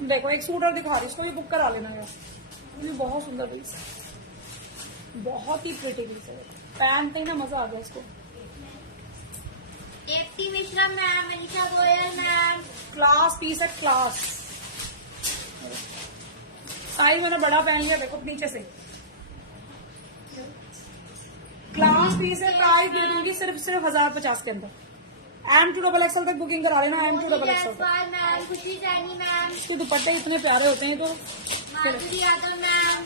देखो एक सूट और दिखा रही, इसको ये बुक करा लेना यार, ये भी बहुत सुंदर पीस, बहुत ही प्रिटी पीस है। पहन के ना मजा आ गया इसको। Deepti Mishra ma'am, Manisha Goyal ma'am, class piece है, क्लास। साइज मैंने बड़ा पहन लिया, देखो नीचे से क्लास पीस है। प्राइस दे दूंगी सिर्फ 1050 के अंदर। M2XXL तक बुकिंग करा लेना, M2XXL तक। मैम, खुशी सैनी मैम, इसके दुपट्टे इतने प्यारे होते हैं, तो माधुरी यादव मैम,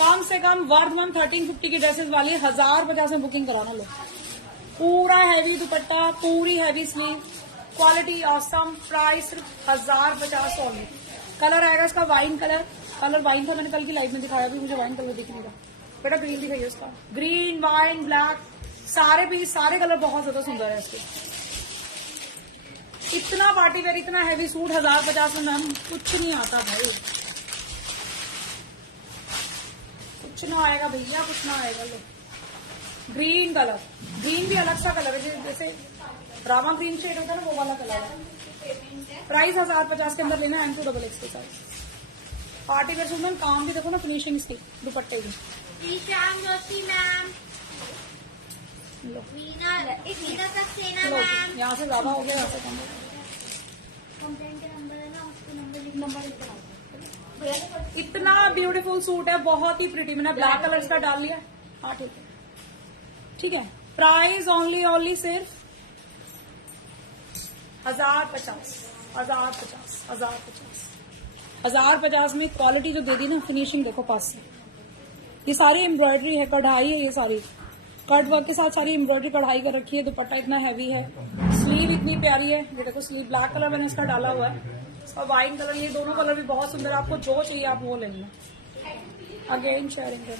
कम से कम वर्थ मैम 1350 की ड्रेसेस वाली 1050 में बुकिंग कराना लो। पूरा हैवी दुपट्टा, पूरी heavy sleeve, quality awesome. Price सिर्फ 1050 ओनली। कलर आएगा इसका वाइन कलर, कलर वाइन था, मैंने कल की लाइव में दिखाया भी, मुझे वाइन कलर दिख नहीं रहा। बेटा ग्रीन दिखाइए उसका, ग्रीन, वाइन, ब्लैक, सारे पीस, सारे कलर बहुत ज्यादा सुंदर है इसके। इतना पार्टी वेयर, इतना हैवी सूट 1050 में मैम कुछ नहीं आता भाई, कुछ ना आएगा भैया, कुछ ना आएगा। लो ग्रीन कलर, ग्रीन भी अलग सा कलर है, जैसे रामा ग्रीन शेड होता है ना, वो वाला कलर है। प्राइस 1050 के अंदर लेना, M2XX के साथ। पार्टी वेयर सूट में काम भी देखो ना, फिनिशिंग इसकी दुपट्टे की। श्याम जोशी मैम, लो मीना सक्सेना लो, मैम, यहाँ से ज्यादा हो गया, यहाँ से कम हो कंप्लेंट का नंबर है ना, उसको नंबर गया। इतना ब्यूटीफुल सूट है, बहुत ही प्रिटी। मैंने ब्लैक कलर का डाल लिया। हाँ ठीक है, ठीक है। प्राइस ओनली सिर्फ 1050, 1050, 1050, 1050 में क्वालिटी जो दे दी ना, फिनिशिंग देखो पास से। ये सारी एम्ब्रॉयडरी है, कढ़ाई है, ये सारी कट वर्क के साथ सारी एम्ब्रॉयडरी कढ़ाई कर रखी है। दुपट्टा इतना हैवी है, स्लीव इतनी प्यारी है, ये देखो स्लीव ब्लैक कलर मैंने इसका डाला हुआ है और वाइन कलर, ये दोनों कलर भी बहुत सुंदर है। आपको जो चाहिए आप वो लेंगे। अगेन शेयरिंग कर,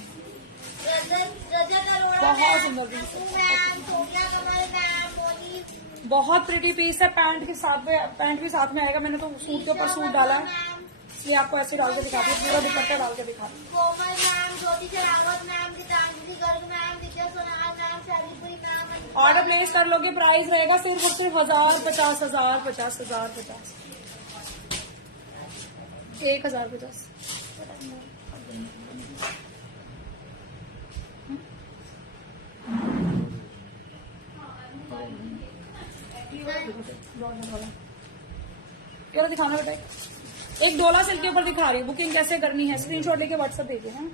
रजत अरोड़ा बहुत सुंदर पीस है, मैम, सोनिया कमल मैम, मोनी बहुत प्रिटी पीस है। पैंट के साथ में, पैंट भी साथ में आएगा। मैंने तो सूट के ऊपर सूट डाला है, मैम, इसलिए आपको ऐसे डाल के दिखाती हूँ, पूरा दुपट्टा डाल के दिखाती हूँ। Komal ma'am, Jyoti Sharawat ma'am, Geetanjali Garg ma'am, Vijay Sonal ma'am, Shailipuri ma'am. Order place कर लोगे, प्राइस रहेगा सिर्फ और सिर्फ 1050, 1050, 1050। 1050। ये दिखाना बेटा, एक डोला सिल्क के ऊपर दिखा रही है। बुकिंग कैसे करनी है स्क्रीनशॉट लेके व्हाट्सएप भेजिए। हाँ,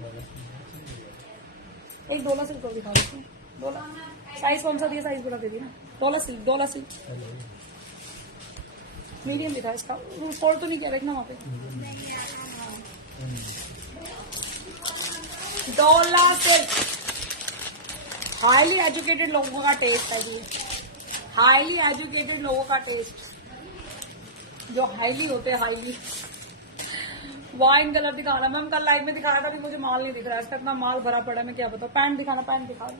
एक डोला सिल्क और दिखा रही हूँ। डोला साइज कौन सा दिया, साइज बड़ा दे दिया ना। डोला सिल्क मीडियम दिखा इसका, फोल्ड तो नहीं किया, देखना वहाँ पे। डोला सिल्क हाईली एजुकेटेड लोगों का टेस्ट है ये, हाईली एजुकेटेड लोगों का टेस्ट, जो हाईली होते हैं, हाईली। वाइन कलर दिखाना मैम, कल लाइव में दिखाया था, अभी मुझे माल नहीं दिख रहा है, इसका इतना माल भरा पड़ा है, मैं क्या बताऊँ। पैंट दिखाना, पैंट दिखा दो।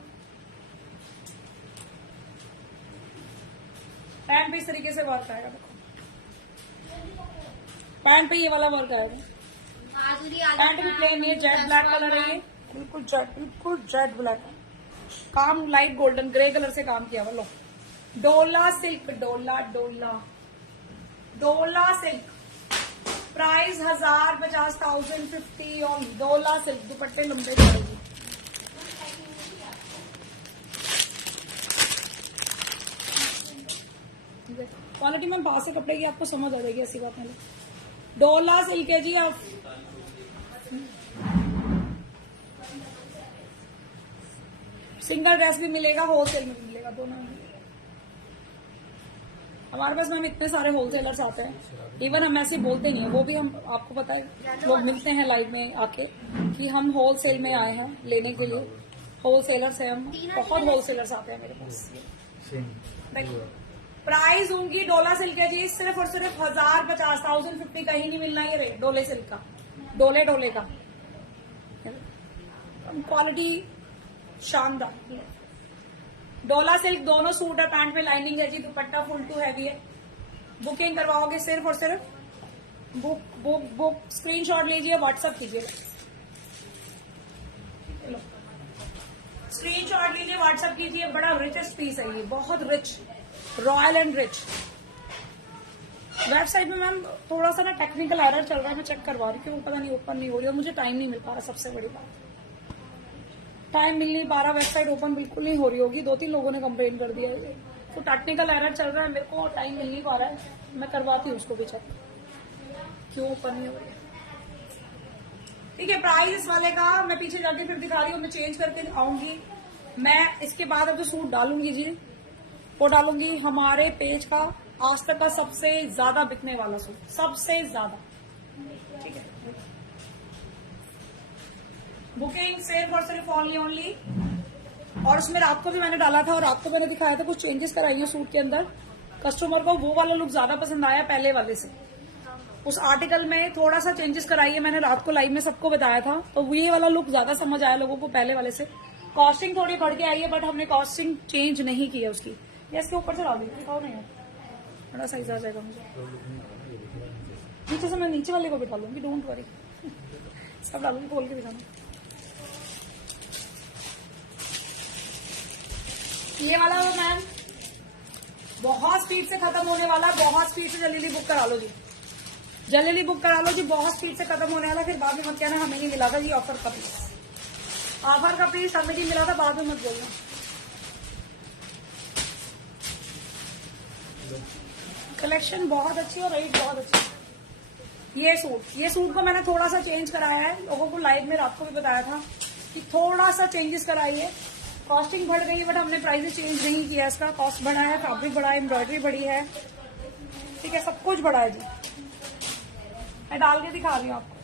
पैंट पे इस तरीके से वर्क आएगा, देखो पैंट पे ये वाला वर्क आएगा। पैंट भी प्लेन है, जेट ब्लैक कलर है ये, बिल्कुल जेट ब्लैक, काम लाइट गोल्डन ग्रे कलर से काम किया हुआ। लो डोला सिल्क, डोला सिल्क, प्राइस 1050 ऑन डोला सिल्क। दुपट्टे लंबे जाएगी। क्वालिटी में पास से कपड़े की आपको समझ आ जाएगी, ऐसी बात नहीं। डोला सिल्क है जी। आप सिंगल ड्रेस भी मिलेगा, होलसेल में भी मिलेगा, दोनों में। हमारे पास मैम इतने सारे होलसेलर्स आते हैं, इवन हम ऐसे बोलते नहीं है, वो भी हम आपको पता है, लोग मिलते हैं लाइव में आके कि हम होलसेल में आए हैं लेने के लिए, होलसेलर्स हैं हम, बहुत होलसेलर्स आते हैं मेरे पास। देखिए प्राइस उनकी डोला सिल्क है जी, सिर्फ और सिर्फ 1050, 1050, कहीं नहीं मिलना ये रेट डोले सिल्क का, डोले का क्वालिटी शानदार। डोला सिल्क दोनों सूट है, पैंट में लाइनिंग है जी, दुपट्टा फुल टू हैवी है। बुकिंग करवाओगे सिर्फ और सिर्फ बुक स्क्रीनशॉट लीजिए, व्हाट्सएप कीजिए, स्क्रीनशॉट लीजिए, व्हाट्सएप कीजिए। बड़ा रिचेस्ट पीस है ये, बहुत rich, royal and rich. Website में मैम थोड़ा सा ना टेक्निकल एरर चल रहा है, मैं चेक करवा रही हूँ, पता नहीं ओपन नहीं हो रही, और मुझे टाइम नहीं मिल पा रहा। सबसे बड़ी बात, टाइम मिल नहीं पा रहा, वेबसाइट ओपन बिल्कुल नहीं हो रही होगी। 2-3 लोगों ने कंप्लेन कर दिया है, तो टेक्निकल एरर चल रहा है, मेरे को टाइम मिल नहीं पा रहा है, मैं करवाती हूँ उसको भी चेक, क्यों ओपन नहीं हो रही है। ठीक है, प्राइस इस वाले का मैं पीछे जाके फिर दिखा रही हूँ, मैं चेंज करके आऊंगी। मैं इसके बाद अब जो सूट डालूंगी जी, वो डालूंगी हमारे पेज का आज तक का सबसे ज्यादा बिकने वाला सूट, सबसे ज्यादा। ठीक है, बुकिंग सिर्फ और सिर्फ ओनली, और उसमें रात को भी मैंने डाला था, और रात को मैंने दिखाया था, कुछ चेंजेस कराई है सूट के अंदर। कस्टमर को वो वाला लुक ज्यादा पसंद आया पहले वाले से। उस आर्टिकल में थोड़ा सा चेंजेस कराई है मैंने, रात को लाइव में सबको बताया था, तो ये वाला लुक ज्यादा समझ आया लोगों को पहले वाले से। कॉस्टिंग थोड़ी बढ़ के आई है, बट हमने कॉस्टिंग चेंज नहीं की है उसकी। ये इसके ऊपर से डाल दी, दिखाओ नहीं है, बड़ा साइज आ जाएगा मुझे। नीचे से मैं नीचे वाले को भी डालूंगी, डोंट वरी, सब डालूंगी, खोल के दिखाऊंगी। ये वाला मैम बहुत स्पीड से खत्म होने वाला, बहुत स्पीड से जल्दी बुक करा लो जी, जल्दी बुक करा लो जी, बहुत स्पीड से खत्म होने वाला। फिर बाद में मत कहना हमें नहीं मिला था जी ऑफर का पीस, ऑफर का पीस हमें नहीं मिला था, बाद में मत बोलना। कलेक्शन बहुत अच्छी और रेट बहुत अच्छी। ये सूट को मैंने थोड़ा सा चेंज कराया है, लोगों को लाइव में रात को भी बताया था कि थोड़ा सा चेंजेस कराइए। कॉस्टिंग बढ़ गई है, बट हमने प्राइसेस चेंज नहीं किया, इसका कॉस्ट बढ़ा है, फैब्रिक बढ़ा है, एम्ब्रॉयडरी बढ़ी है, ठीक है, सब कुछ बढ़ा है जी। मैं डाल के दिखा रही हूँ आपको।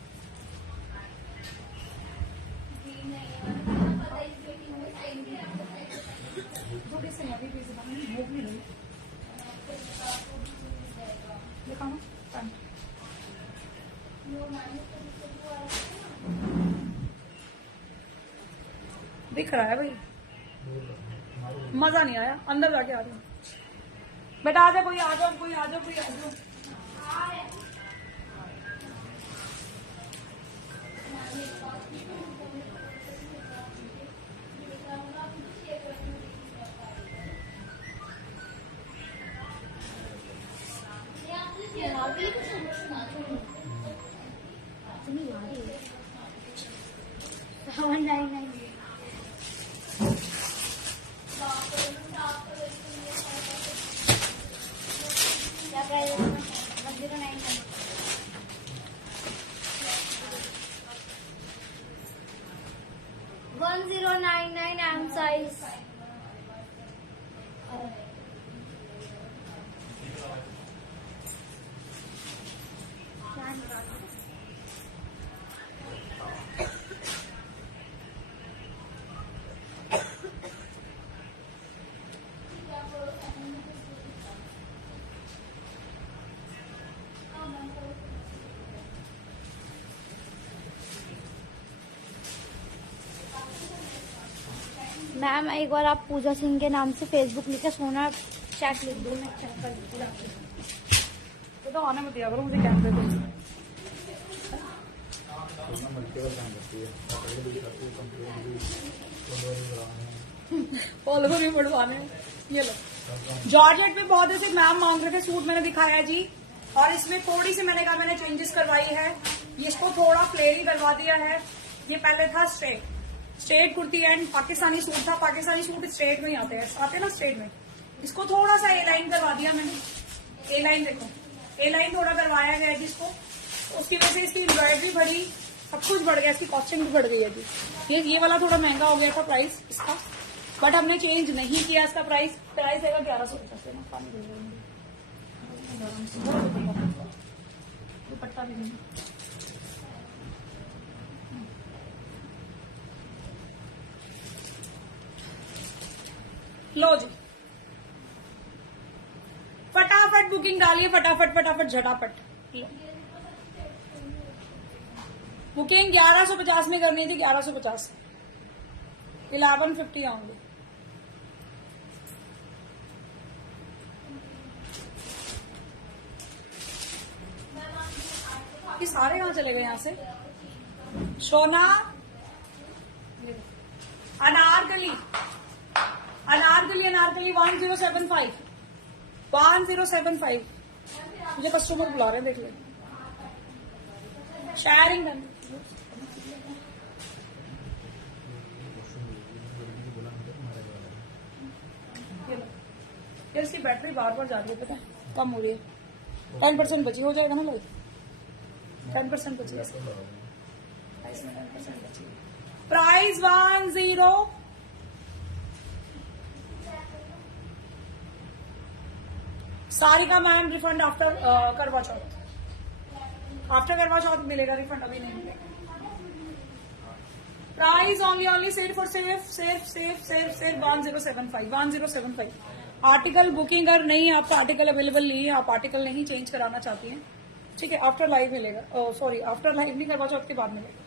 दिख रहा है भाई, मजा नहीं आया, अंदर जाके आ जाओ बेटा, आ जाओ, कोई आ जाओ, कोई आ जाओ, कोई आ जाओ। 1099 M size. मैम एक बार आप पूजा सिंह के नाम से फेसबुक लिखे सोना चैट लिख दो, मैं चेक कर दूँ। तो आने मत दिया करो मुझे कैमरे पे। मल्टीपल काम करती है, पहले भी करती है, कंप्लेंट भी, फॉलोवर भी बढ़वाने हैं। ये लो जॉर्जेट पे बहुत ऐसे मैम मांग रहे थे सूट, मैंने दिखाया जी। और इसमें थोड़ी सी मैंने कहा मैंने चेंजेस करवाई है, इसको थोड़ा फ्लेरी करवा दिया है। ये पहले था straight kurti and Pakistani suit था। पाकिस्तानी सूट स्ट्रेट में ही आते हैं ना स्ट्रेट में। इसको थोड़ा सा ए लाइन करवा दिया मैंने। ए लाइन देखो, ए लाइन थोड़ा करवाया गया है इसको, उसकी वजह से इसकी एम्ब्रॉयडरी बढ़ी, सब कुछ बढ़ गया, इसकी कॉस्टिंग भी बढ़ गई है जी। ये वाला थोड़ा महंगा हो गया था प्राइस इसका, बट हमने चेंज नहीं किया इसका प्राइस। प्राइस है 1150 ना, पानी दे देंगे। दुपट्टा भी नहीं। लो जी फटाफट बुकिंग डालिए, फटाफट झटापट। बुकिंग 1150 में करनी थी, 1150 1150 आऊंगी। ये सारे कहाँ चले गए यहाँ से? सोना अनारकली 1075 1075। मुझे कस्टमर बुला रहे हैं, देख ले। शेयरिंग यार इसकी बैटरी बार बार जा रही है, पता है कम हो रही है। 10% बची, हो जाएगा ना भाई? 10% बची है, 10% बची। प्राइस 10। सारी का मैम रिफंड आफ्टर करवा चौथ। आफ्टर करवा चौथ मिलेगा रिफंड, अभी नहीं मिलेगा। प्राइस ओनली सिर्फ और सिर्फ 1075। आर्टिकल बुकिंग अगर नहीं, आपका आर्टिकल अवेलेबल नहीं है, आप आर्टिकल नहीं चेंज कराना चाहती हैं, ठीक है, आफ्टर लाइव मिलेगा। सॉरी आफ्टर लाइव नहीं, करवा चौथ के बाद मिलेगा।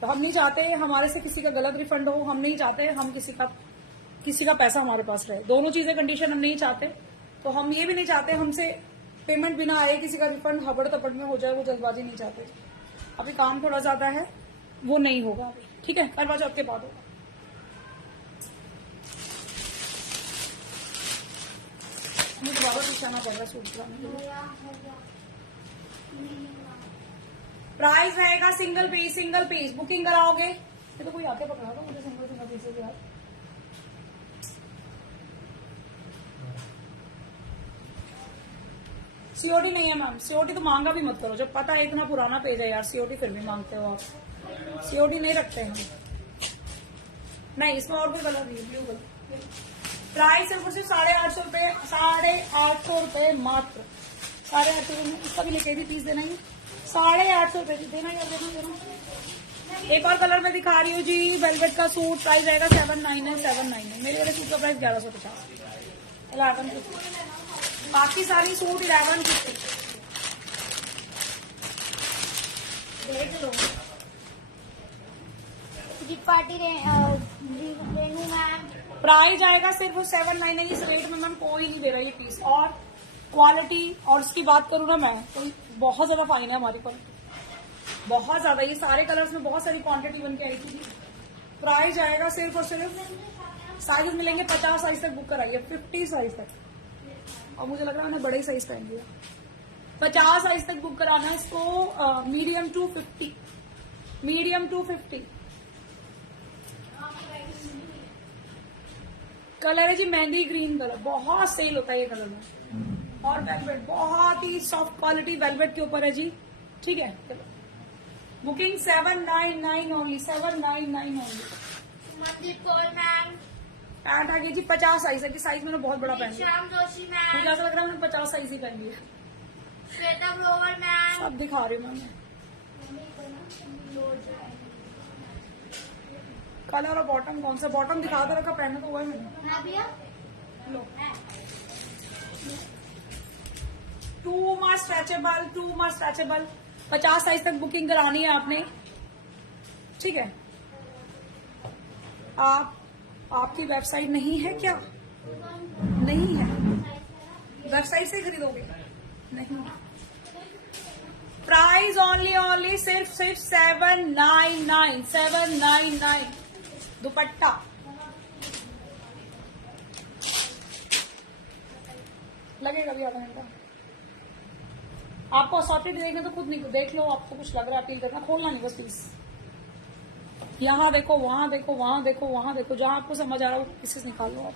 तो हम नहीं चाहते हमारे से किसी का गलत रिफंड हो, हम नहीं चाहते हम किसी का पैसा हमारे पास रहे। दोनों चीजें कंडीशन हम नहीं चाहते। तो हम ये भी नहीं चाहते हमसे पेमेंट बिना आए किसी का रिफंड हबड़ तपड़ में हो जाए, वो जल्दबाजी नहीं चाहते। अभी काम थोड़ा ज्यादा है, वो नहीं होगा अभी, ठीक है, करवा चौथ के बाद होगा। मुझे दोबारा पूछाना पड़ रहा है सूट कराने के लिए। प्राइस रहेगा सिंगल पीस बुकिंग कराओगे। ये तो कोई आके पकड़ा दो मुझे सिंगल पीसेज यार। सीओडी नहीं है मैम, सीओडी तो मांगा भी मत करो, जब पता है इतना पुराना पेज है यार, सीओडी फिर भी मांगते हो आप। सीओडी नहीं रखते हम, नहीं। इसमें और कोई कलर नहीं, ब्लू कलर। प्राइस सिर्फ 850 रुपए, 850 रुपए मात्र, 850 रुपए। इसका भी लेके भी पीस देना ही, 850 रुपए देना यार, देना। एक और कलर में दिखा रही हूँ जी, वेलवेट का सूट। प्राइस रहेगा 799। मेरे वाले सूट का प्राइस 1150, 1150। बाकी सारी सूट 1150। देख लो जी पार्टी रेनू मैम। प्राइस आएगा सिर्फ 799। इस रेट में मैम कोई नहीं दे रहा ये पीस। और क्वालिटी और उसकी बात करूँ ना मैं, तो बहुत ज्यादा फाइन है हमारी क्वालिटी, बहुत ज्यादा। ये सारे कलर्स में बहुत सारी क्वांटिटी बन के आई थी। प्राइस आएगा सिर्फ और सिर्फ, साइज मिलेंगे 50 साइज तक बुक कराइए, 50 साइज तक। और मुझे लग रहा है मैंने बड़े साइज पहन लिया। 50 साइज तक बुक कराना है इसको। मीडियम टू 50 कलर है जी, मेहंदी ग्रीन कलर। बहुत सेल होता है ये कलर में। और वेलवेट बहुत ही सॉफ्ट क्वालिटी वेलवेट के ऊपर है जी, ठीक है। Booking 799 only, 799 only. Mandeep Kaur ma'am, pant आ गई जी 50 साइज है कि साइज मैंने बहुत बड़ा पहन लिया, श्याम जोशी मुझे मैम, ऐसा लग रहा है मैंने 50 साइज ही पहन लिया। श्वेता ग्रोवर मैम, सब दिखा रही हूँ मैं। कलर और बॉटम कौन सा, बॉटम दिखा दे रखा, पहने तो हुआ है मैंने। नाबिया, लो, टू मच स्ट्रेचेबल, 50 साइज तक बुकिंग करानी है आपने, ठीक है। आपकी वेबसाइट नहीं है क्या? नहीं है, वेबसाइट से खरीदोगे? नहीं। प्राइस ओनली सिर्फ 799 दुपट्टा। लगेगा भी आधा घंटा। आपको असॉर्टेड देखना तो खुद नहीं देख लो, आपको कुछ लग रहा है अपील करना, खोलना नहीं बस प्लीज। यहाँ देखो, वहां देखो, वहां देखो, वहां देखो, जहां आपको समझ आ रहा है वो पीसेस निकाल लो आप।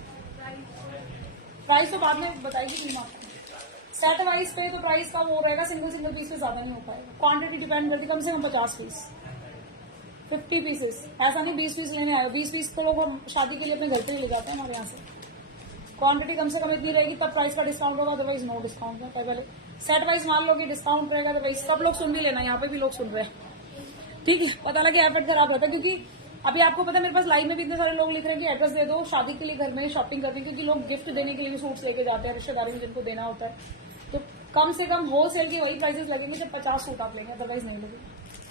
प्राइस तो बाद में बताएगी टीम आपको। सेट वाइज पे तो प्राइस का वो रहेगा, सिंगल पीस पे ज्यादा नहीं हो पाएगा। क्वांटिटी डिपेंड करती है, कम से कम 50 पीस, 50 पीसेस, ऐसा नहीं 20 पीस लेने आए। 20 पीस तो लोग हम शादी के लिए अपने घर पे ही ले जाते हैं हमारे यहाँ से। क्वांटिटी कम से कम इतनी रहेगी तब प्राइस का डिस्काउंट होगा, अदरवाइज नो डिस्काउंट है। पहले सेट वाइज मान लो कि डिस्काउंट रहेगा, अदरवाइज सब लोग सुन भी लेना, यहाँ पे भी लोग सुन रहे हैं, ठीक है। पता लगे एफर्ट खराब रहता है, क्योंकि अभी आपको पता है मेरे पास लाइव में भी इतने सारे लोग लिख रहे हैं कि एड्रेस दे दो, शादी के लिए घर में शॉपिंग करनी, क्योंकि लोग गिफ्ट देने के लिए भी सूट्स लेके जाते हैं, रिश्तेदारी में जिनको देना होता है। तो कम से कम होलसेल के वही प्राइसेस लगेंगे जब 50 सूट आप लेंगे, अदरवाइज नहीं लगेगा,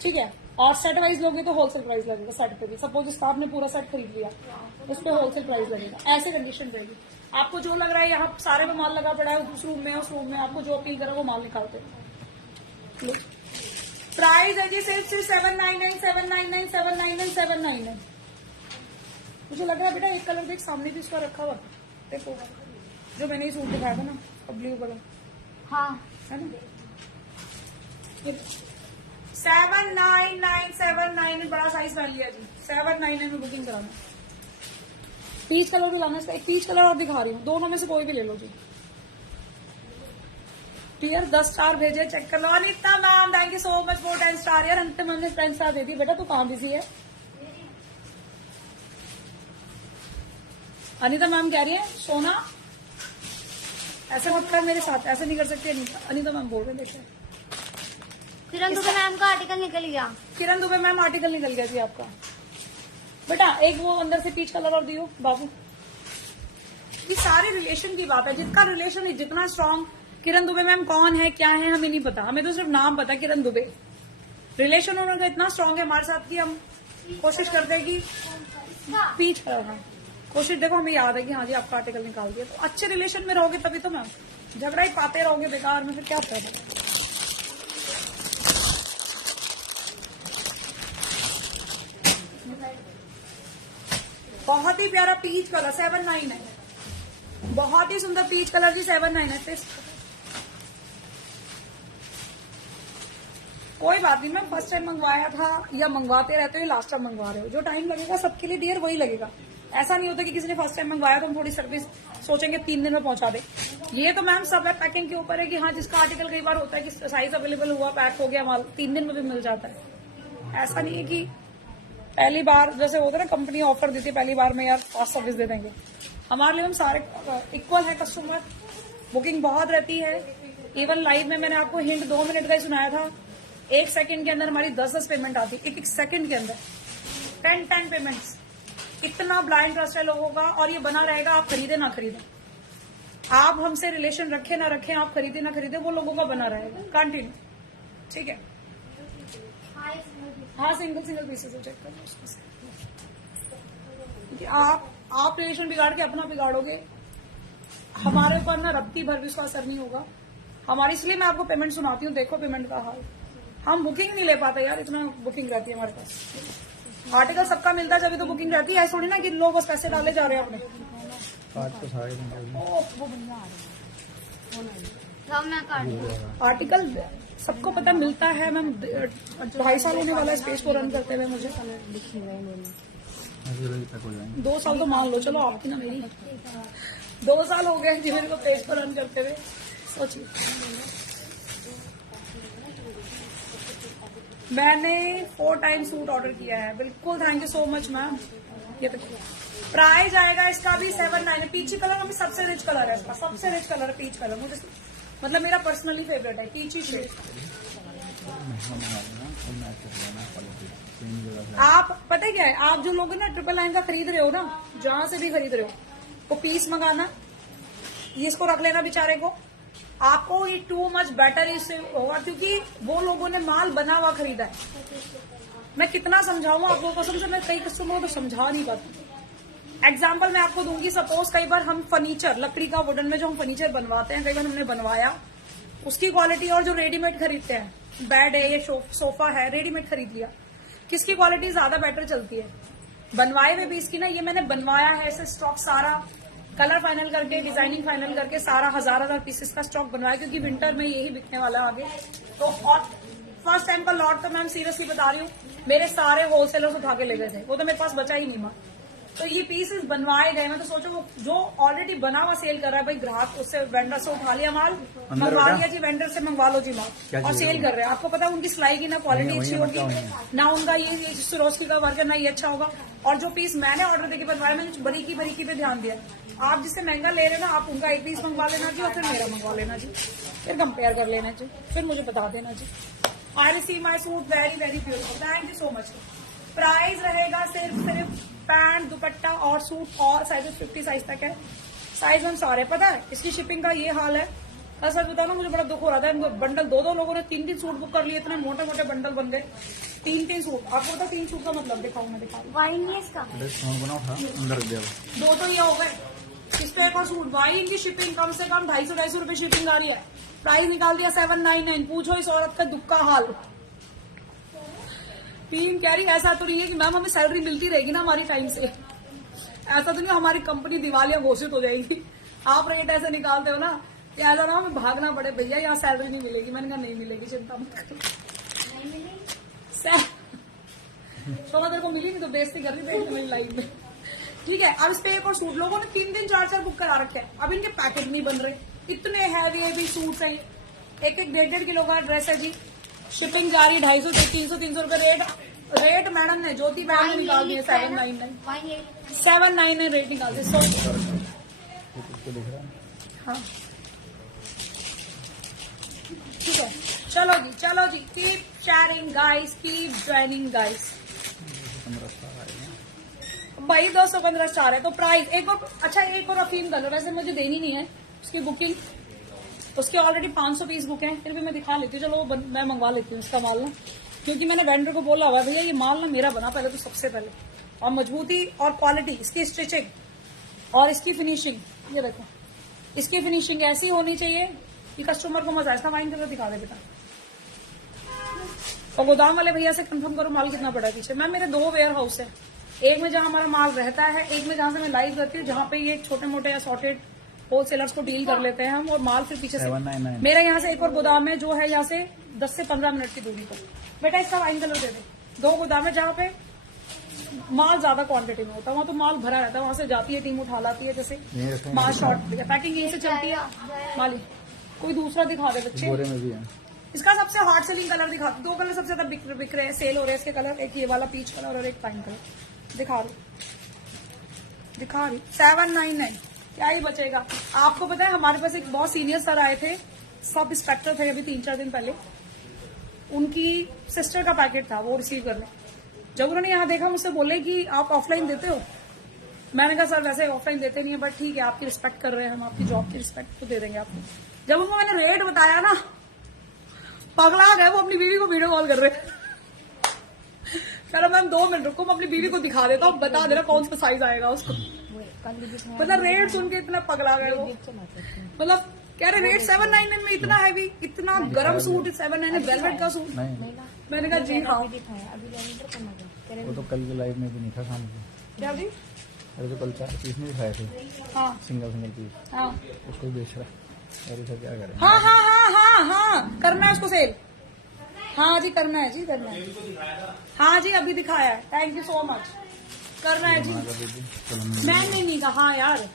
ठीक है। और सेट वाइज लोगे तो होलसेल प्राइस लगेगा सेट पे भी। सपोज उसका आपने पूरा सेट खरीद लिया, उस पर होलसेल प्राइस लगेगा, ऐसे कंडीशन रहेगी। आपको जो लग रहा है यहाँ सारे में माल लगा पड़ा है, उस रूम में उस रूम में आपको जो अपील करा वो माल निकालते हैं। प्राइस है जी सिर्फ 799। मुझे लग रहा है बेटा एक कलर देख, सामने भी उसका रखा हुआ देखो, जो मैंने ये सूट दिखाया था ना, ब्लू कलर, हाँ है ना। 799 बड़ा साइज पहन लिया जी, 799 में बुकिंग कराना। पीच कलर भी लाना, इसका एक पीच कलर और दिखा रही हूँ, दोनों में से कोई भी ले लो जी। क्लियर, 10 स्टार भेजे, चेक कर लो। Anita ma'am thank you so much for 10 star. यार अंतिम मैम ने 10 स्टार दे दी। बेटा तू कहाँ बिजी है? अनिता मैम कह रही है सोना ऐसे मत कर मेरे साथ, ऐसे नहीं कर सकती अनिता मैम बोल रहे हैं। देखो किरण दुबे मैम का आर्टिकल निकल गया। किरण दुबे मैम आर्टिकल निकल गया जी आपका। बेटा एक वो अंदर से पीच कलर और दियो बाबू। ये सारे रिलेशन की बात है, जिसका रिलेशन जितना स्ट्रांग। किरण दुबे मैम कौन है क्या है हमें नहीं पता, हमें तो सिर्फ नाम पता है किरण दुबे। रिलेशन उनका इतना स्ट्रांग है हमारे साथ कि हम कोशिश करते हैं कि पीच कलर है। कोशिश देखो हमें याद है कि हाँ जी आपका आर्टिकल निकाल दिया। तो अच्छे रिलेशन में रहोगे तभी तो मैम, झगड़ा ही पाते रहोगे बेकार में, फिर क्या होता है। बहुत ही प्यारा पीच कलर 799 है, बहुत ही सुंदर पीच कलर जी 799 है। कोई बात नहीं, मैं फर्स्ट टाइम मंगवाया था या मंगवाते रहते हो, लास्ट टाइम मंगवा रहे हो, जो टाइम लगेगा सबके लिए डियर वही लगेगा। ऐसा नहीं होता कि किसी ने फर्स्ट टाइम मंगवाया तो हम थोड़ी सर्विस सोचेंगे 3 दिन में पहुंचा दे। ये तो मैम सब है पैकिंग के ऊपर है कि हाँ जिसका आर्टिकल कई बार होता है कि साइज अवेलेबल हुआ, पैक हो गया माल, 3 दिन में भी मिल जाता है। ऐसा नहीं है कि पहली बार जैसे होता है ना कंपनी ऑफर देती है पहली बार में यार फास्ट सर्विस दे देंगे। हमारे लिए हम सारे इक्वल है कस्टमर, बुकिंग बहुत रहती है। इवन लाइव में मैंने आपको हिंट 2 मिनट का ही सुनाया था, 1 सेकंड के अंदर हमारी 10 पेमेंट आती, एक सेकंड के अंदर 10 पेमेंट्स। इतना ब्लाइंड ट्रस्ट है लोगों का और ये बना रहेगा, आप खरीदे ना खरीदे, आप हमसे रिलेशन रखे ना रखें, आप खरीदे ना खरीदे, वो लोगों का बना रहेगा कंटिन्यू, ठीक है। हाँ सिंगल पीसेस चेक कर लो उसको। आप रिलेशन बिगाड़ के अपना बिगाड़ोगे, हमारे ऊपर ना रत्ती भर भी उसका असर नहीं होगा हमारी। इसलिए मैं आपको पेमेंट सुनाती हूँ, देखो पेमेंट का हाल। हम बुकिंग नहीं ले पाते यार, इतना बुकिंग रहती है हमारे पास। आर्टिकल सबका मिलता है जब तो बुकिंग रहती है, ऐसा थोड़ी ना कि लोग बस पैसे डाले जा रहे हैं अपने। आर्टिकल सबको पता मिलता है मैम, 2.5 साल होने वाला है स्पेस को रन करते हुए मुझे। 2 साल तो मान लो, चलो आपकी ना मेरी, 2 साल हो गए जी मेरे को पेज पर रन करते हुए। सोचिए मैंने 4 टाइम सूट ऑर्डर किया है। बिल्कुल, thank you so much ma'am. ये देखिए, प्राइस आएगा इसका भी 799। पीची कलर हमें सबसे रिच कलर है इसका, सबसे रिच कलर है पीच कलर। मुझे मतलब मेरा पर्सनली फेवरेट है पीची शेड। आप पता है क्या है, आप जो लोग ना 999 का खरीद रहे हो ना, जहां से भी खरीद रहे हो, वो पीस मंगाना, ये इसको रख लेना बेचारे को। आपको ये टू मच बेटर इससे होगा, क्योंकि वो लोगों ने माल बना हुआ खरीदा है। मैं कितना समझाऊं आपको, कसम से मैं कई कस्टमर को तो समझा नहीं पाती। एग्जाम्पल मैं आपको दूंगी, सपोज कई बार हम फर्नीचर, लकड़ी का वुडन में जो हम फर्नीचर बनवाते हैं, कई बार हमने बनवाया, उसकी क्वालिटी और जो रेडीमेड खरीदते हैं, बेड है या सोफा है, रेडीमेड खरीद लिया, किसकी क्वालिटी ज्यादा बेटर चलती है? बनवाए हुए पीस की ना। ये मैंने बनवाया है ऐसे स्टॉक सारा, कलर फाइनल करके, डिजाइनिंग फाइनल करके सारा 1000 पीसेस का स्टॉक बनवाया, क्योंकि विंटर में यही बिकने वाला है आगे। तो और फर्स्ट टाइम का लॉट तो मैम सीरियसली बता रही हूँ, मेरे सारे होलसेलर्स उठा के ले गए थे, वो तो मेरे पास बचा ही नहीं माँ। तो ये पीसेस बनवाए गए। मैं तो सोचो वो जो ऑलरेडी बना हुआ सेल कर रहा है भाई ग्राहक, उससे वेंडर से उठा लिया माल, मंगवा लिया जी, वेंडर से मंगवा लो जी माल, और सेल कर रहे हैं। आपको पता है उनकी सिलाई की ना क्वालिटी अच्छी होगी, ना उनका ये सिरोस्की का वर्क है, ना ये अच्छा होगा। और जो पीस मैंने ऑर्डर देके बनवाया, मैंने बरीकी पे ध्यान दिया। आप जिससे महंगा ले रहे ना, आप उनका एक पीस मंगवा लेना जी, और फिर मेरा मंगवा लेना जी, फिर कंपेयर कर लेना जी, फिर मुझे बता देना जी। I receive my suit very very beautiful, thank you so much. Price रहेगा सिर्फ पैंट, दुपट्टा और सूट, और साइज 50 साइज तक है। साइज हम सारे पता है। इसकी शिपिंग का ये हाल है, कल सच बताओ ना, मुझे बड़ा दुख हो रहा था। इनको बंडल दो लोगों ने 3 सूट बुक कर लिए, इतने मोटे मोटे बंडल बन गए। 3 सूट। आपको पता 3 सूट का मतलब दिखाऊं मैं, दिखाऊं। वाइन नहीं है इसका, दो तो ये हो गए, इस पे एक और सूट। भाई इनकी शिपिंग कम से कम 250 रुपए शिपिंग आ रही है। प्राइस निकाल दिया 799। पूछो इस औरत का दुख का हाल। टीम कह रही ऐसा तो नहीं है कि मैम हमें सैलरी मिलती रहेगी ना हमारी टाइम से, ऐसा तो नहीं हमारी कंपनी दिवालिया घोषित हो जाएगी। आप रेट ऐसे निकालते हो ना, ऐसा ना हमें भागना पड़े, भैया यहाँ सैलरी नहीं मिलेगी। मैंने कहा नहीं मिलेगी, चिंता मत करो। शोभा तेरे को मिली नहीं तो बेइज्जती कर रही थी मेरी लाइफ में। ठीक है, अब इस पे एक और सूट, लोगों ने 3 4 बुक करा रखे हैं। अब इनके पैकेट नहीं बन रहे, इतने हैवी सूट है। एक 1.5 किलो का ड्रेस है जी, शिपिंग जा रही 250 से 300 रुपए रेट मैडम ने, ज्योति मैडम ने निकाल दिए 799 रेट निकाल दिए। हाँ ठीक है, चलो जी, keep sharing guys, keep joining guys. भाई 215 स्टार है तो प्राइस एक और अच्छा, एक और अफीम कलर वैसे मुझे देनी नहीं है उसकी बुकिंग, उसके ऑलरेडी 500 पीस बुक हैं, फिर भी मैं दिखा लेती हूँ। चलो मैं मंगवा लेती हूँ इसका माल ना, क्योंकि मैंने वेंडर को बोला हुआ भैया ये माल ना मेरा बना पहले तो, सबसे पहले। और मजबूती और क्वालिटी, इसकी स्टिचिंग और इसकी फिनिशिंग, ये देखो इसकी फिनिशिंग ऐसी होनी चाहिए कि कस्टमर को मजा आए। इसका वाइन कलर दिखा दे बेटा। और गोदाम वाले भैया से कंफर्म करो माल कितना पड़ा पीछे। मैम मेरे 2 वेयर हाउस है, एक में जहां हमारा माल रहता है, एक में जहां से मैं लाइव करती हूँ, जहां पे ये छोटे मोटे असॉर्टेड होलसेलर्स को डील कर लेते हैं हम, और माल फिर पीछे से। मेरा यहाँ से एक और गोदाम है जो है यहाँ से 10 से 15 मिनट की दूरी पर। बेटा इसका वाइन कलर दे दे। 2 गोदाम है जहाँ पे माल ज्यादा क्वांटिटी में होता है, वहाँ तो माल भरा रहता है, वहाँ से जाती है टीम उठा लाती है, जैसे माल शॉर्ट पैकिंग यहीं से चलती है। माली कोई दूसरा दिखा दे बच्चे। में भी है। इसका सबसे हॉट सेलिंग कलर दिखा, 2 कलर सबसे ज्यादा बिक रहे हैं, सेल हो रहे हैं इसके कलर। एक ये वाला पीच कलर और एक पाइन कलर। दिखा रही 799, क्या ही बचेगा। आपको पता है हमारे पास एक बहुत सीनियर सर आए थे, सब इंस्पेक्टर थे अभी 3-4 दिन पहले, उनकी सिस्टर का पैकेट था वो रिसीव करने। जब उन्होंने यहाँ देखा मुझसे बोले कि आप ऑफलाइन देते हो, मैंने कहा सर वैसे ऑफलाइन देते नहीं है, बट ठीक है आपकी रिस्पेक्ट कर रहे हैं हम, आपकी जॉब की रिस्पेक्ट तो दे देंगे आपको। जब उनको मैंने रेट बताया ना, पगला गए वो, अपनी बीवी को वीडियो कॉल कर रहे। कह रहा मैम 2 मिनट रुको, मैं अपनी बीवी को दिखा देता हूँ, बता देना कौन सा साइज आएगा उसको। मतलब रेट सुन के इतना पगला गए वो, मतलब कह रहे रेट 799 में इतना हैवी, इतना गर्म सूट 799 वेलवेट का सूट। मैंने कहा जी हाँ। वो तो कल के लाइव में भी नहीं था शाम को। क्या भी? अरे तो कल 4 पीस में दिखाए थे, हाँ सिंगल पीस, हाँ उसको बेच रहा। अरे सर क्या करें। हाँ करना है उसको सेल। हाँ जी करना है जी, करना है। हाँ जी अभी दिखाया है, थैंक यू सो मच। करना है जी, मैंने नहीं कहा यार,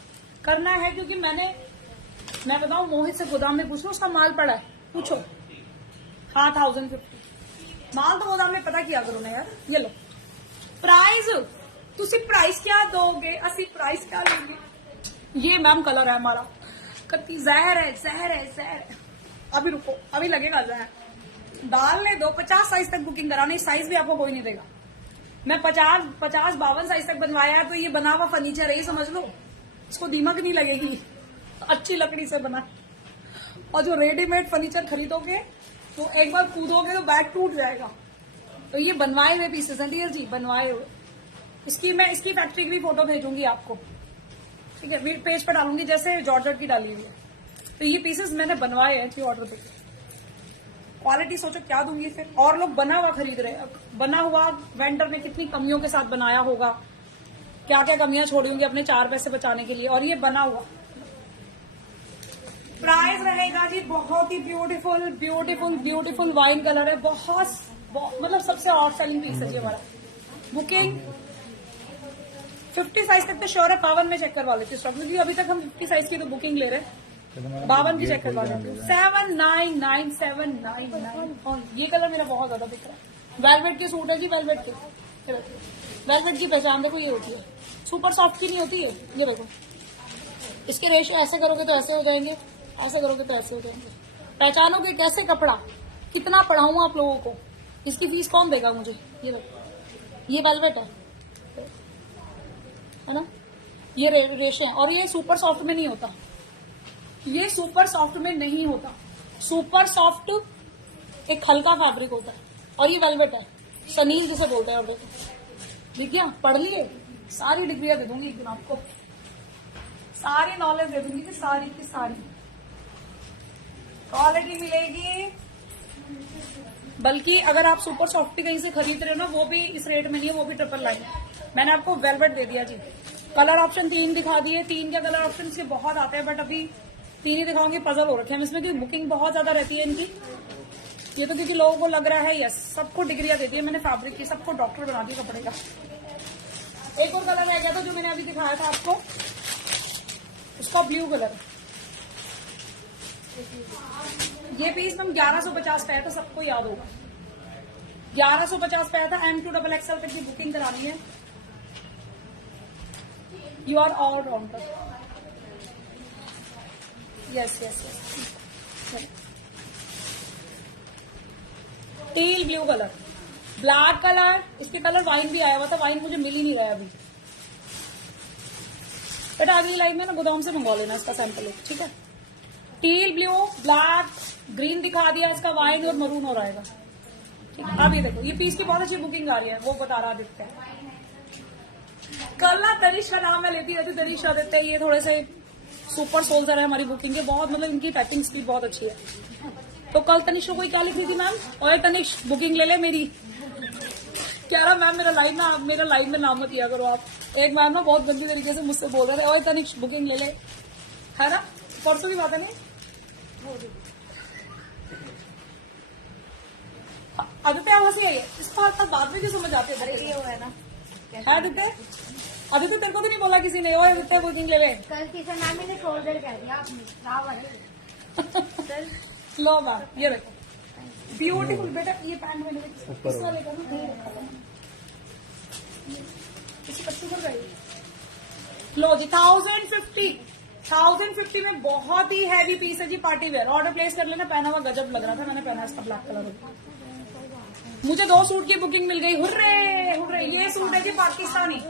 करना है क्योंकि मैं बताऊं मोहित से गोदाम में पूछो उसका माल पड़ा है, पूछो। हाँ 1050 माल तो गोदाम में पता किया करो ना यार। ये लो प्राइस, तुसी प्राइस क्या दोगे, असी प्राइस क्या लेंगे। ये मैम कलर है हमारा, कत्ती जहर है, जहर है, जहर है। अभी रुको, अभी लगेगा जहर। डालने दो, 50 साइज तक बुकिंग करानी, साइज भी आपको कोई नहीं देगा। मैं 50-52 साइज तक बनवाया है, तो ये बना हुआ फर्नीचर है, ये समझ लो। इसको दीमक नहीं लगेगी, अच्छी लकड़ी से बना। और जो रेडीमेड फर्नीचर खरीदोगे तो एक बार कूदोगे तो बैग टूट जाएगा। तो ये बनवाए हुए पीसेस हैं डियर जी, बनवाए हुए। मैं इसकी फैक्ट्री की भी फोटो भेजूंगी आपको, ठीक है, पेज पर डालूंगी जैसे जॉर्जेट की डाली हुई है। तो ये पीसेस मैंने बनवाए हैं कि ऑर्डर पे। क्वालिटी सोचो क्या दूंगी फिर। और लोग बना हुआ खरीद रहे हैं, बना हुआ वेंडर ने कितनी कमियों के साथ बनाया होगा, क्या क्या कमियां छोड़ी होंगी अपने 4 पैसे बचाने के लिए। और ये बना हुआ प्राइस रहेगा जी बहुत ही beautiful beautiful beautiful wine colour है, बहुत मतलब सबसे आउट सेलिंग पीस है जी हमारा। बुकिंग 50 साइज तक तो श्योर है, 52 में चेक करवा लेती हूँ स्टॉक, क्योंकि अभी तक हम 50 साइज की तो बुकिंग ले रहे हैं। 52 की चेक करवा लेती हूँ। 799 और ये कलर मेरा बहुत ज्यादा दिख रहा है। वेलवेट के सूट है जी, वेलवेट के। वेलवेट की पहचान देखो ये होती है, सुपर सॉफ्ट की नहीं होती है। ये देखो इसके रेशो ऐसे करोगे तो ऐसे हो जाएंगे, ऐसे करोगे तो ऐसे हो जाएंगे। पहचानोगे कैसे कपड़ा, कितना पढ़ाऊं आप लोगों को, इसकी फीस कौन देगा मुझे। ये देखो ये वेलवेट है ना, ये रेशे हैं। और ये सुपर सॉफ्ट में नहीं होता, ये सुपर सॉफ्ट में नहीं होता। सुपर सॉफ्ट एक हल्का फैब्रिक होता है, और ये वेलवेट है, सनील जिसे बोलते हैं। और देखो डिग्रियां पढ़ लिए, सारी डिग्रियां दे दूंगी एक दिन आपको, सारी नॉलेज दे दूंगी कि सारी की सारी। क्वालिटी मिलेगी, बल्कि अगर आप सुपर सॉफ्ट भी कहीं से खरीद रहे हो ना, वो भी इस रेट में नहीं है, वो भी ट्रिपल लाइन। मैंने आपको वेलवेट दे दिया जी। कलर ऑप्शन 3 दिखा दिए, 3 के कलर ऑप्शन से बहुत आते हैं, बट अभी 3 ही दिखाऊंगी, पजल हो रखे हैं इसमें, क्योंकि बुकिंग बहुत ज्यादा रहती है इनकी। ये तो क्योंकि लोगों को लग रहा है यस, सबको डिग्रियां दे दी है मैंने फैब्रिक की, सबको डॉक्टर बना दिया कपड़े का। एक और कलर रह गया था जो मैंने अभी दिखाया था आपको, उसका ब्लू कलर। ये पीस हम 1150 पे है, तो सबको याद होगा 1150 पे आया था। M2XXL तक की बुकिंग करानी है। You are all rounder. Yes yes yes. Teal blue colour, black colour, इसके कलर वाइन भी आया हुआ था, वाइन मुझे मिल ही नहीं रहा है अभी। बेटा अगली लाइन में ना गोदाम से मंगवा लेना इसका सैंपल, ठीक है। टील ब्लू, ब्लैक, ग्रीन दिखा दिया, इसका वाइन और मरून हो रहेगा, ठीक है। अब ये देखो, ये पीस की बहुत अच्छी बुकिंग आ रही है, वो बता रहा दिखता है। कल ना तनिष का नाम मैं लेती रहती, तनिष देते हैं, ये थोड़े से सुपर सोल्जर है हमारी बुकिंग के, बहुत मतलब इनकी पैकिंग स्पीड बहुत अच्छी है। तो कल तनिष को कोई क्या लिख रही थी मैम, और तनिष बुकिंग ले ले मेरी, कह रहा मैम मेरा लाइन में नाम मत दिया करो आप। एक मैम ना बहुत गंदी तरीके से मुझसे बोल रहे थे, और तनिष बुकिंग ले ले, है ना, परसों की बात है नहीं। आदित्य हंसी आई है, इसको आज तक बाद में क्यों समझ आते हैं, ये हुआ है ना। आदित्य तेरे को भी नहीं बोला किसी ने, ओए आदित्य बुकिंग ले ले। कल किसी मैम ने शोल्डर कह दिया आपने। लो मैम ये देखो ब्यूटीफुल। बेटा ये पैंट मैंने इस वाले का ना नहीं रखा था, इसी 25 कर गई। लो जी 1050 में बहुत ही हैवी पीस है जी, पार्टी वेयर। ऑर्डर प्लेस कर लेना, पहना हुआ गजब लग रहा था, मैंने पहना इसका ब्लैक कलर। मुझे 2 सूट की बुकिंग मिल गई, हुर्रे हुर्रे। ये सूट है जी पाकिस्तानी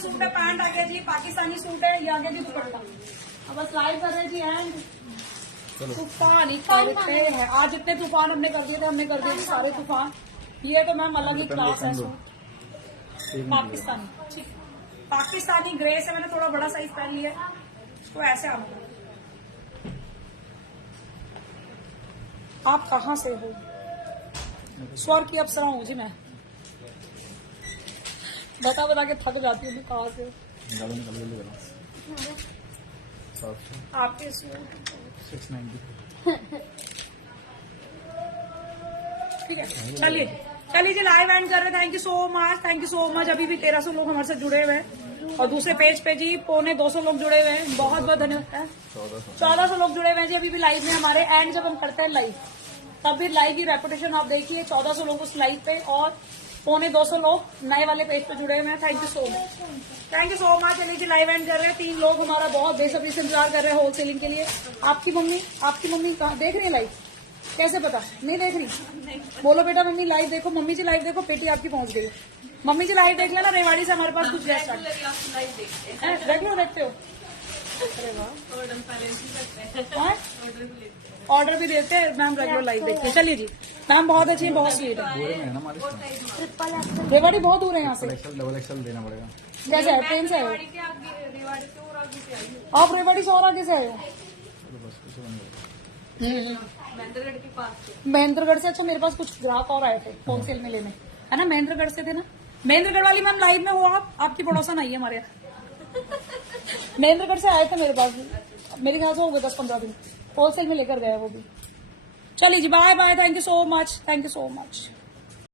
सूट है, पैंट आ गया जी, पाकिस्तानी सूट है, ये आ गया जी दुपट्टा। अब बस लाइव कर रहे जी एंड तूफान ही करते हैं आज। जितने तूफान हमने कर दिए थे, हमने कर दिए थे सारे तूफान। ये तो मैम अलग ही क्लास है सूट, पाकिस्तानी, ठीक। पाकिस्तानी ग्रे से मैंने थोड़ा बड़ा साइज पहन लिया, तो ऐसे आना। आप कहाँ से हो? स्वर्ग की अप्सरा हूँ जी मैं, बता बता के थक जाती हूँ। कहाँ से आपके सूट 690। ठीक है, चलिए जी लाइव एंड कर रहे हैं। Thank you so much. अभी भी 1300 लोग हमारे साथ जुड़े हुए हैं, और दूसरे पेज पे जी 250 लोग जुड़े हुए हैं। बहुत बहुत धन्यवाद। 1400 लोग जुड़े हुए हैं जी अभी भी लाइव में हमारे। एंड जब हम करते हैं लाइव तब भी लाइव की रेपुटेशन आप देखिए, 1400 लोग उस लाइव पे और 250 लोग नए वाले पेज पे जुड़े हुए हैं। Thank you so much, thank you so much. चलिए जी लाइव एंड कर रहे हैं। 3 लोग हमारा बहुत बेसब्री से इंतजार कर रहे हैं होलसेलिंग के लिए। आपकी मम्मी कहाँ देख रही है लाइव? कैसे पता नहीं देख रही? बोलो बेटा मम्मी लाइव देखो, मम्मी जी लाइव देखो, पेटी आपकी पहुंच गई। मम्मी जी लाइव देख लेना, रेवाड़ी से हमारे पास कुछ गेस्ट आते हैं। देख लो, देखते हो? ऑर्डर भी देते हैं मैम, रेगुलर लाइव देखते हैं। चलिए जी मैम बहुत अच्छी है, बहुत स्वीट है। दूर में है ना हमारे ट्रिपल एक्सल रेवाड़ी बहुत दूर है यहाँ से। एक्सल डबल एक्सल देना पड़ेगा। कैसे है? ट्रेन से आए हो आप? रेवाड़ी से और आगे से आए हो? चलो बस कुछ बन गया। महेंद्रगढ़ से। अच्छा मेरे पास कुछ ग्राहक और आए थे होलसेल में लेने, है ना? महेंद्रगढ़ से थे ना? महेंद्रगढ़ वाली मैम लाइव में हो आप? आपकी पड़ोसन आई है हमारे यहाँ। महेंद्रगढ़ से आए थे मेरे पास, मेरे ख्याल से हो गए 10-15 दिन। होलसेल में लेकर गए वो भी। चलिए जी bye bye, thank you so much, thank you so much.